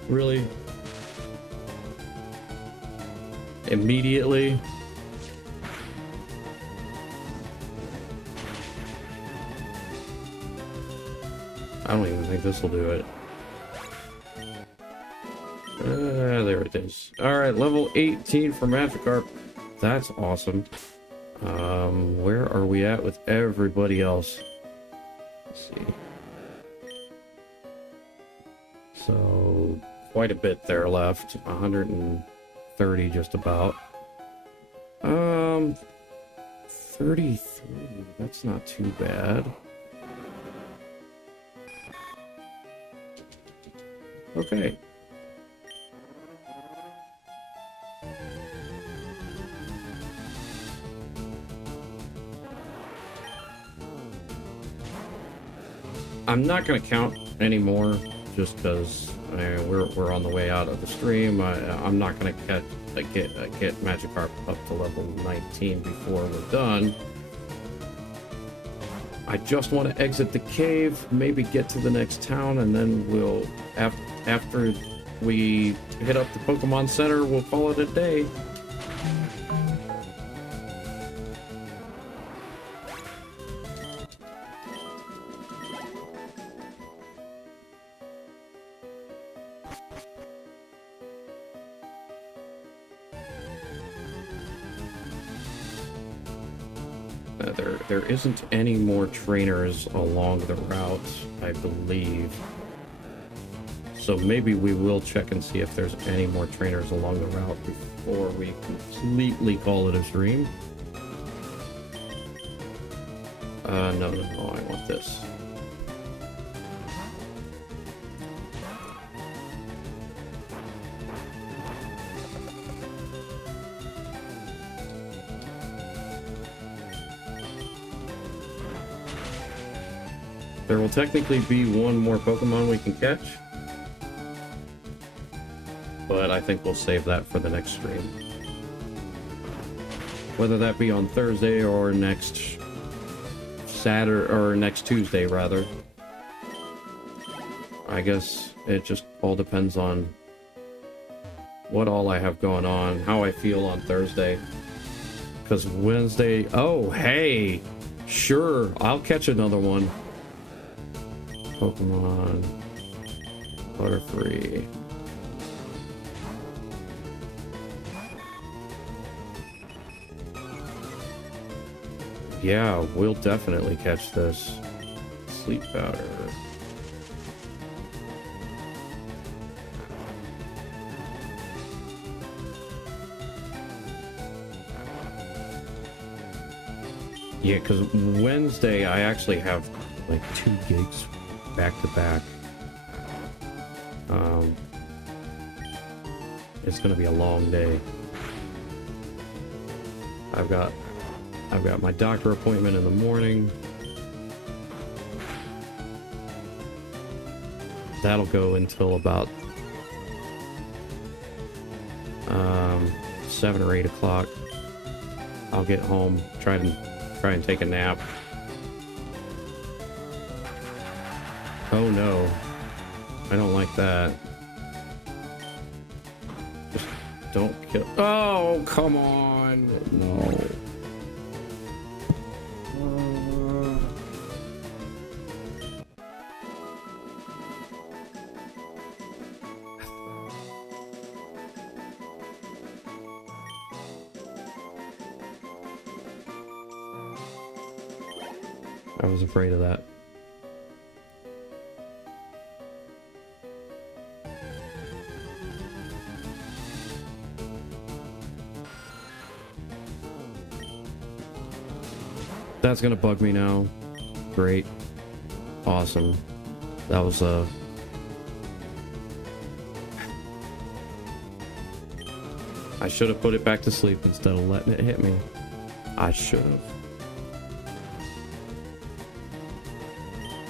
really immediately. I don't even think this will do it. There it is. Alright, level 18 for Magikarp. That's awesome. Where are we at with everybody else? Let's see. So, quite a bit there left. 130 just about. 33. That's not too bad. Okay. I'm not going to count anymore just because we're on the way out of the stream. I'm not going to get Magikarp up to level 19 before we're done. I just want to exit the cave, maybe get to the next town, and then we'll, after we hit up the Pokemon Center, we'll call it a day. There isn't any more trainers along the route, I believe. So maybe we will check and see if there's any more trainers along the route before we completely call it a stream. No, I want this. There will technically be one more Pokemon we can catch, but I think we'll save that for the next stream. Whether that be on Thursday or next Saturday, or next Tuesday, rather. I guess it just all depends on what all I have going on, how I feel on Thursday. Because Wednesday, oh, hey, sure, I'll catch another one. Pokemon Butterfree. Yeah, we'll definitely catch this. Sleep powder. Yeah, because Wednesday I actually have like 2 gigs back to back. It's gonna be a long day. I've got my doctor appointment in the morning. That'll go until about 7 or 8 o'clock. I'll get home, try and take a nap. Oh no, I don't like that. Just don't kill. Oh, come on. No. I was afraid of that. That's gonna bug me now. Great. Awesome. That was I should have put it back to sleep instead of letting it hit me. I should have.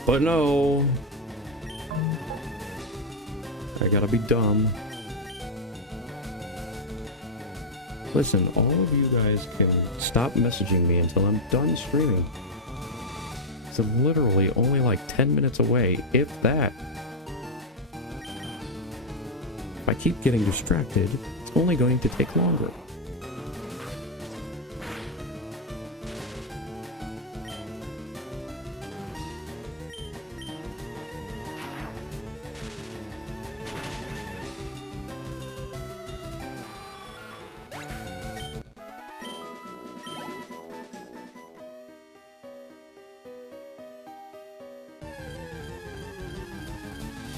But no. I gotta be dumb. Listen, all of you guys can stop messaging me until I'm done streaming. It's literally only like 10 minutes away, if that. If I keep getting distracted, it's only going to take longer.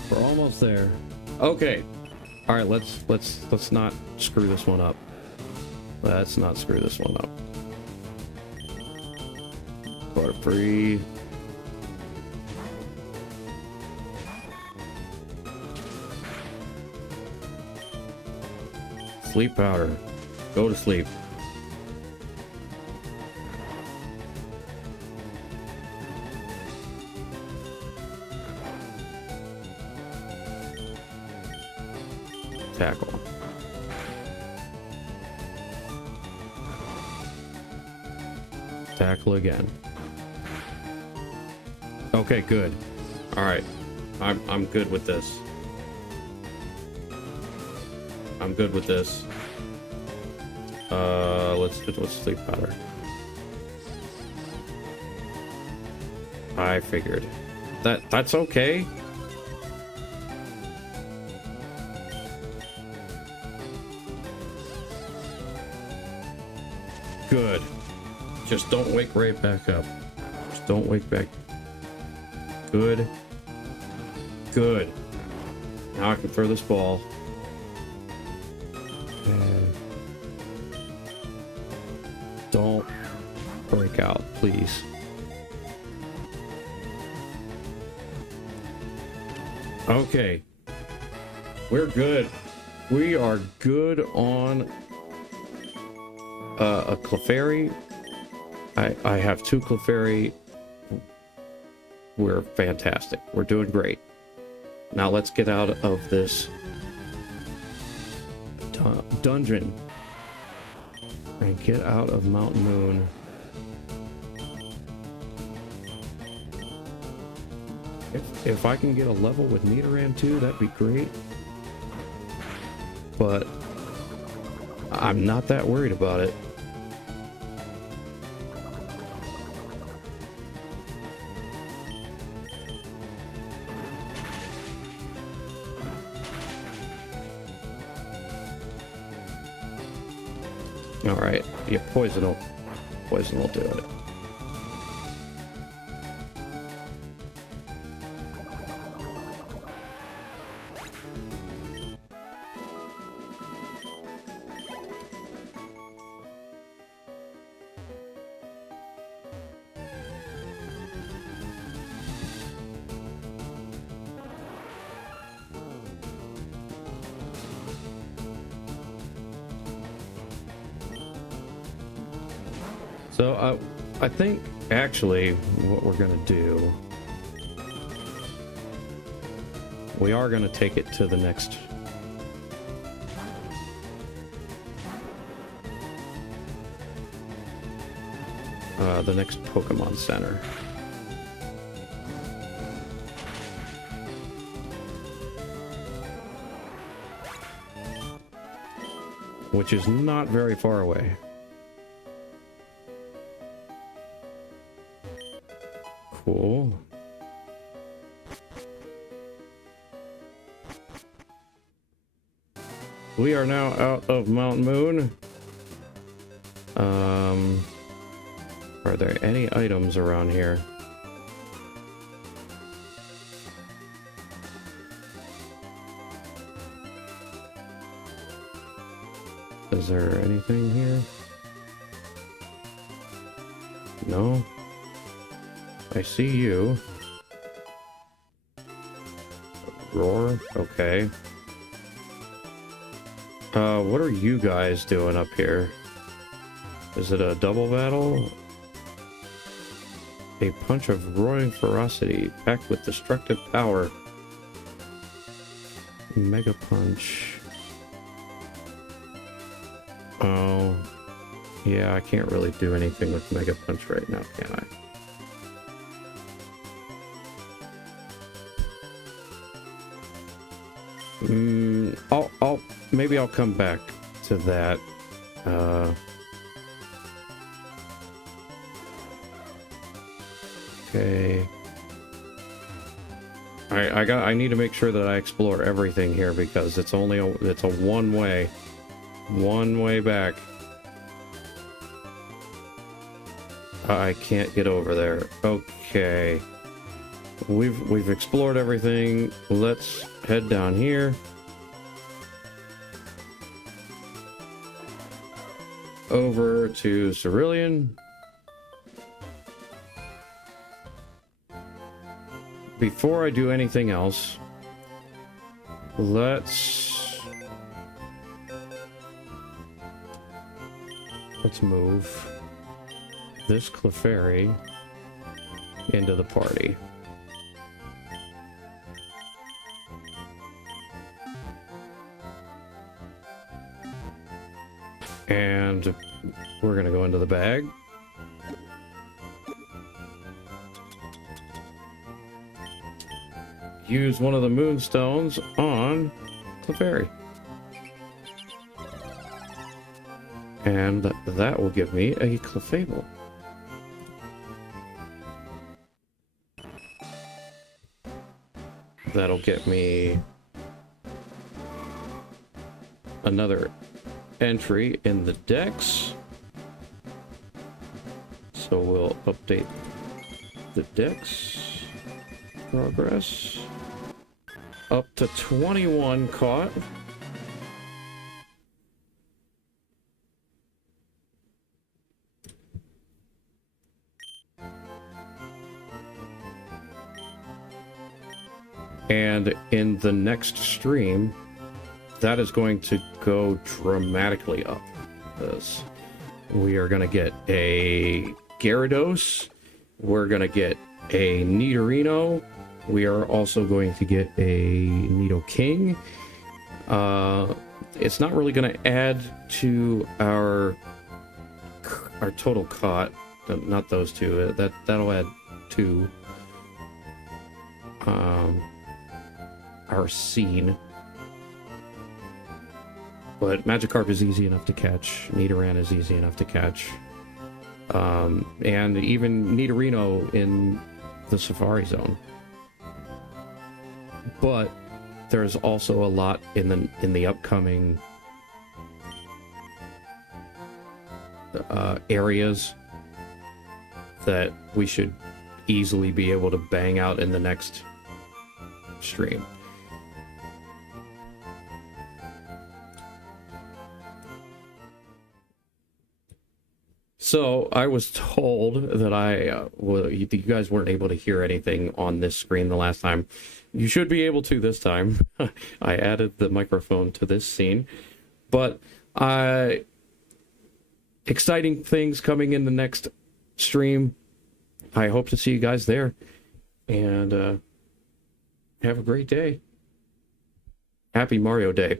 We're almost there. Okay. All right, let's not screw this one up. Let's not screw this one up. Bar free. Sleep powder. Go to sleep. Tackle. Tackle again. Okay, good. All right, I'm good with this. I'm good with this. Let's sleep powder. I figured that's okay. Good. Just don't wake right back up. Just don't wake back. Good. Good. Now I can throw this ball. And don't break out, please. Okay. We're good. We are good on a Clefairy. I have 2 Clefairy. We're fantastic. We're doing great. Now let's get out of this dungeon and get out of Mountain Moon. If I can get a level with Nidoran too, that'd be great. But I'm not that worried about it. All right, yeah, poison will do it. So I think actually what we're gonna do, we are gonna take it to the next Pokemon Center. Which is not very far away. Cool. We are now out of Mount Moon. Are there any items around here? Is there anything here? No. I see you. Roar? Okay. What are you guys doing up here? Is it a double battle? A punch of roaring ferocity, packed with destructive power. Mega punch. Oh. Yeah, I can't really do anything with Mega Punch right now, can I? Maybe I'll come back to that. Okay. I need to make sure that I explore everything here because it's a one way back. I can't get over there. Okay. We've explored everything. Let's head down here. Over to Cerulean. Before I do anything else, let's move this Clefairy into the party. And we're gonna go into the bag. Use one of the moonstones on Clefairy. And that will give me a Clefable. That'll get me another entry in the Dex. So we'll update the Dex progress. Up to 21 caught. And in the next stream, that is going to go dramatically up. Because we are going to get a Gyarados. We're going to get a Nidorino. We are also going to get a Nidoking. It's not really going to add to our total caught. Not those two. That'll add to our scene. But Magikarp is easy enough to catch. Nidoran is easy enough to catch. And even Nidorino in the Safari Zone. But there's also a lot in the upcoming areas that we should easily be able to bang out in the next stream. So I was told that you guys weren't able to hear anything on this screen the last time. You should be able to this time. I added the microphone to this scene, but exciting things coming in the next stream. I hope to see you guys there. And have a great day. Happy Mario Day.